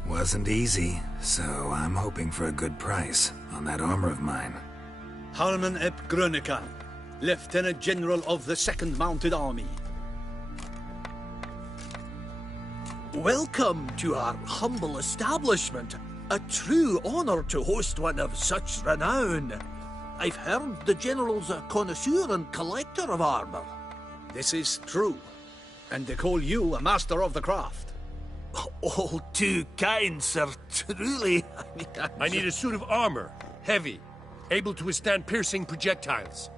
Wasn't easy, so I'm hoping for a good price on that armor of mine. Harman ep Grönica, Lieutenant General of the 2nd Mounted Army. Welcome to our humble establishment. A true honor to host one of such renown. I've heard the General's a connoisseur and collector of armor. This is true, and they call you a master of the craft. All too kind, sir. Truly. I need a suit of armor. Heavy. Able to withstand piercing projectiles.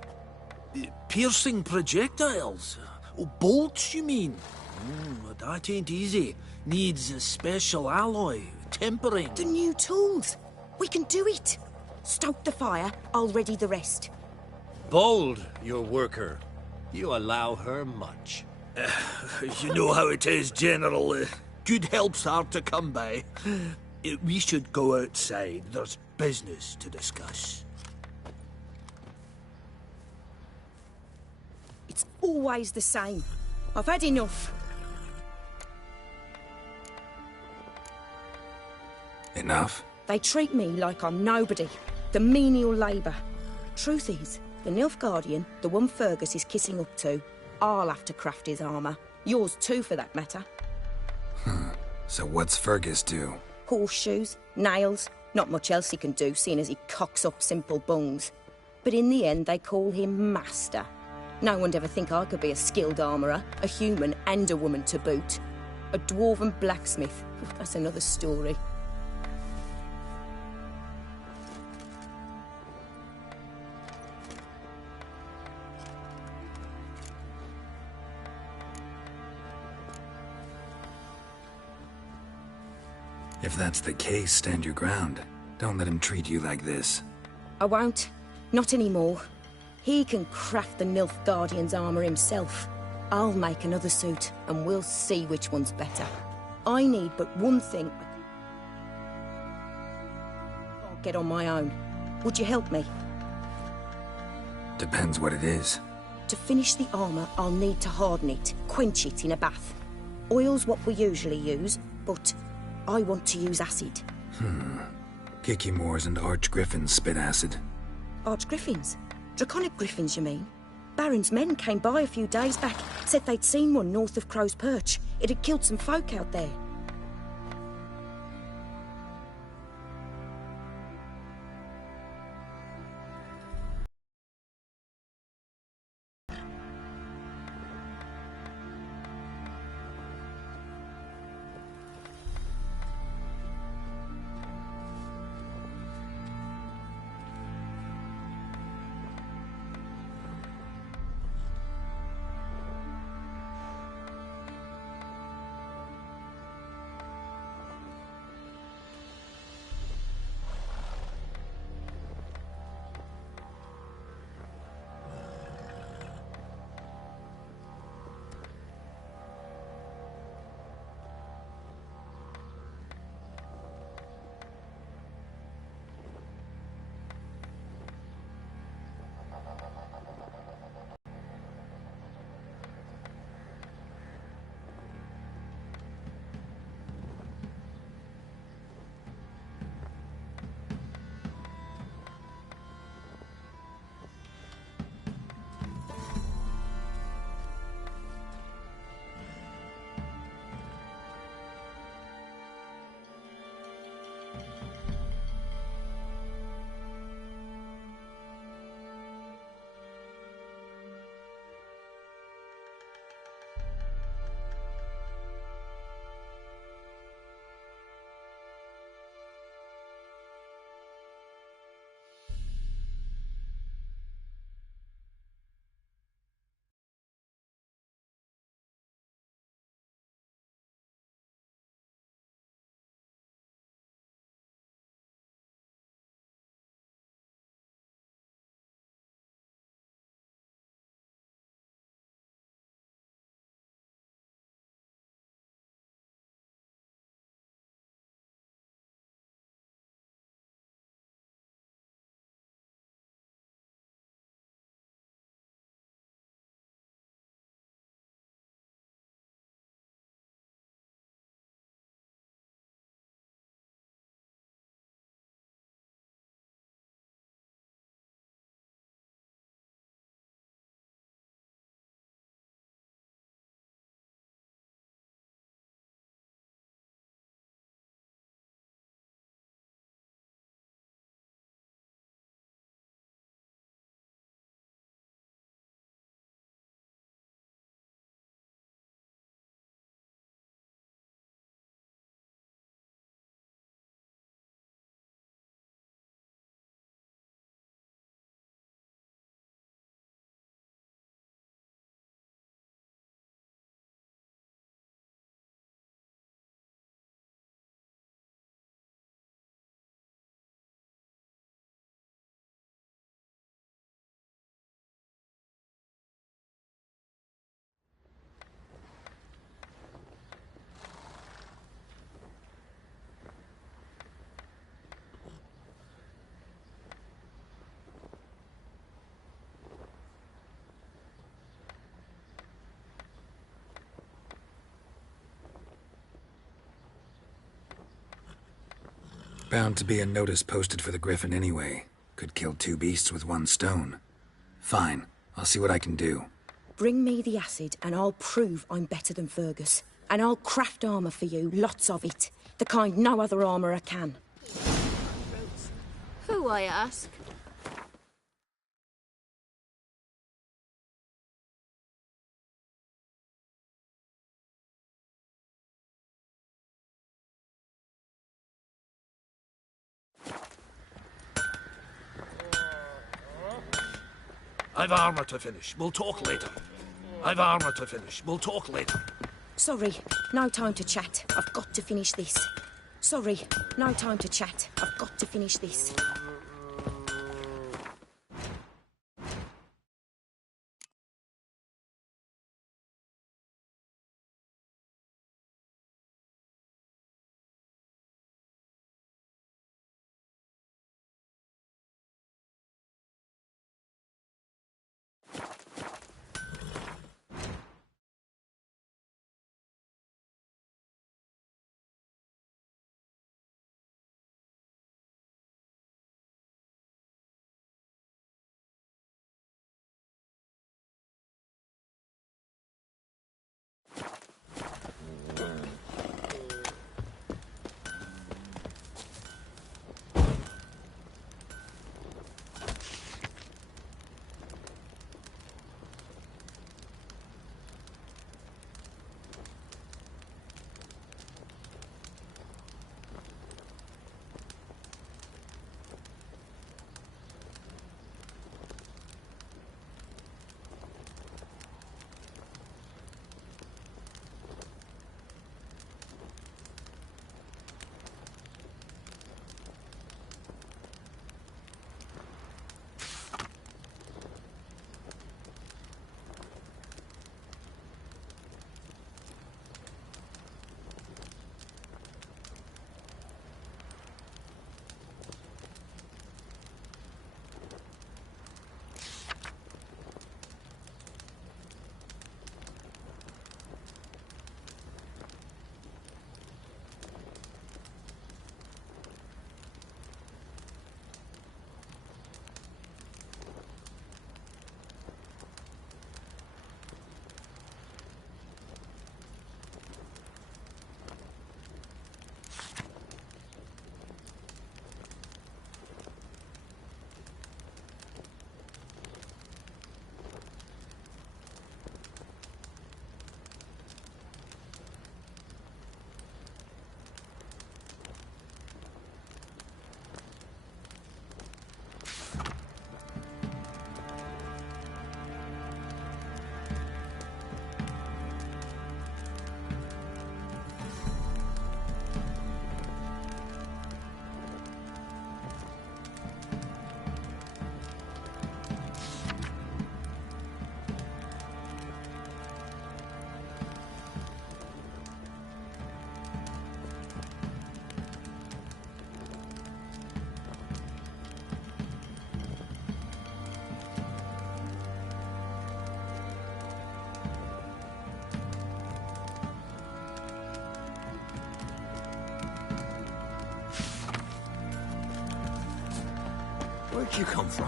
Piercing projectiles? Oh, bolts, you mean? That ain't easy. Needs a special alloy. Tempering. The new tools. We can do it. Stoke the fire. I'll ready the rest. Bold, your worker. You allow her much. You know how it is, General. Good help's hard to come by. We should go outside. There's business to discuss. It's always the same. I've had enough. Enough? They treat me like I'm nobody. The menial labour. Truth is, the Nilfgaardian, the one Fergus is kissing up to, I'll have to craft his armour. Yours too, for that matter. So what's Fergus do? Horseshoes, nails, not much else he can do, seeing as he cocks up simple bungs. But in the end, they call him Master. No one'd ever think I could be a skilled armourer, a human and a woman to boot. A dwarven blacksmith, that's another story. If that's the case, stand your ground. Don't let him treat you like this. I won't. Not anymore. He can craft the Nilfgaardian's armour himself. I'll make another suit, and we'll see which one's better. I need but one thing. I'll get on my own. Would you help me? Depends what it is. To finish the armour, I'll need to harden it, quench it in a bath. Oil's what we usually use, but I want to use acid. Kicky Moors and Arch Griffins spit acid. Archgriffins. Draconic griffins, you mean? Baron's men came by a few days back, said they'd seen one north of Crow's Perch. It had killed some folk out there. Bound to be a notice posted for the Griffin anyway. Could kill two beasts with one stone. Fine, I'll see what I can do. Bring me the acid and I'll prove I'm better than Fergus. And I'll craft armour for you, lots of it. The kind no other armourer can. Who, I ask? I've armour to finish. We'll talk later. I've armour to finish. We'll talk later. Sorry, no time to chat. I've got to finish this. Sorry, no time to chat. I've got to finish this. Where'd you come from?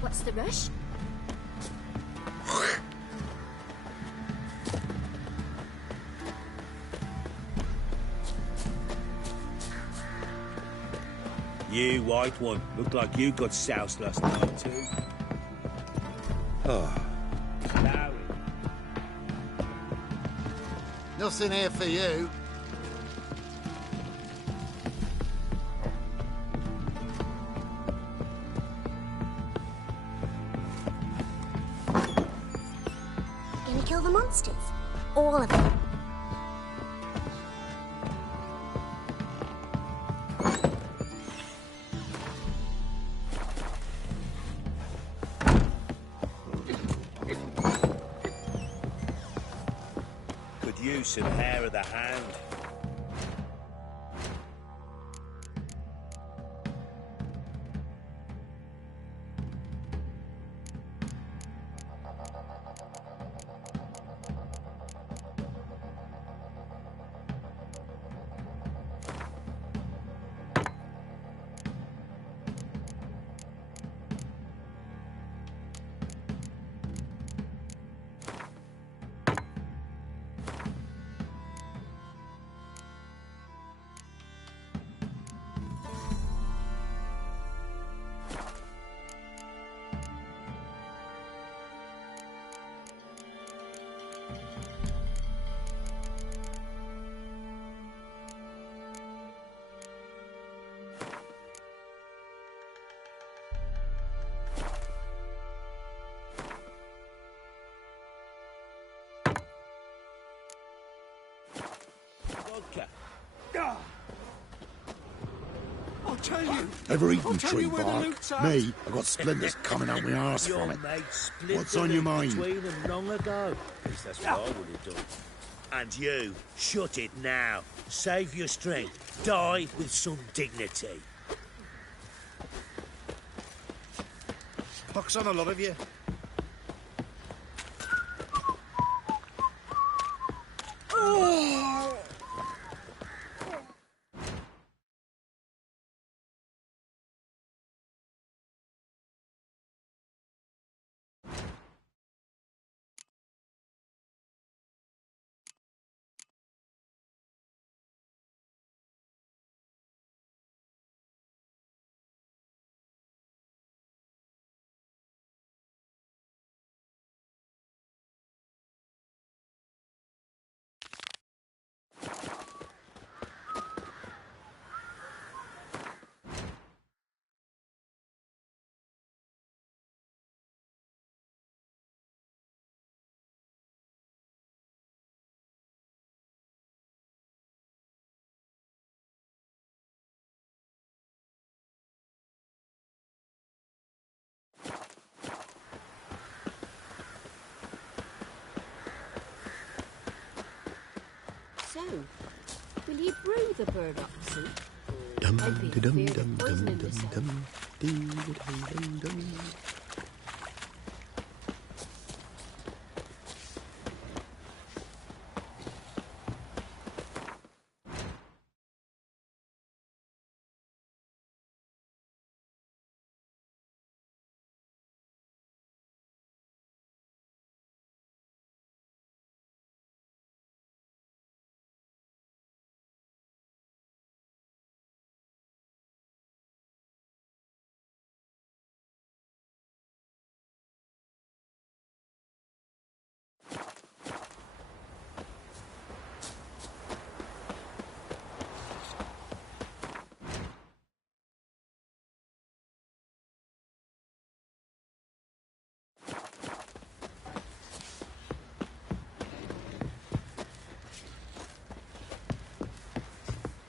What's the rush? You, white one. Looked like you got soused last night, too. Oh. Larry. Nothing here for you. Gonna kill the monsters? All of them. Could use some hair of the hand. Vodka. I'll tell you. Ever eaten I'll tell tree you where the bark? loot's at. Me? I've got splinters coming out my arse Your from it. mate split What's the on your loot mind? between them long ago. At least that's what I would have done. And you, shut it now. Save your strength. Die with some dignity. Pox on a lot of you. So, will you brew the burdock soup? Dum I'd be dum afraid dum of dum poisoning dum myself. dum dum dum dum.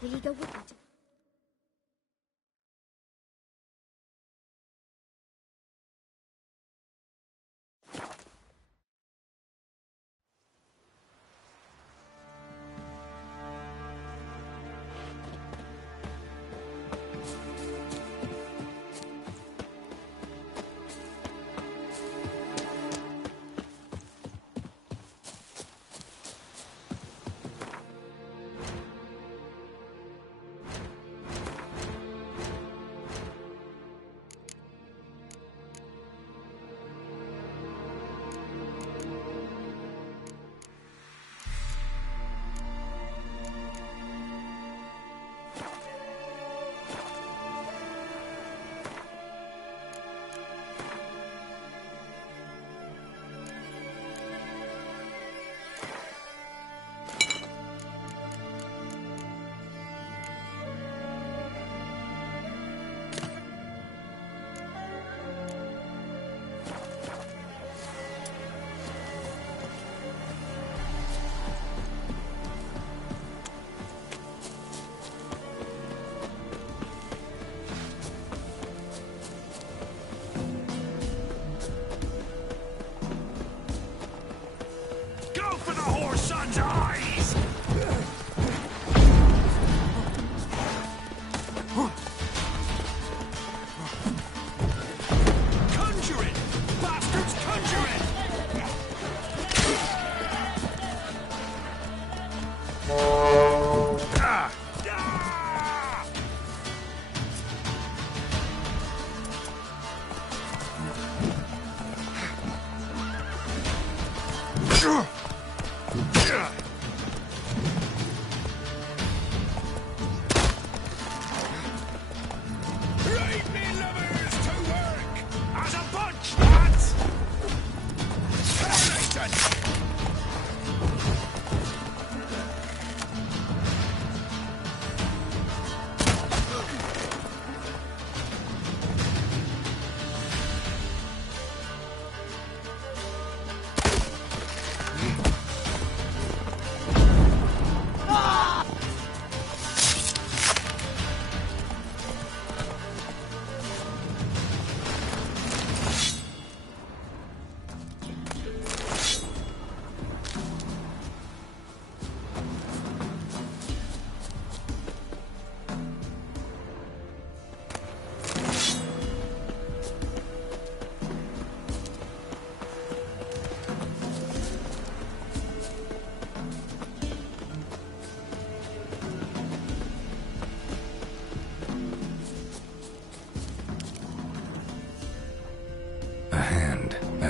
Will you go with me to...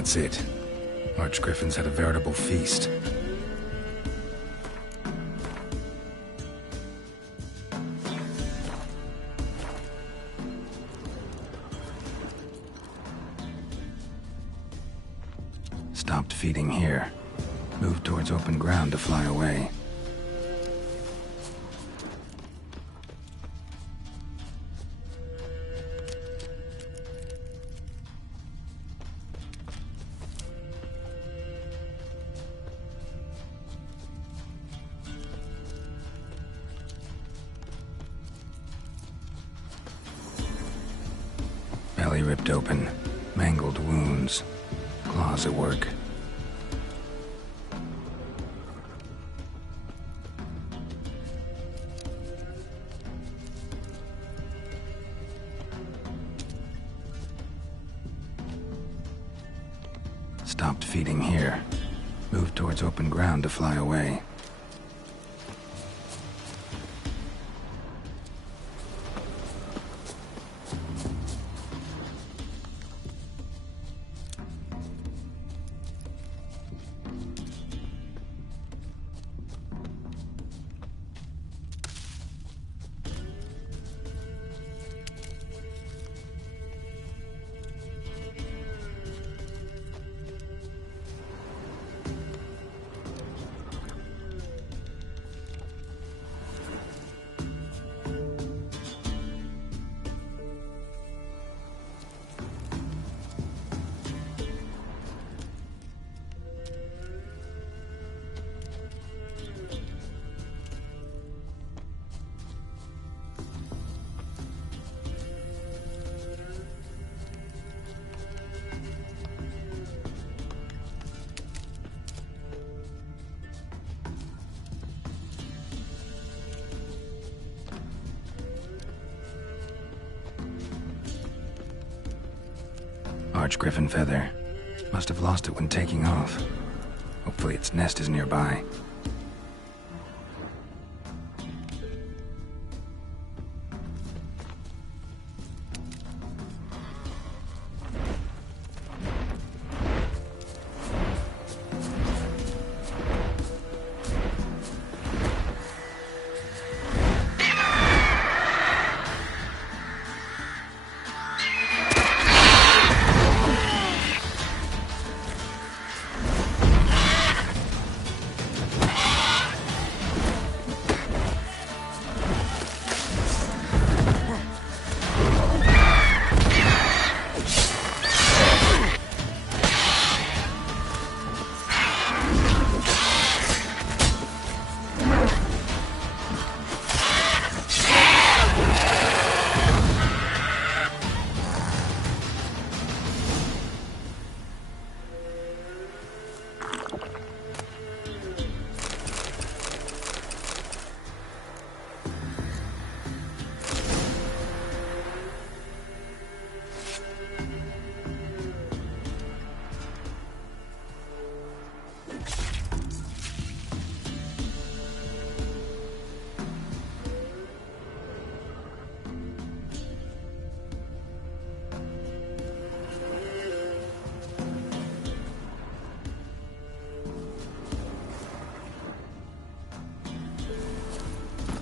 That's it. Archgriffins had a veritable feast. Stopped feeding here. Moved towards open ground to fly away. Belly ripped open. Mangled wounds. Claws at work. Stopped feeding here. Moved towards open ground to fly away. Archgriffin feather. Must have lost it when taking off. Hopefully its nest is nearby.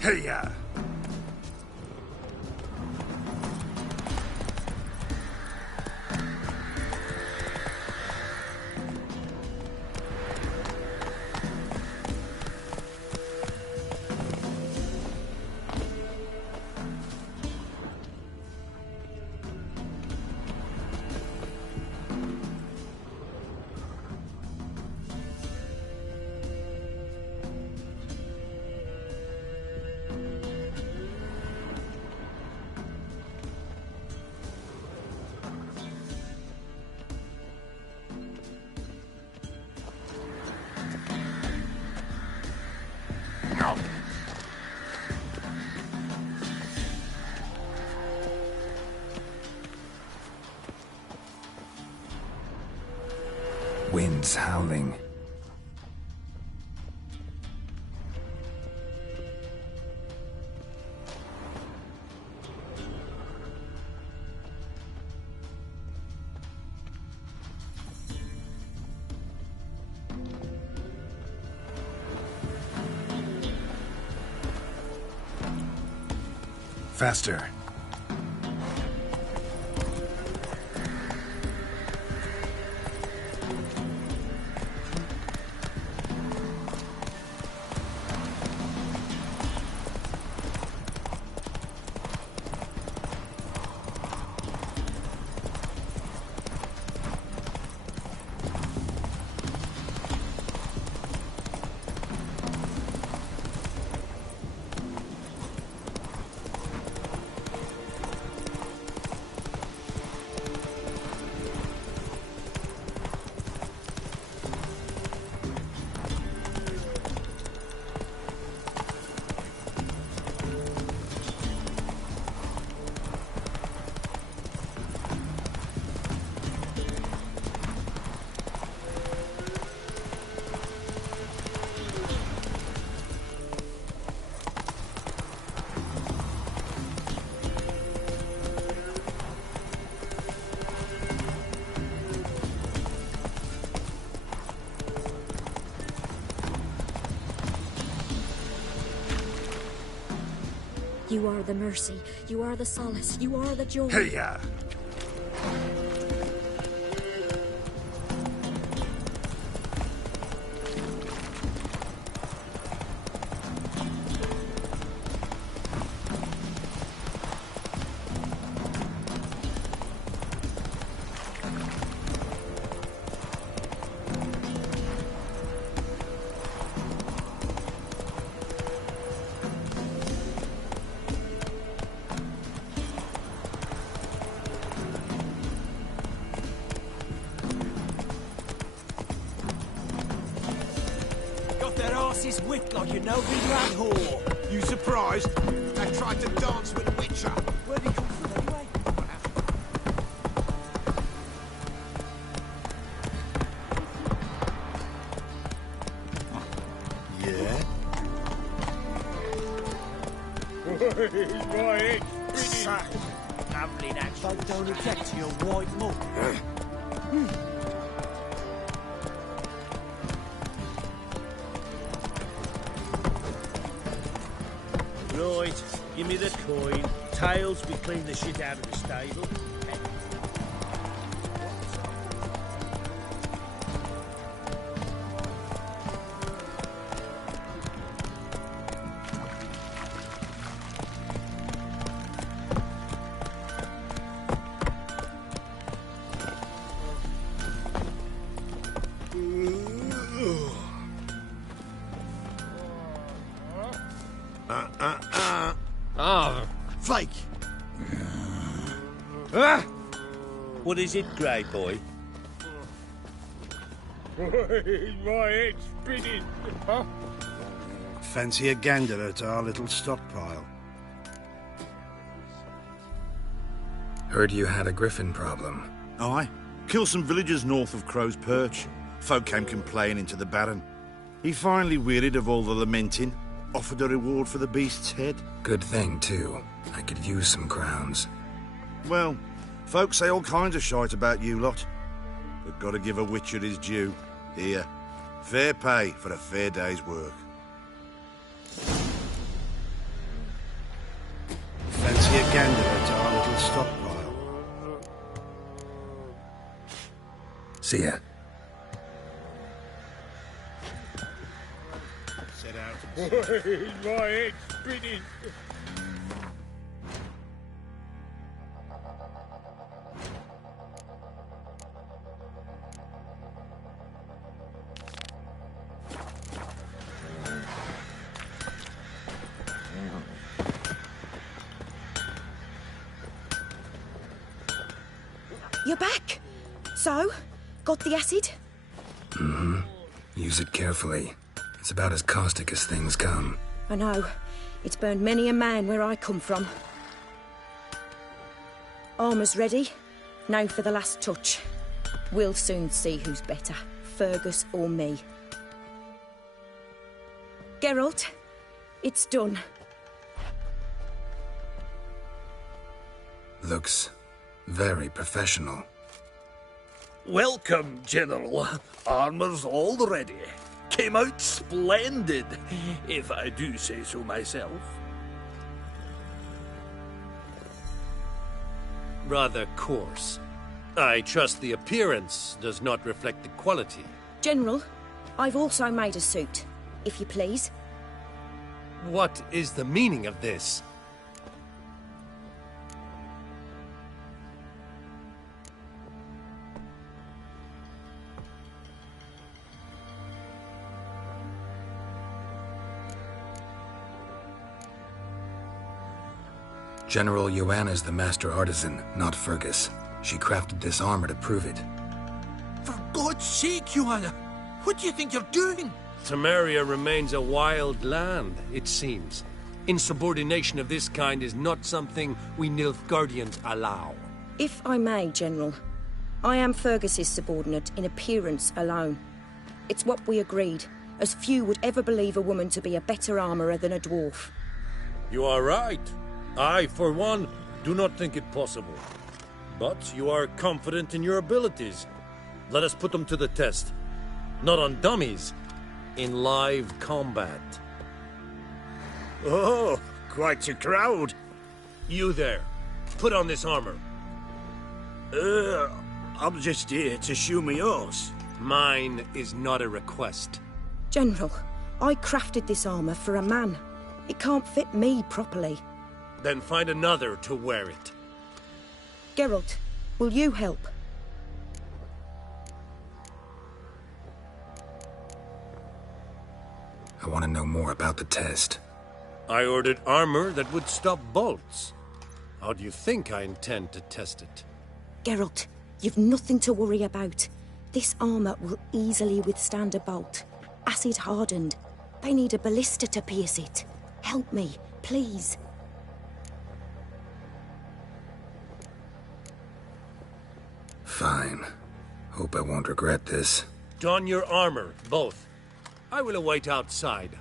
Hey-ya! Winds howling. faster. You are the mercy, you are the solace, you are the joy. Hey-ya! Their asses whipped like you know big rat whore. You surprised? They tried to dance with a witcher. Where'd he come from anyway? Yeah? Right, sack. Lovely that folk don't object to your white mug. Right, give me the coin. Tails, we clean the shit out of the stable. Flake! What is it, Grey Boy? My head's spinning. Huh? Fancy a gander at our little stockpile. Heard you had a griffin problem. Aye. Killed some villagers north of Crow's Perch. Folk came complaining to the Baron. He finally wearied of all the lamenting, offered a reward for the beast's head. Good thing, too. I could use some crowns. Well, folks say all kinds of shite about you lot. But gotta give a witcher his due. Here, fair pay for a fair day's work. Fancy a gander at our little stockpile. See ya. Set out. My head's spinning. You're back. So, got the acid? Mm-hmm. Use it carefully. It's about as caustic as things come. I know. It's burned many a man where I come from. Armour's ready. Now for the last touch. We'll soon see who's better, Fergus or me. Geralt, it's done. Looks very professional. Welcome, General. Armour's all ready. Came out splendid, if I do say so myself. rather coarse. I trust the appearance does not reflect the quality. General, I've also made a suit, if you please. What is the meaning of this? General Joanna's the master artisan, not Fergus. She crafted this armor to prove it. For God's sake, Joanna! What do you think you're doing? Temeria remains a wild land, it seems. Insubordination of this kind is not something we Nilfgaardians allow. If I may, General, I am Fergus's subordinate in appearance alone. It's what we agreed, as few would ever believe a woman to be a better armourer than a dwarf. You are right. I, for one, do not think it possible. But you are confident in your abilities. Let us put them to the test. Not on dummies, in live combat. Oh, quite a crowd. You there, put on this armor. I'm just here to show me yours. Mine is not a request. General, I crafted this armor for a man. It can't fit me properly. Then find another to wear it. Geralt, will you help? I want to know more about the test. I ordered armor that would stop bolts. How do you think I intend to test it? Geralt, you've nothing to worry about. This armor will easily withstand a bolt. Acid hardened. They need a ballista to pierce it. Help me, please. Fine. Hope I won't regret this. Don your armor, both. I will await outside.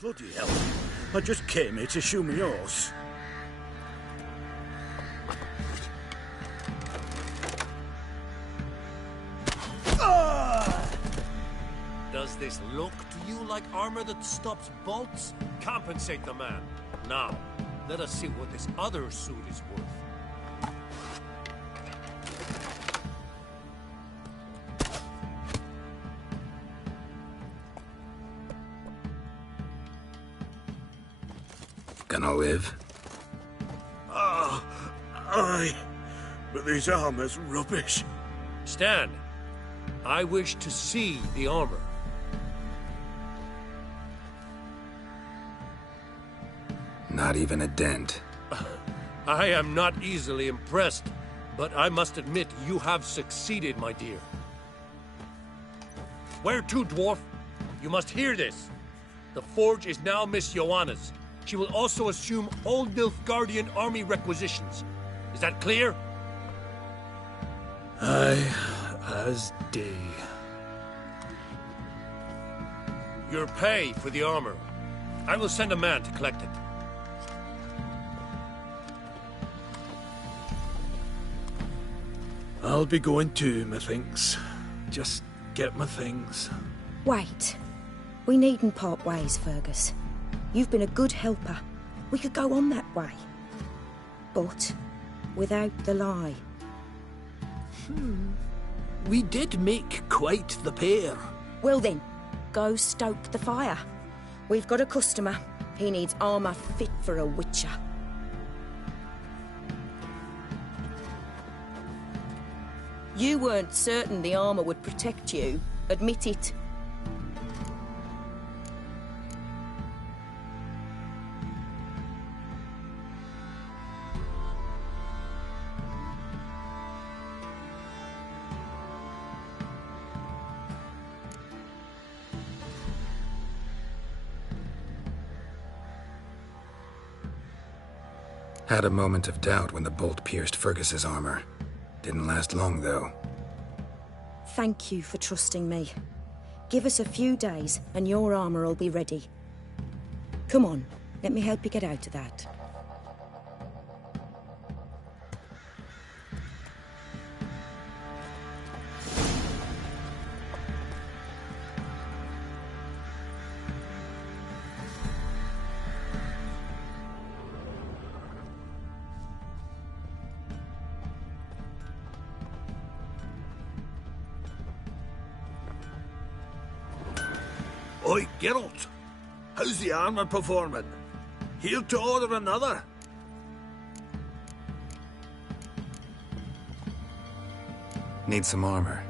Bloody hell. I just came here to show me yours. Does this look to you like armor that stops bolts? Compensate the man. Now, let us see what this other suit is worth. Gonna live? Aye. But this armor's rubbish. Stand. I wish to see the armor. Not even a dent. I am not easily impressed, but I must admit you have succeeded, my dear. Where to, dwarf? You must hear this. The forge is now Miss Joanna's. She will also assume all Nilfgaardian army requisitions. Is that clear? Aye, as day. Your pay for the armor. I will send a man to collect it. I'll be going too, methinks. Just get my things. Wait. We needn't part ways, Fergus. You've been a good helper. We could go on that way. But without the lie. We did make quite the pair. Well then, go stoke the fire. We've got a customer. He needs armor fit for a witcher. You weren't certain the armor would protect you. Admit it. Had a moment of doubt when the bolt pierced Fergus's armor. Didn't last long, though. Thank you for trusting me. Give us a few days and your armor will be ready. Come on, let me help you get out of that. Oi, Geralt. How's the armor performing? Here to order another? Need some armor.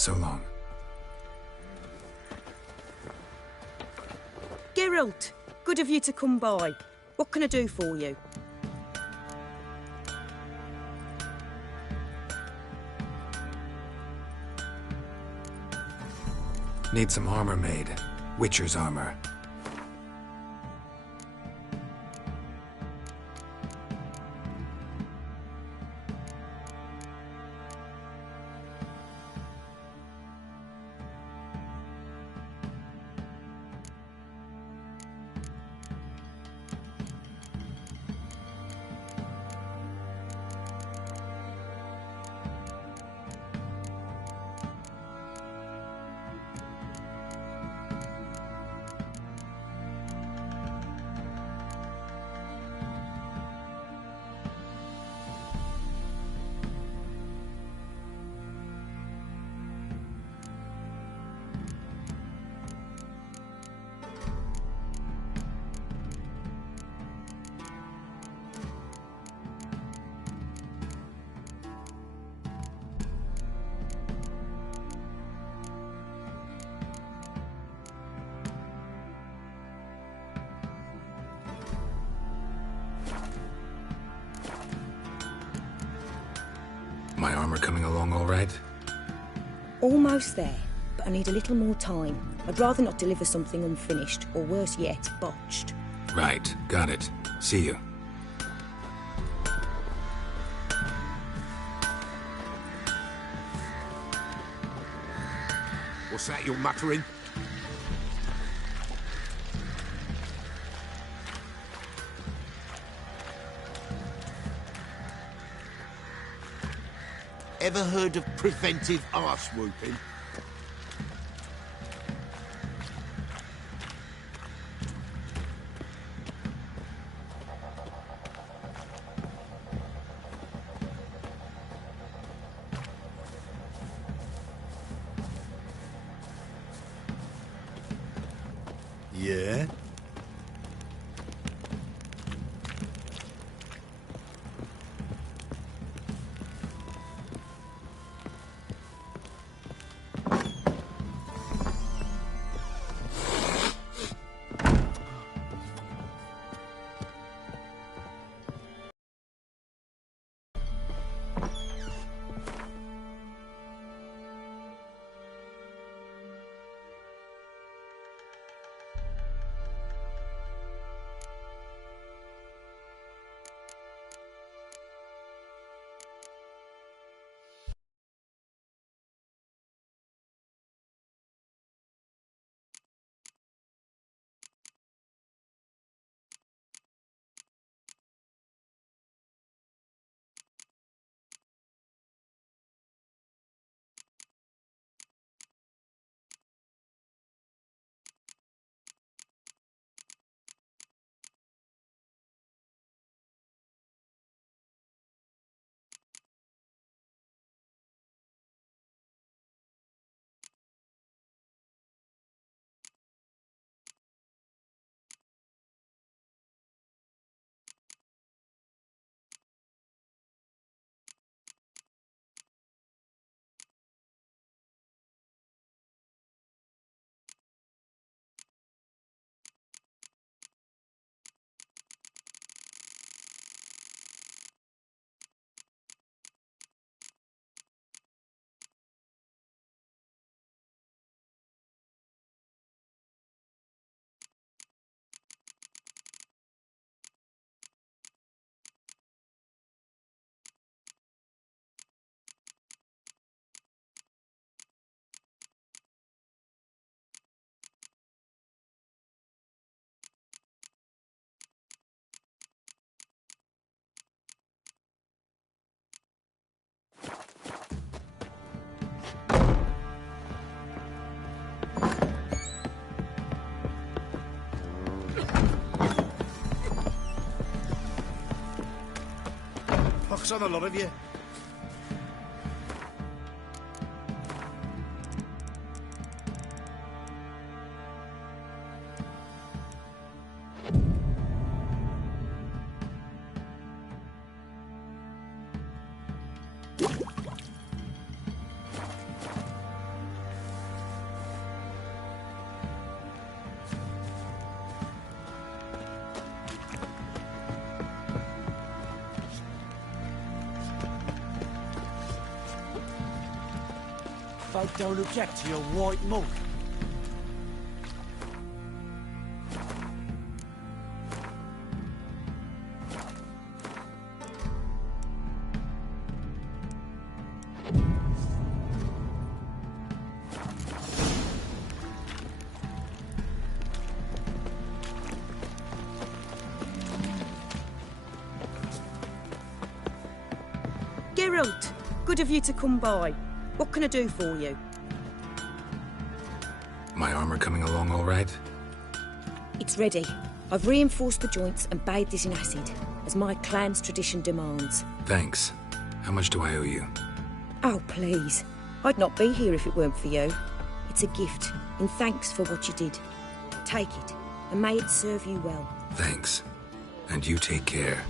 So long. Geralt, good of you to come by. What can I do for you? Need some armor made. Witcher's armor. My armor coming along all right? Almost there, but I need a little more time. I'd rather not deliver something unfinished, or worse yet, botched. Right, got it. See you. What's that you're muttering? Ever heard of preventive arse whooping? Yeah? Pox on a lot of you. Folk don't object to your white mug. Geralt, good of you to come by. What can I do for you? My armor coming along all right? It's ready. I've reinforced the joints and bathed it in acid, as my clan's tradition demands. Thanks. How much do I owe you? Oh, please. I'd not be here if it weren't for you. It's a gift, in thanks for what you did. Take it, and may it serve you well. Thanks. And you take care.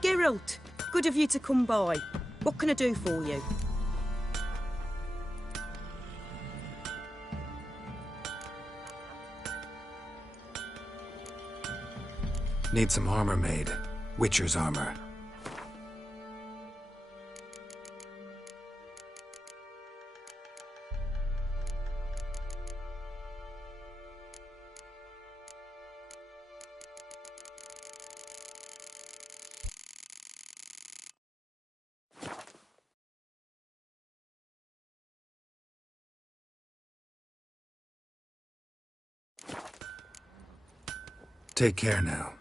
Geralt, good of you to come by. What can I do for you? Need some armor made. Witcher's armor. Take care now.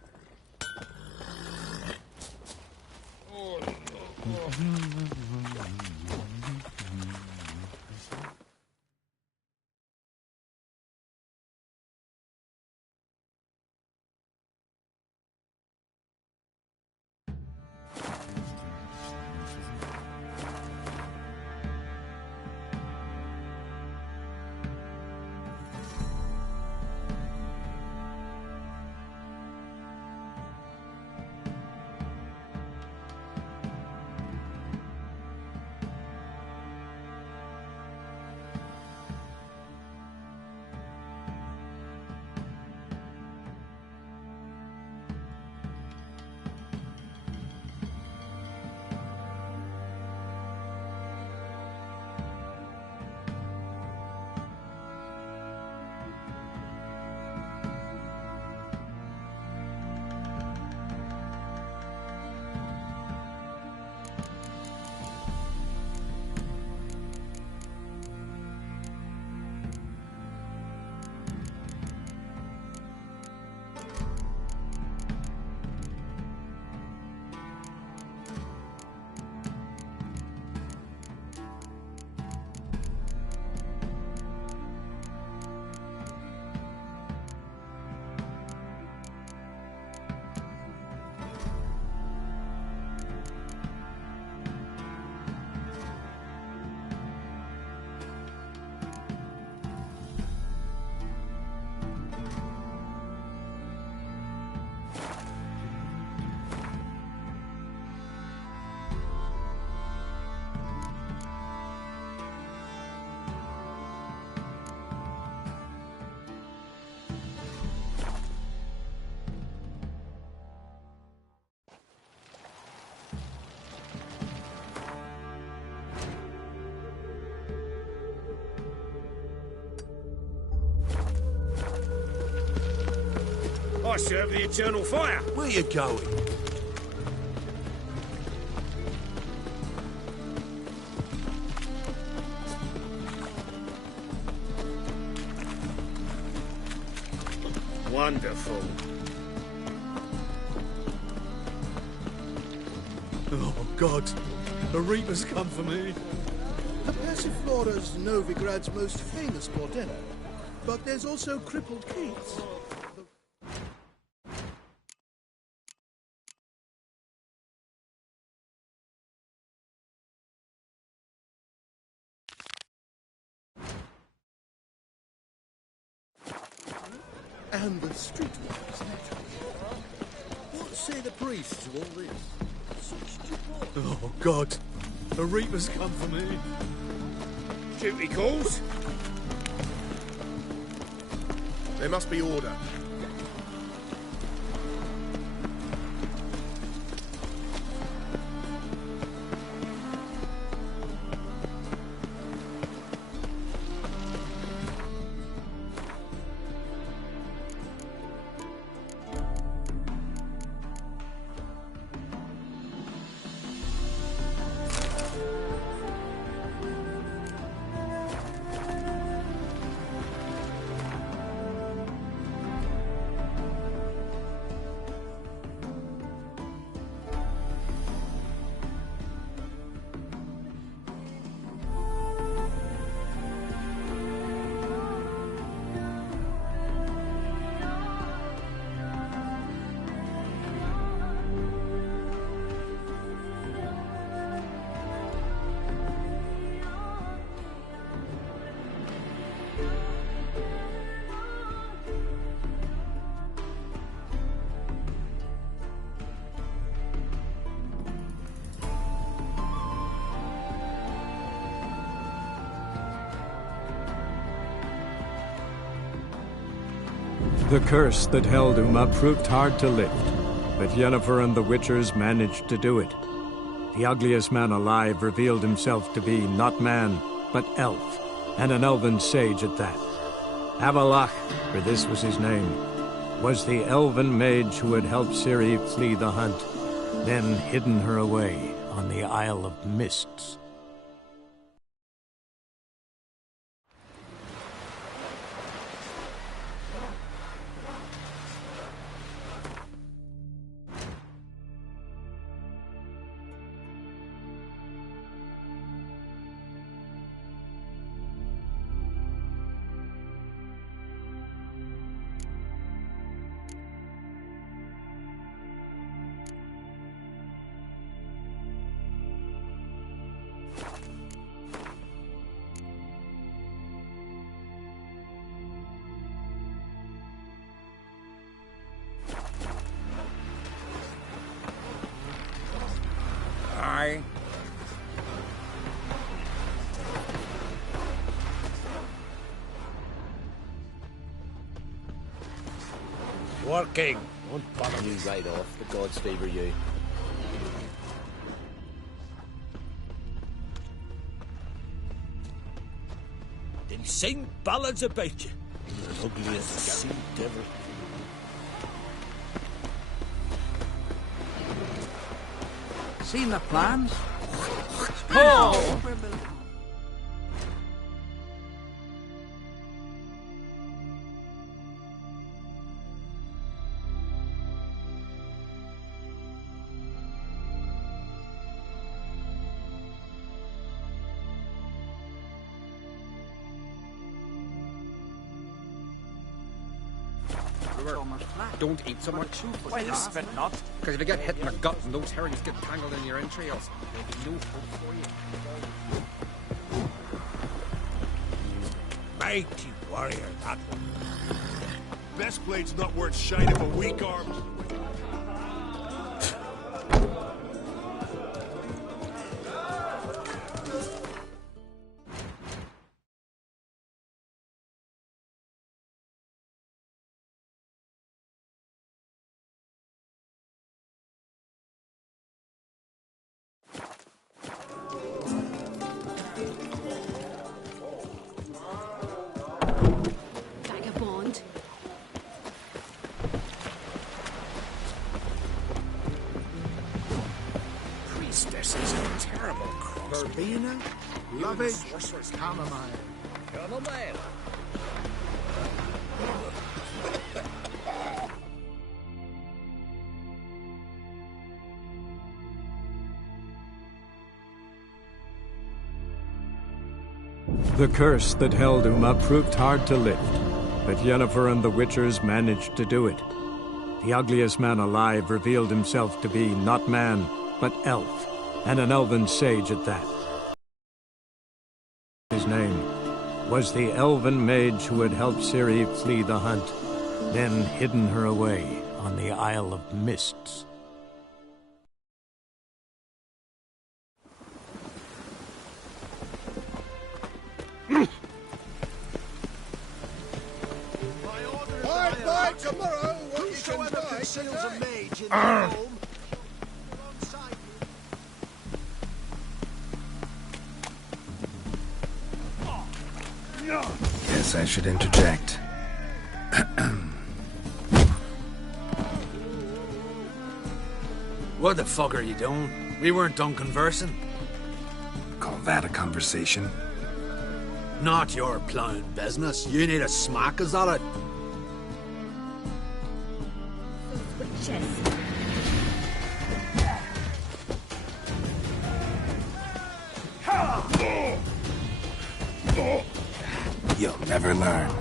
I serve the eternal fire. Where you going? Wonderful. Oh, God. A reaper's come for me. The Passiflora's Novigrad's most famous bordello, but there's also crippled Keats. And the streetwalkers, naturally. What say the priests to all this? Oh, God. A reaper's come for me. Duty calls. There must be order. The curse that held Uma proved hard to lift, but Yennefer and the Witchers managed to do it. The ugliest man alive revealed himself to be not man, but elf, and an elven sage at that. Avalach, for this was his name, was the elven mage who had helped Ciri flee the hunt, then hidden her away on the Isle of Mists. Aye. Working. Won't bother you right off. The gods favour you. Then sing ballads about you. You're as ugly as the sea devil. Seen the plans? Oh! Don't eat so much. Why the spit not? Because if you get hit in the gut and those herrings get tangled in your entrails, there'll be no hope for you. Mighty warrior, that one. Best blade's not worth shine of a weak arm. terrible cross. Verbena, lovage, chamomile. Chamomile. The curse that held Uma proved hard to lift, but Yennefer and the Witchers managed to do it. The ugliest man alive revealed himself to be not man, but elf, and an elven sage at that. His name was the elven mage who had helped Ciri flee the hunt, then hidden her away on the Isle of Mists. Buy tomorrow what you can buy today. Guess I should interject. What the fuck are you doing? We weren't done conversing. Call that a conversation? Not your plowing business. You need a smack, is that it? You'll never learn.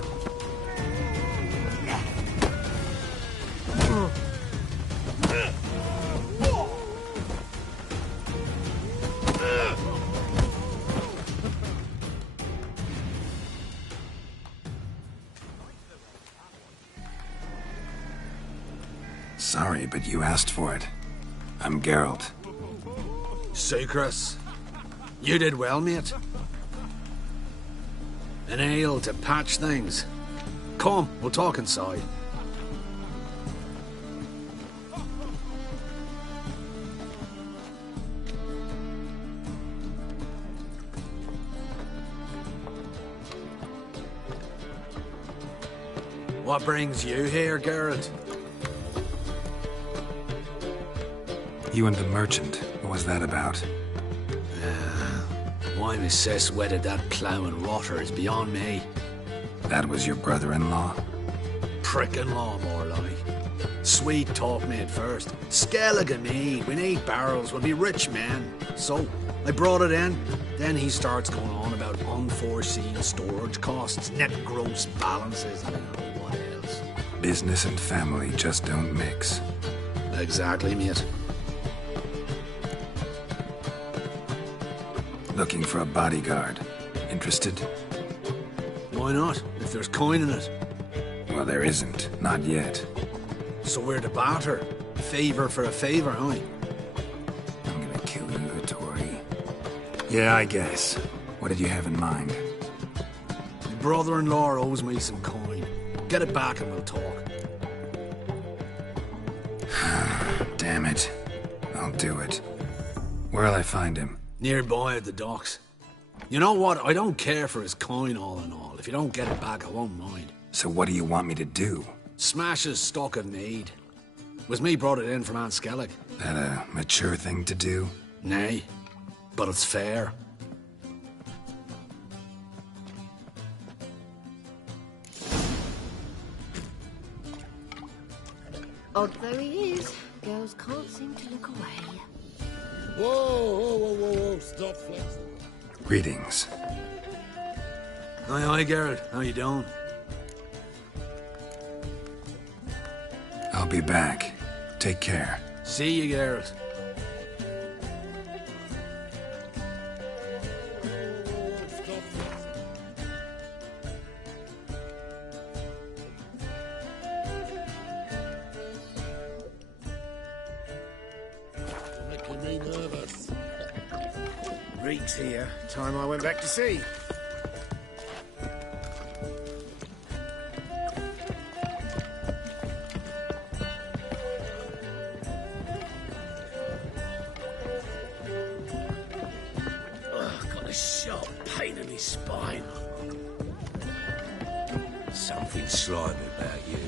Sorry, but you asked for it. I'm Geralt. Sucrus. You did well, mate. An ale to patch things. Come, we'll talk inside. What brings you here, Geralt? You and the merchant. What was that about? Why my sis wedded that ploughing rotter is beyond me. That was your brother-in-law? Prick-in-law, more like. Sweet talk me at first. Skellige me. We need barrels. We'll be rich men. So, I brought it in. Then he starts going on about unforeseen storage costs, net gross balances, and what else. Business and family just don't mix. Exactly, mate. Looking for a bodyguard. Interested? Why not, if there's coin in it? Well, there isn't. Not yet. So we're to barter. Favor for a favor, huh? I'm gonna kill you, Hattori. Yeah, I guess. What did you have in mind? My brother-in-law owes me some coin. Get it back and we'll talk. Damn it. I'll do it. Where'll I find him? Nearby at the docks. You know what? I don't care for his coin all in all. If you don't get it back, I won't mind. So what do you want me to do? Smash his stock of mead. Was me brought it in from Aunt Skellig. That a mature thing to do? Nay, but it's fair. Odd though he is, girls can't seem to look away. Whoa, stop flexing. Greetings. Aye, Geralt. How you doing? I'll be back. Take care. See you, Geralt. Making me nervous. Reek's here. Time I went back to sea. Got a sharp pain in his spine. Something slimy about you.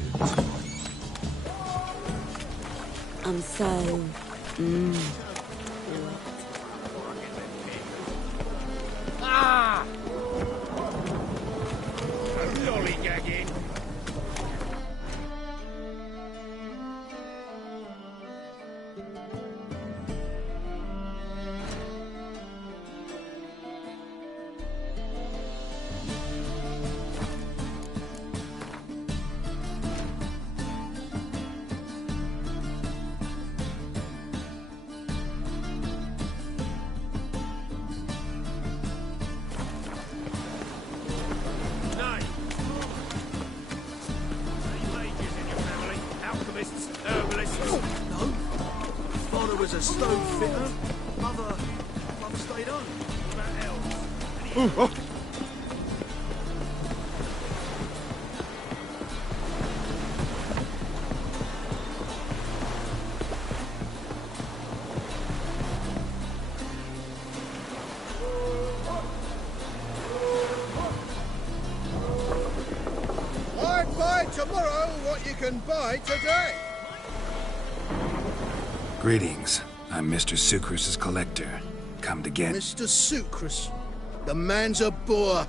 I'm so... father's a stove fitter. Mother stayed on. What about else? I'd buy tomorrow what you can buy today. Greetings. I'm Mr. Sucrus's collector. Come to get... Mr. Sucrus, the man's a boor.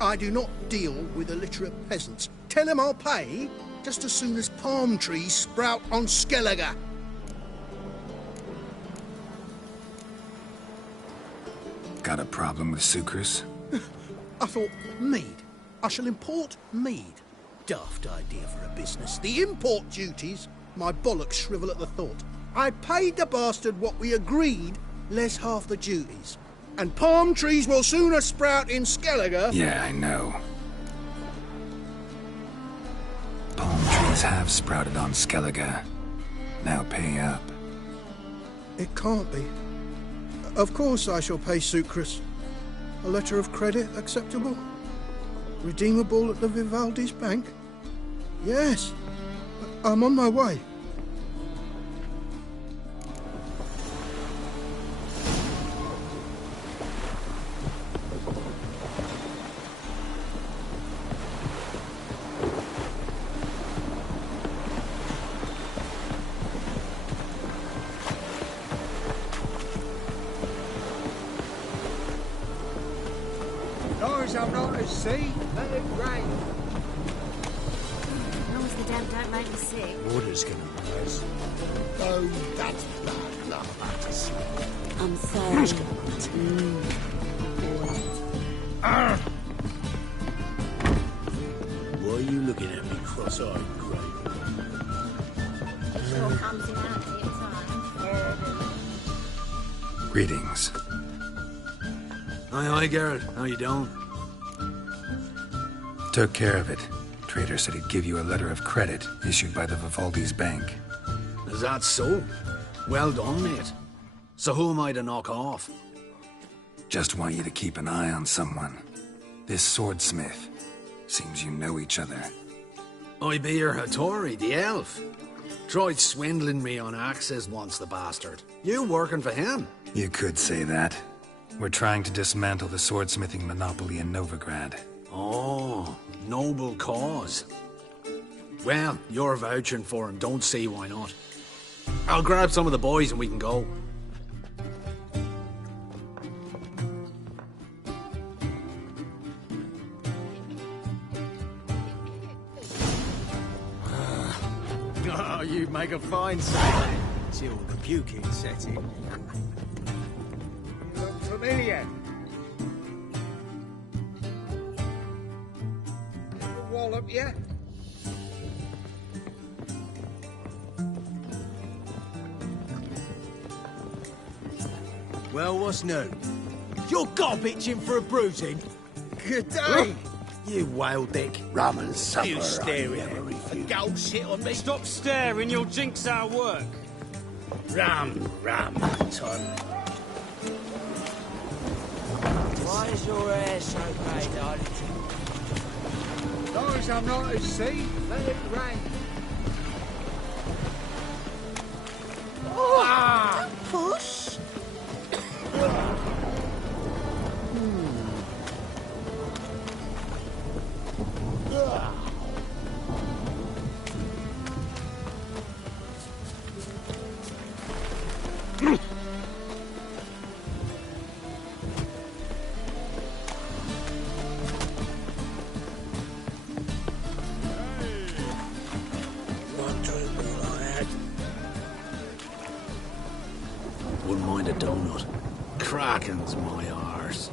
I do not deal with illiterate peasants. Tell him I'll pay just as soon as palm trees sprout on Skellige. Got a problem with Sucrus? I thought, mead. I shall import mead. Daft idea for a business. The import duties, my bollocks shrivel at the thought. I paid the bastard what we agreed, less half the duties. And palm trees will sooner sprout in Skellige. Yeah, I know. Palm trees have sprouted on Skellige. Now pay up. It can't be. Of course I shall pay Sucrus. A letter of credit acceptable? Redeemable at the Vivaldi's bank? Yes. I'm on my way. Doors I'm not to see, let it rain. As long as the damp don't make me sick. Water's gonna rise. Oh, that's bad enough back to sleep. I'm sorry. Why are you looking at me cross-eyed, Grey? Sure comes in handy at times. Greetings. Aye, Geralt. How you doing? Took care of it. Trader said he'd give you a letter of credit issued by the Vivaldi's bank. Is that so? Well done, mate. So who am I to knock off? Just want you to keep an eye on someone. This swordsmith. Seems you know each other. I be your Hattori, the elf. Tried swindling me on axes once, the bastard. You working for him? You could say that. We're trying to dismantle the swordsmithing monopoly in Novigrad. Oh, noble cause. Well, you're vouching for him, don't see why not. I'll grab some of the boys and we can go. Oh, you make a fine sailor. Till the puking set in. You look familiar. Ever wallop yet? Well, what's new? You're gob itching for a bruising? Good day. You whale dick. Rum and supper. You staring at a gold shit on me? Stop staring, you'll jinx our work. Rum, ton. Why is your hair so grey, darling? As long as I'm not at sea, let it rain. Oh, don't push. Wouldn't mind a donut. Kraken's my arse.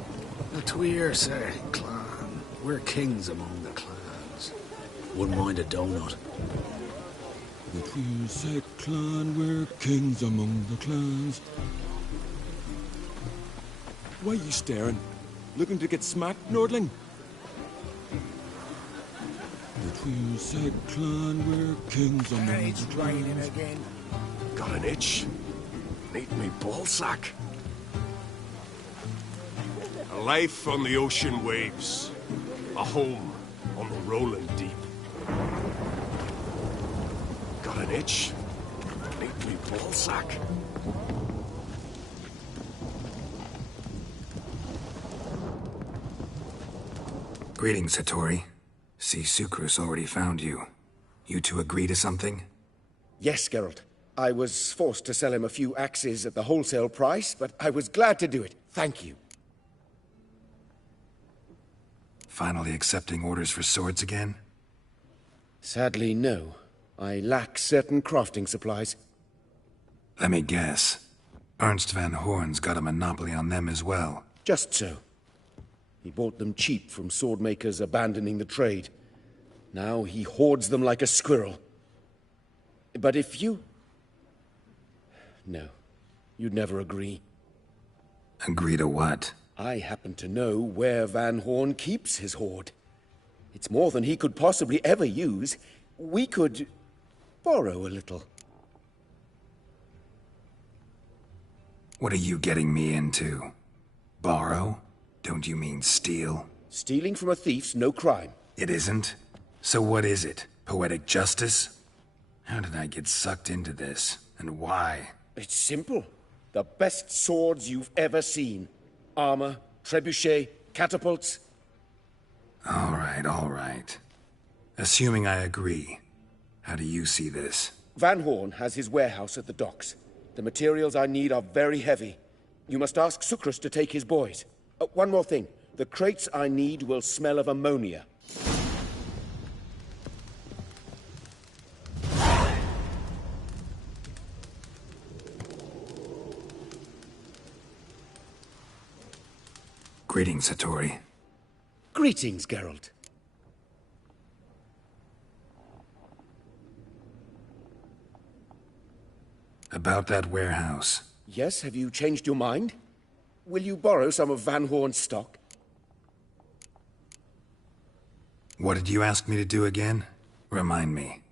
The tw3wh clan. We're kings among the clans. Wouldn't mind a donut. The tw3wh clan, we're kings among the clans. Why are you staring? Looking to get smacked, Nordling? The tw3wh clan, we're kings among the clans. It's raining again. Got an itch? Meet me ballsack. A life on the ocean waves. A home on the rolling deep. Got an itch? Meet me ballsack. Greetings, Hattori. See, Sucrus already found you. You two agree to something? Yes, Geralt. I was forced to sell him a few axes at the wholesale price, but I was glad to do it. Thank you. Finally accepting orders for swords again? Sadly, no. I lack certain crafting supplies. Let me guess. Ernst van Horn's got a monopoly on them as well. Just so. He bought them cheap from swordmakers abandoning the trade. Now he hoards them like a squirrel. But if you... No. You'd never agree. Agree to what? I happen to know where Van Horn keeps his hoard. It's more than he could possibly ever use. We could... borrow a little. What are you getting me into? Borrow? Don't you mean steal? Stealing from a thief's no crime. It isn't? So what is it? Poetic justice? How did I get sucked into this? And why? It's simple. The best swords you've ever seen. Armor, trebuchet, catapults. All right. Assuming I agree, how do you see this? Van Horn has his warehouse at the docks. The materials I need are very heavy. You must ask Sucrus to take his boys. One more thing. The crates I need will smell of ammonia. Greetings, Hattori. Greetings, Geralt. About that warehouse. Yes, have you changed your mind? Will you borrow some of Van Horn's stock? What did you ask me to do again? Remind me.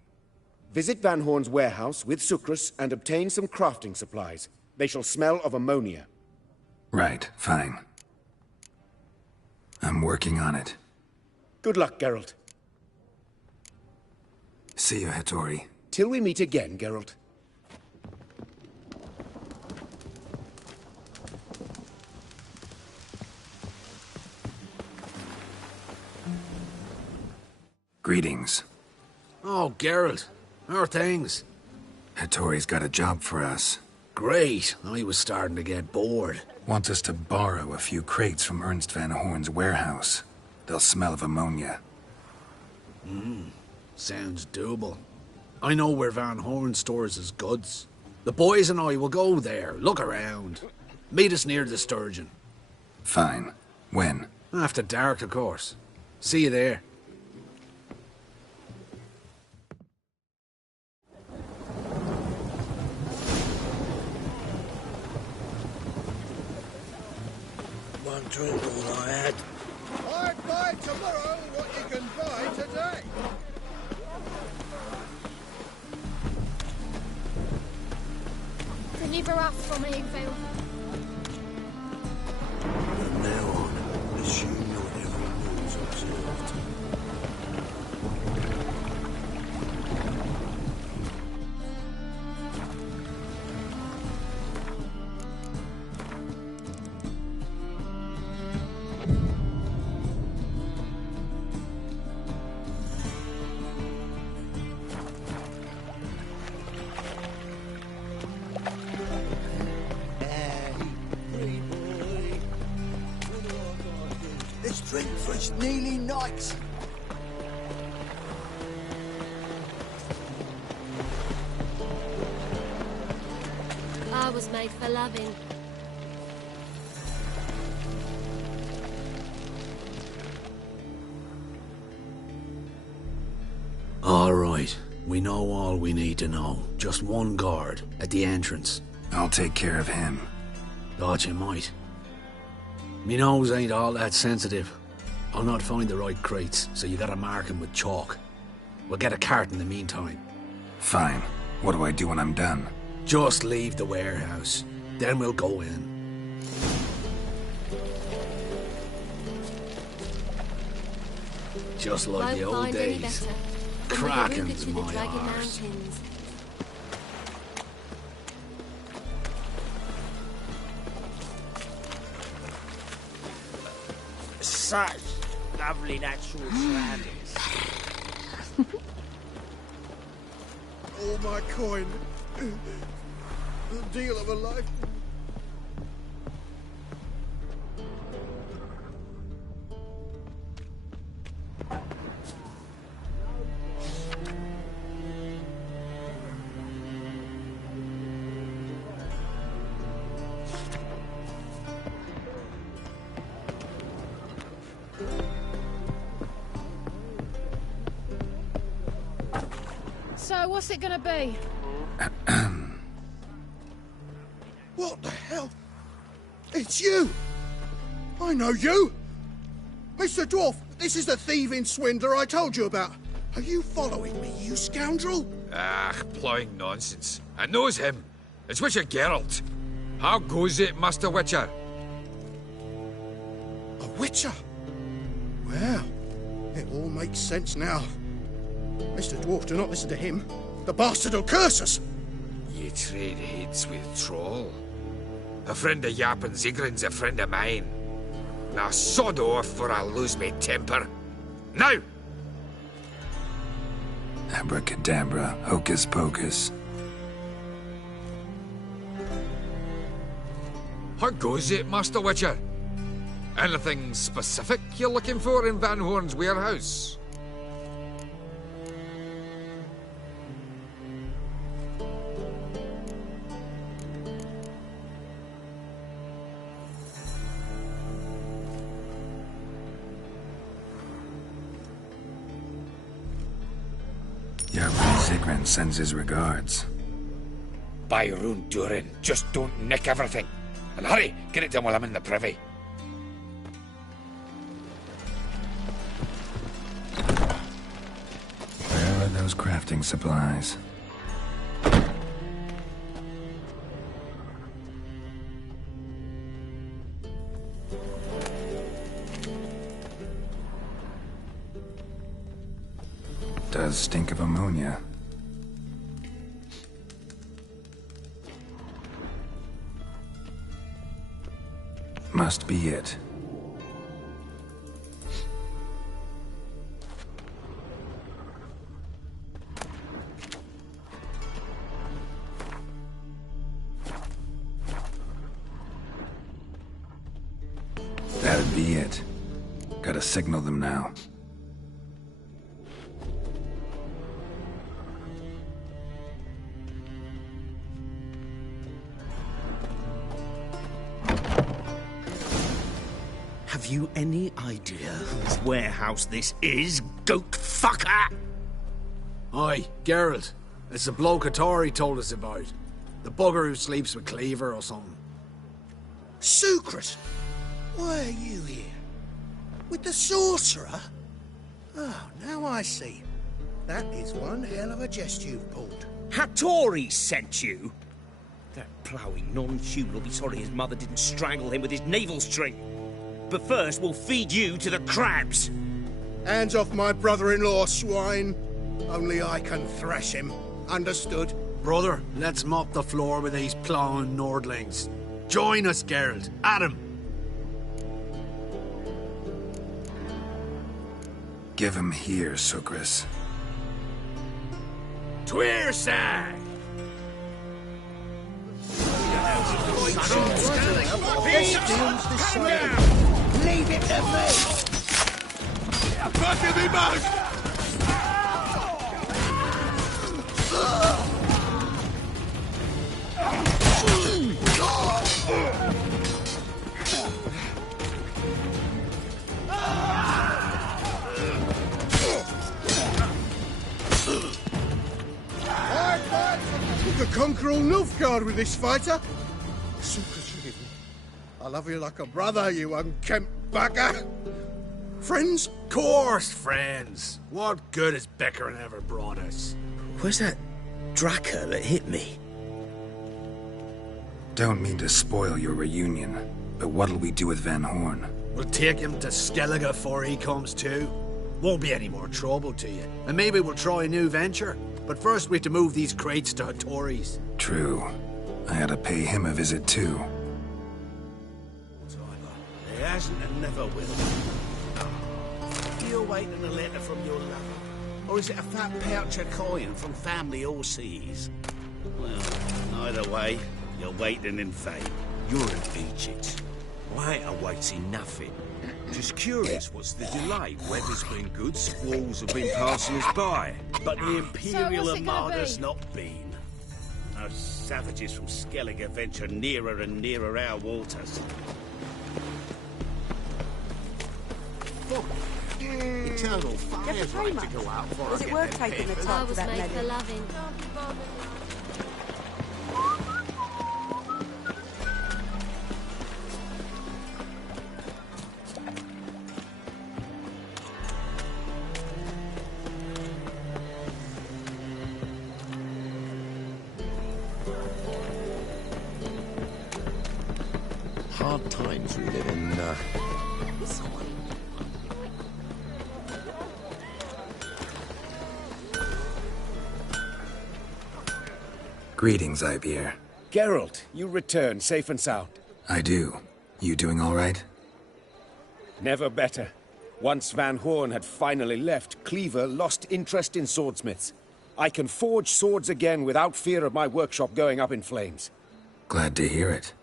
Visit Van Horn's warehouse with Sucrus and obtain some crafting supplies. They shall smell of ammonia. Right, fine. I'm working on it. Good luck, Geralt. See you, Hattori. Till we meet again, Geralt. Greetings. Oh, Geralt. How are things? Hattori's got a job for us. Great. I was starting to get bored. Wants us to borrow a few crates from Ernst van Horn's warehouse. They'll smell of ammonia. Sounds doable. I know where Van Horn stores his goods. The boys and I will go there, look around. Meet us near the Sturgeon. Fine. When? After dark, of course. See you there. One drink all I had. I'd buy tomorrow what you can buy today. Deliver us from Eagville. From now on, assume your every move's observed. Let's drink for its nearly night. I was made for loving. All right. We know all we need to know. Just one guard at the entrance. I'll take care of him. Thought you might. Me nose ain't all that sensitive. I'll not find the right crates, so you gotta mark them with chalk. We'll get a cart in the meantime. Fine. What do I do when I'm done? Just leave the warehouse, then we'll go in. Just like the old days. Kraken's my arse. Such lovely natural surroundings. Oh, my coin. The deal of a life. So, what's it gonna be? What the hell? It's you! I know you! Mr. Dwarf, this is the thieving swindler I told you about. Are you following me, you scoundrel? Ah, ploughing nonsense. I knows him. It's Witcher Geralt. How goes it, Master Witcher? A witcher? Well, it all makes sense now. Mr. Dwarf, do not listen to him. The bastard will curse us! Ye trade heads with troll. A friend of Yap and Zigrin's a friend of mine. Now sod off, or I'll lose my temper. Now! Abracadabra, hocus pocus. How goes it, Master Witcher? Anything specific you're looking for in Van Horn's warehouse? Zigrin sends his regards. By Rune Durin, just don't nick everything. And hurry, get it done while I'm in the privy. Where are those crafting supplies? Does stink of ammonia. Must be it. That'd be it. Gotta signal them now. Have you any idea whose warehouse this is, goat fucker? Aye, Geralt. It's the bloke Atari told us about. The bugger who sleeps with Cleaver or something. Sucrus! Why are you here? With the sorcerer? Oh, now I see. That is one hell of a jest you've pulled. Hattori sent you? That ploughing non-human will be sorry his mother didn't strangle him with his navel string. But first, we'll feed you to the crabs. Hands off my brother-in-law, swine. Only I can thrash him. Understood? Brother, let's mop the floor with these ploughing Nordlings. Join us, Geralt. Adam. Give him here, Sucrus. tw3wh! Leave it to me! Fuck me back! You could conquer all Nilfgaard with this fighter. Sucrus, I love you like a brother, you unkempt bugger. Friends? Course, friends. What good has Beckering ever brought us? Where's that Draka that hit me? Don't mean to spoil your reunion, but what'll we do with Van Horn? We'll take him to Skellige before he comes to. Won't be any more trouble to you. And maybe we'll try a new venture. But first we have to move these crates to Tories. True. I had to pay him a visit too. He hasn't and never will. You're waiting a letter from your lover? Or is it a fat pouch of coin from family overseas? Well, either way, you're waiting in vain. You're in Egypt. I ain't awaiting nothing. Just curious, what's the delay? Weather's been good, squalls have been passing us by. But the Imperial Armada's not been. Those savages from Skellige venture nearer and nearer our waters. Eternal fire's right to go out for. Is it worth taking the top for that make the medal? loving. Hard times we live in, Greetings, Ivier. Geralt, you return safe and sound. I do. You doing all right? Never better. Once Van Horn had finally left, Cleaver lost interest in swordsmiths. I can forge swords again without fear of my workshop going up in flames. Glad to hear it.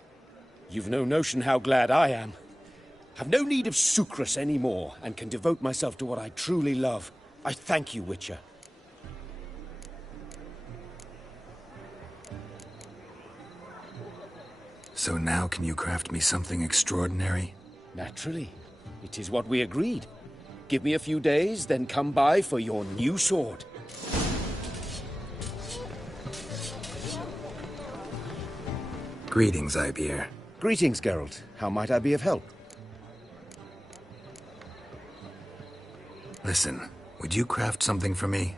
You've no notion how glad I am. I've no need of sucrus anymore, and can devote myself to what I truly love. I thank you, Witcher. So now can you craft me something extraordinary? Naturally. It is what we agreed. Give me a few days, then come by for your new sword. Greetings, Ivier. Greetings, Geralt. How might I be of help? Listen, would you craft something for me?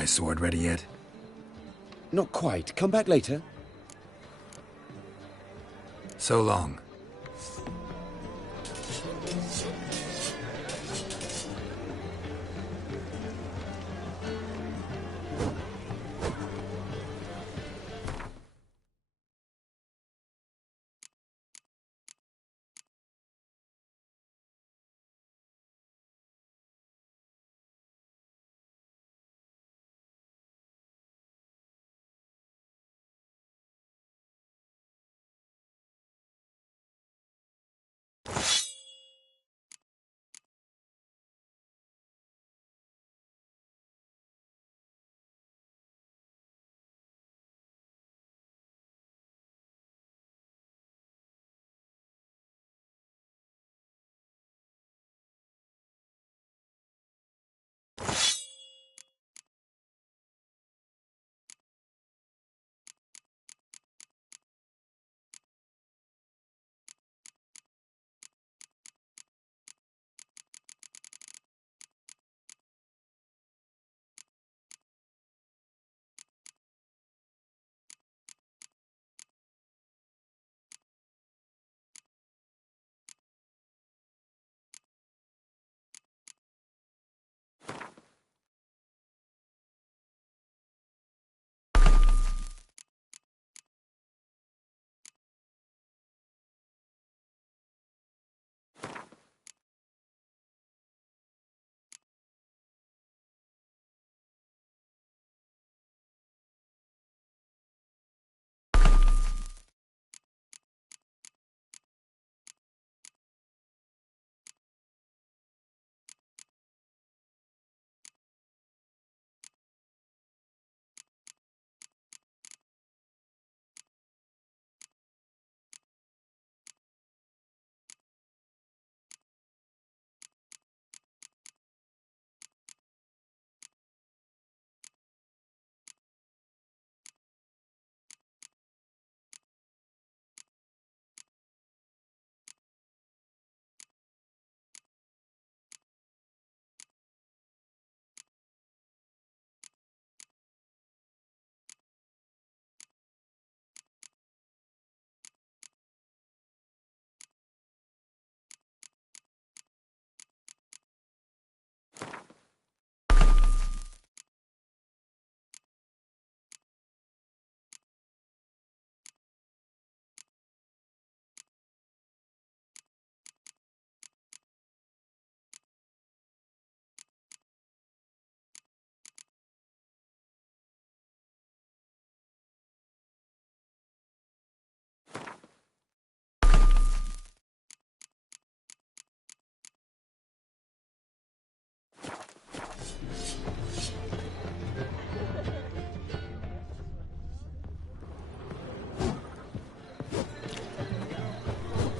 My sword ready yet? Not quite. Come back later. So long.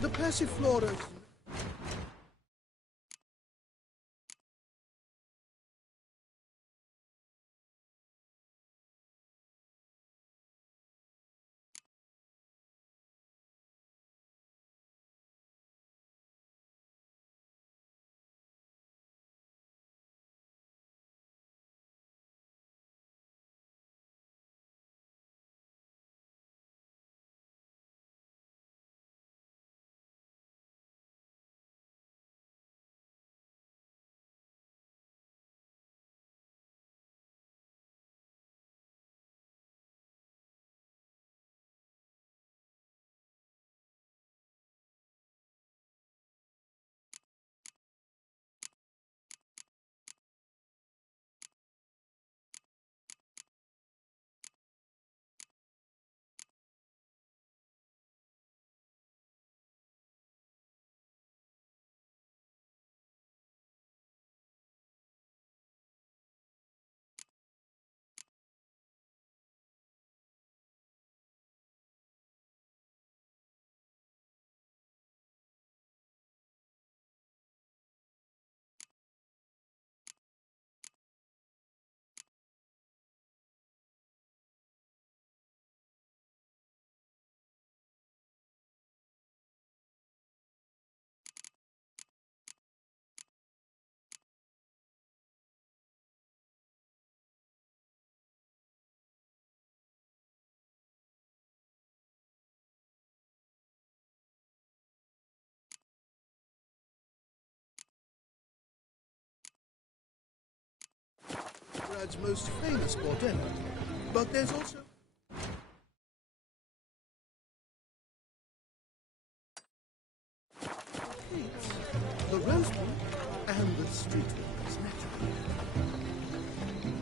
The Passiflora Countrside's most famous bordello. But there's also... the Rosebud and the streetwalkers, naturally.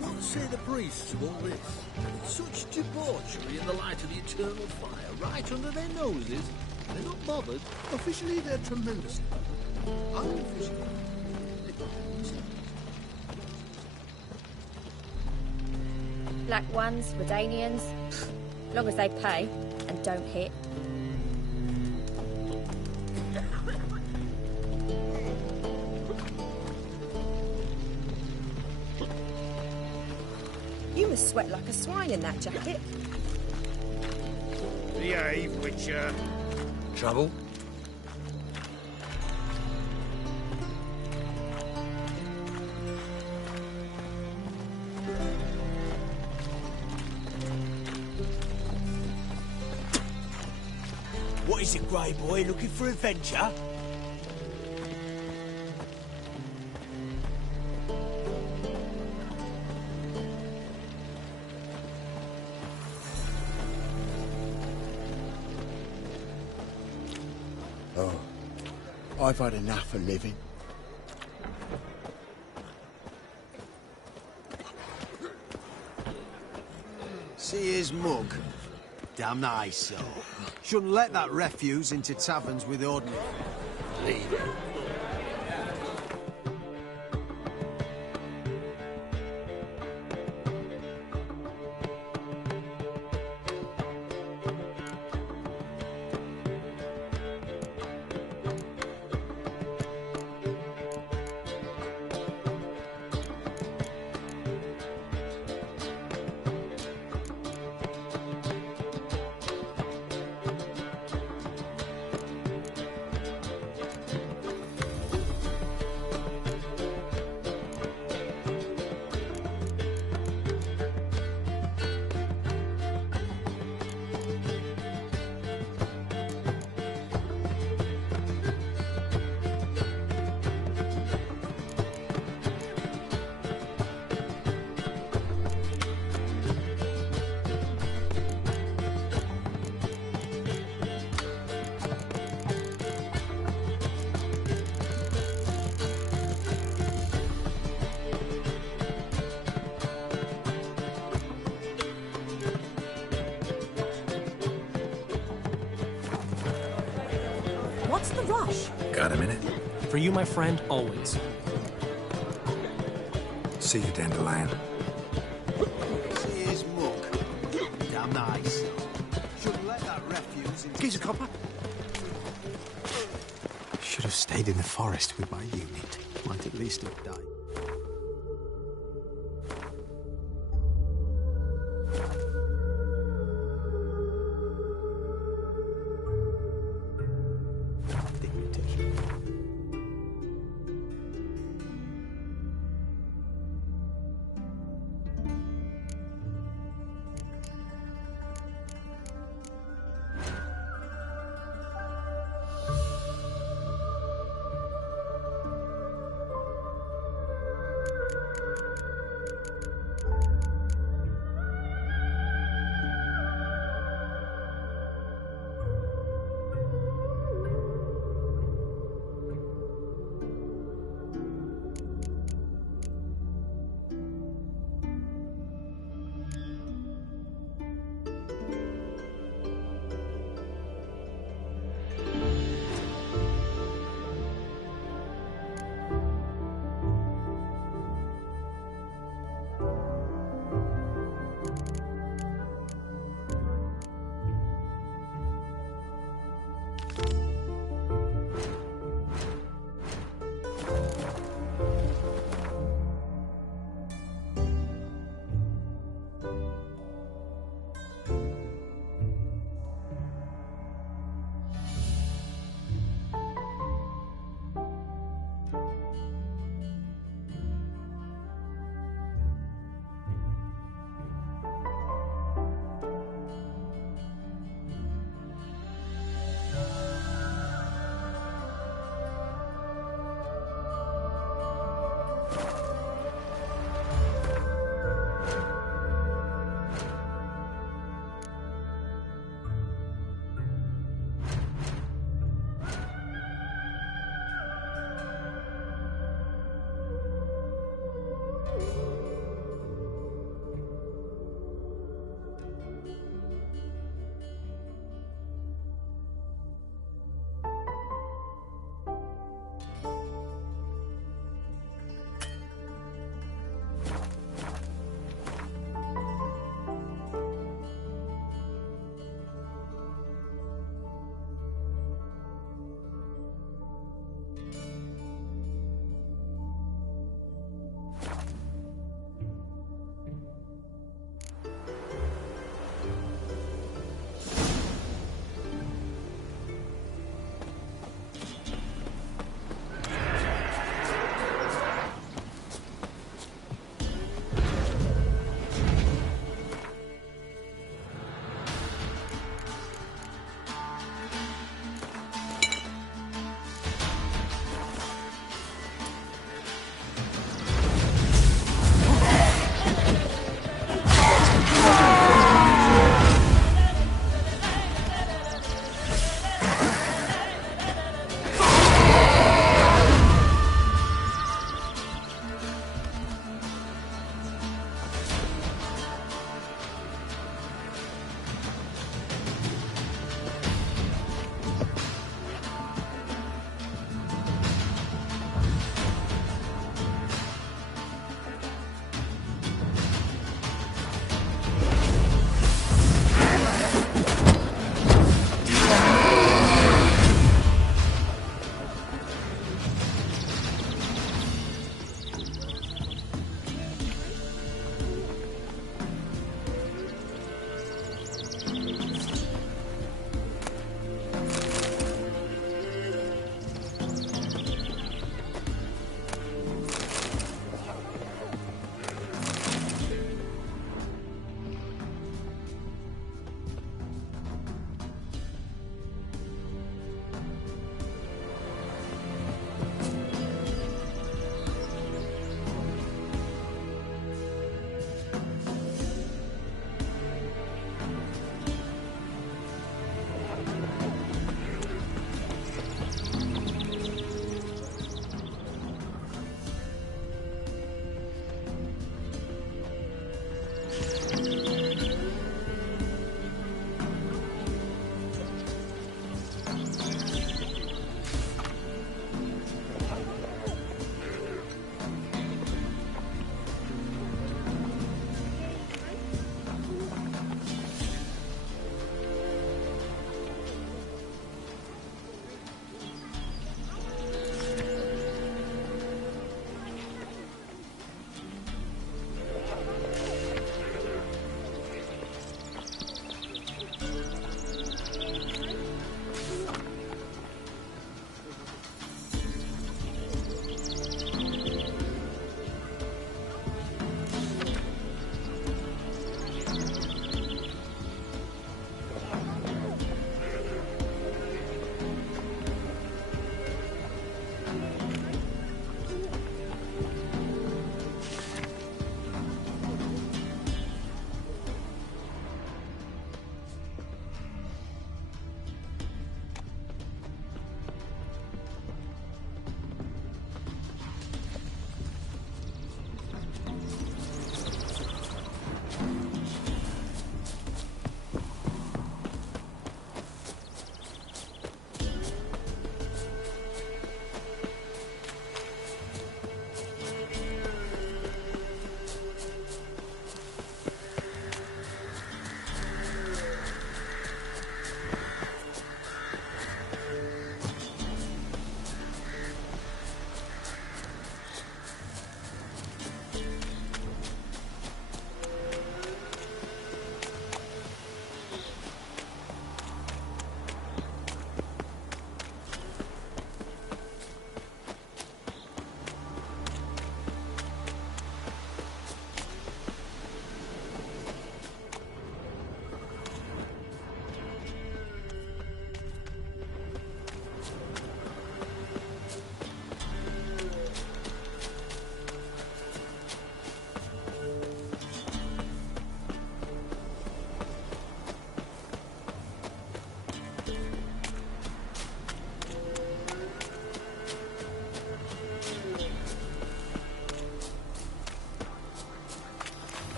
What say the priests of all this? Such debauchery in the light of the eternal fire, right under their noses. They're not bothered. Officially, they're tremendously. Unofficially, Black ones, Redanians, long as they pay and don't hit. You must sweat like a swine in that jacket. Behave, Witcher. Trouble? What is it, Grey Boy? Looking for adventure? Oh, I've had enough of living. See his mug? Damn nice, so. Shouldn't let that refuse into taverns with ordinary. Leave it. What's the rush? Got a minute? For you, my friend, always. See you, Dandelion. See his mug? Damn nice. Shouldn't let that refuse into... Geezer copper. Should have stayed in the forest with my unit. Might at least have died.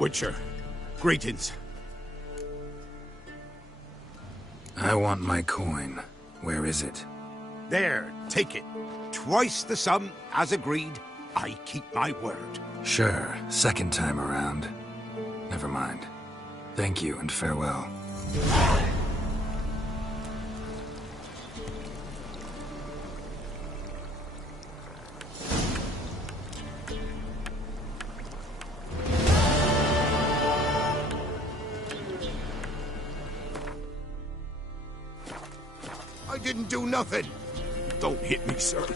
Witcher, greetings. I want my coin. Where is it? There, take it. Twice the sum, as agreed. I keep my word. Sure, second time around. Never mind. Thank you and farewell. I didn't do nothing. Don't hit me, sir.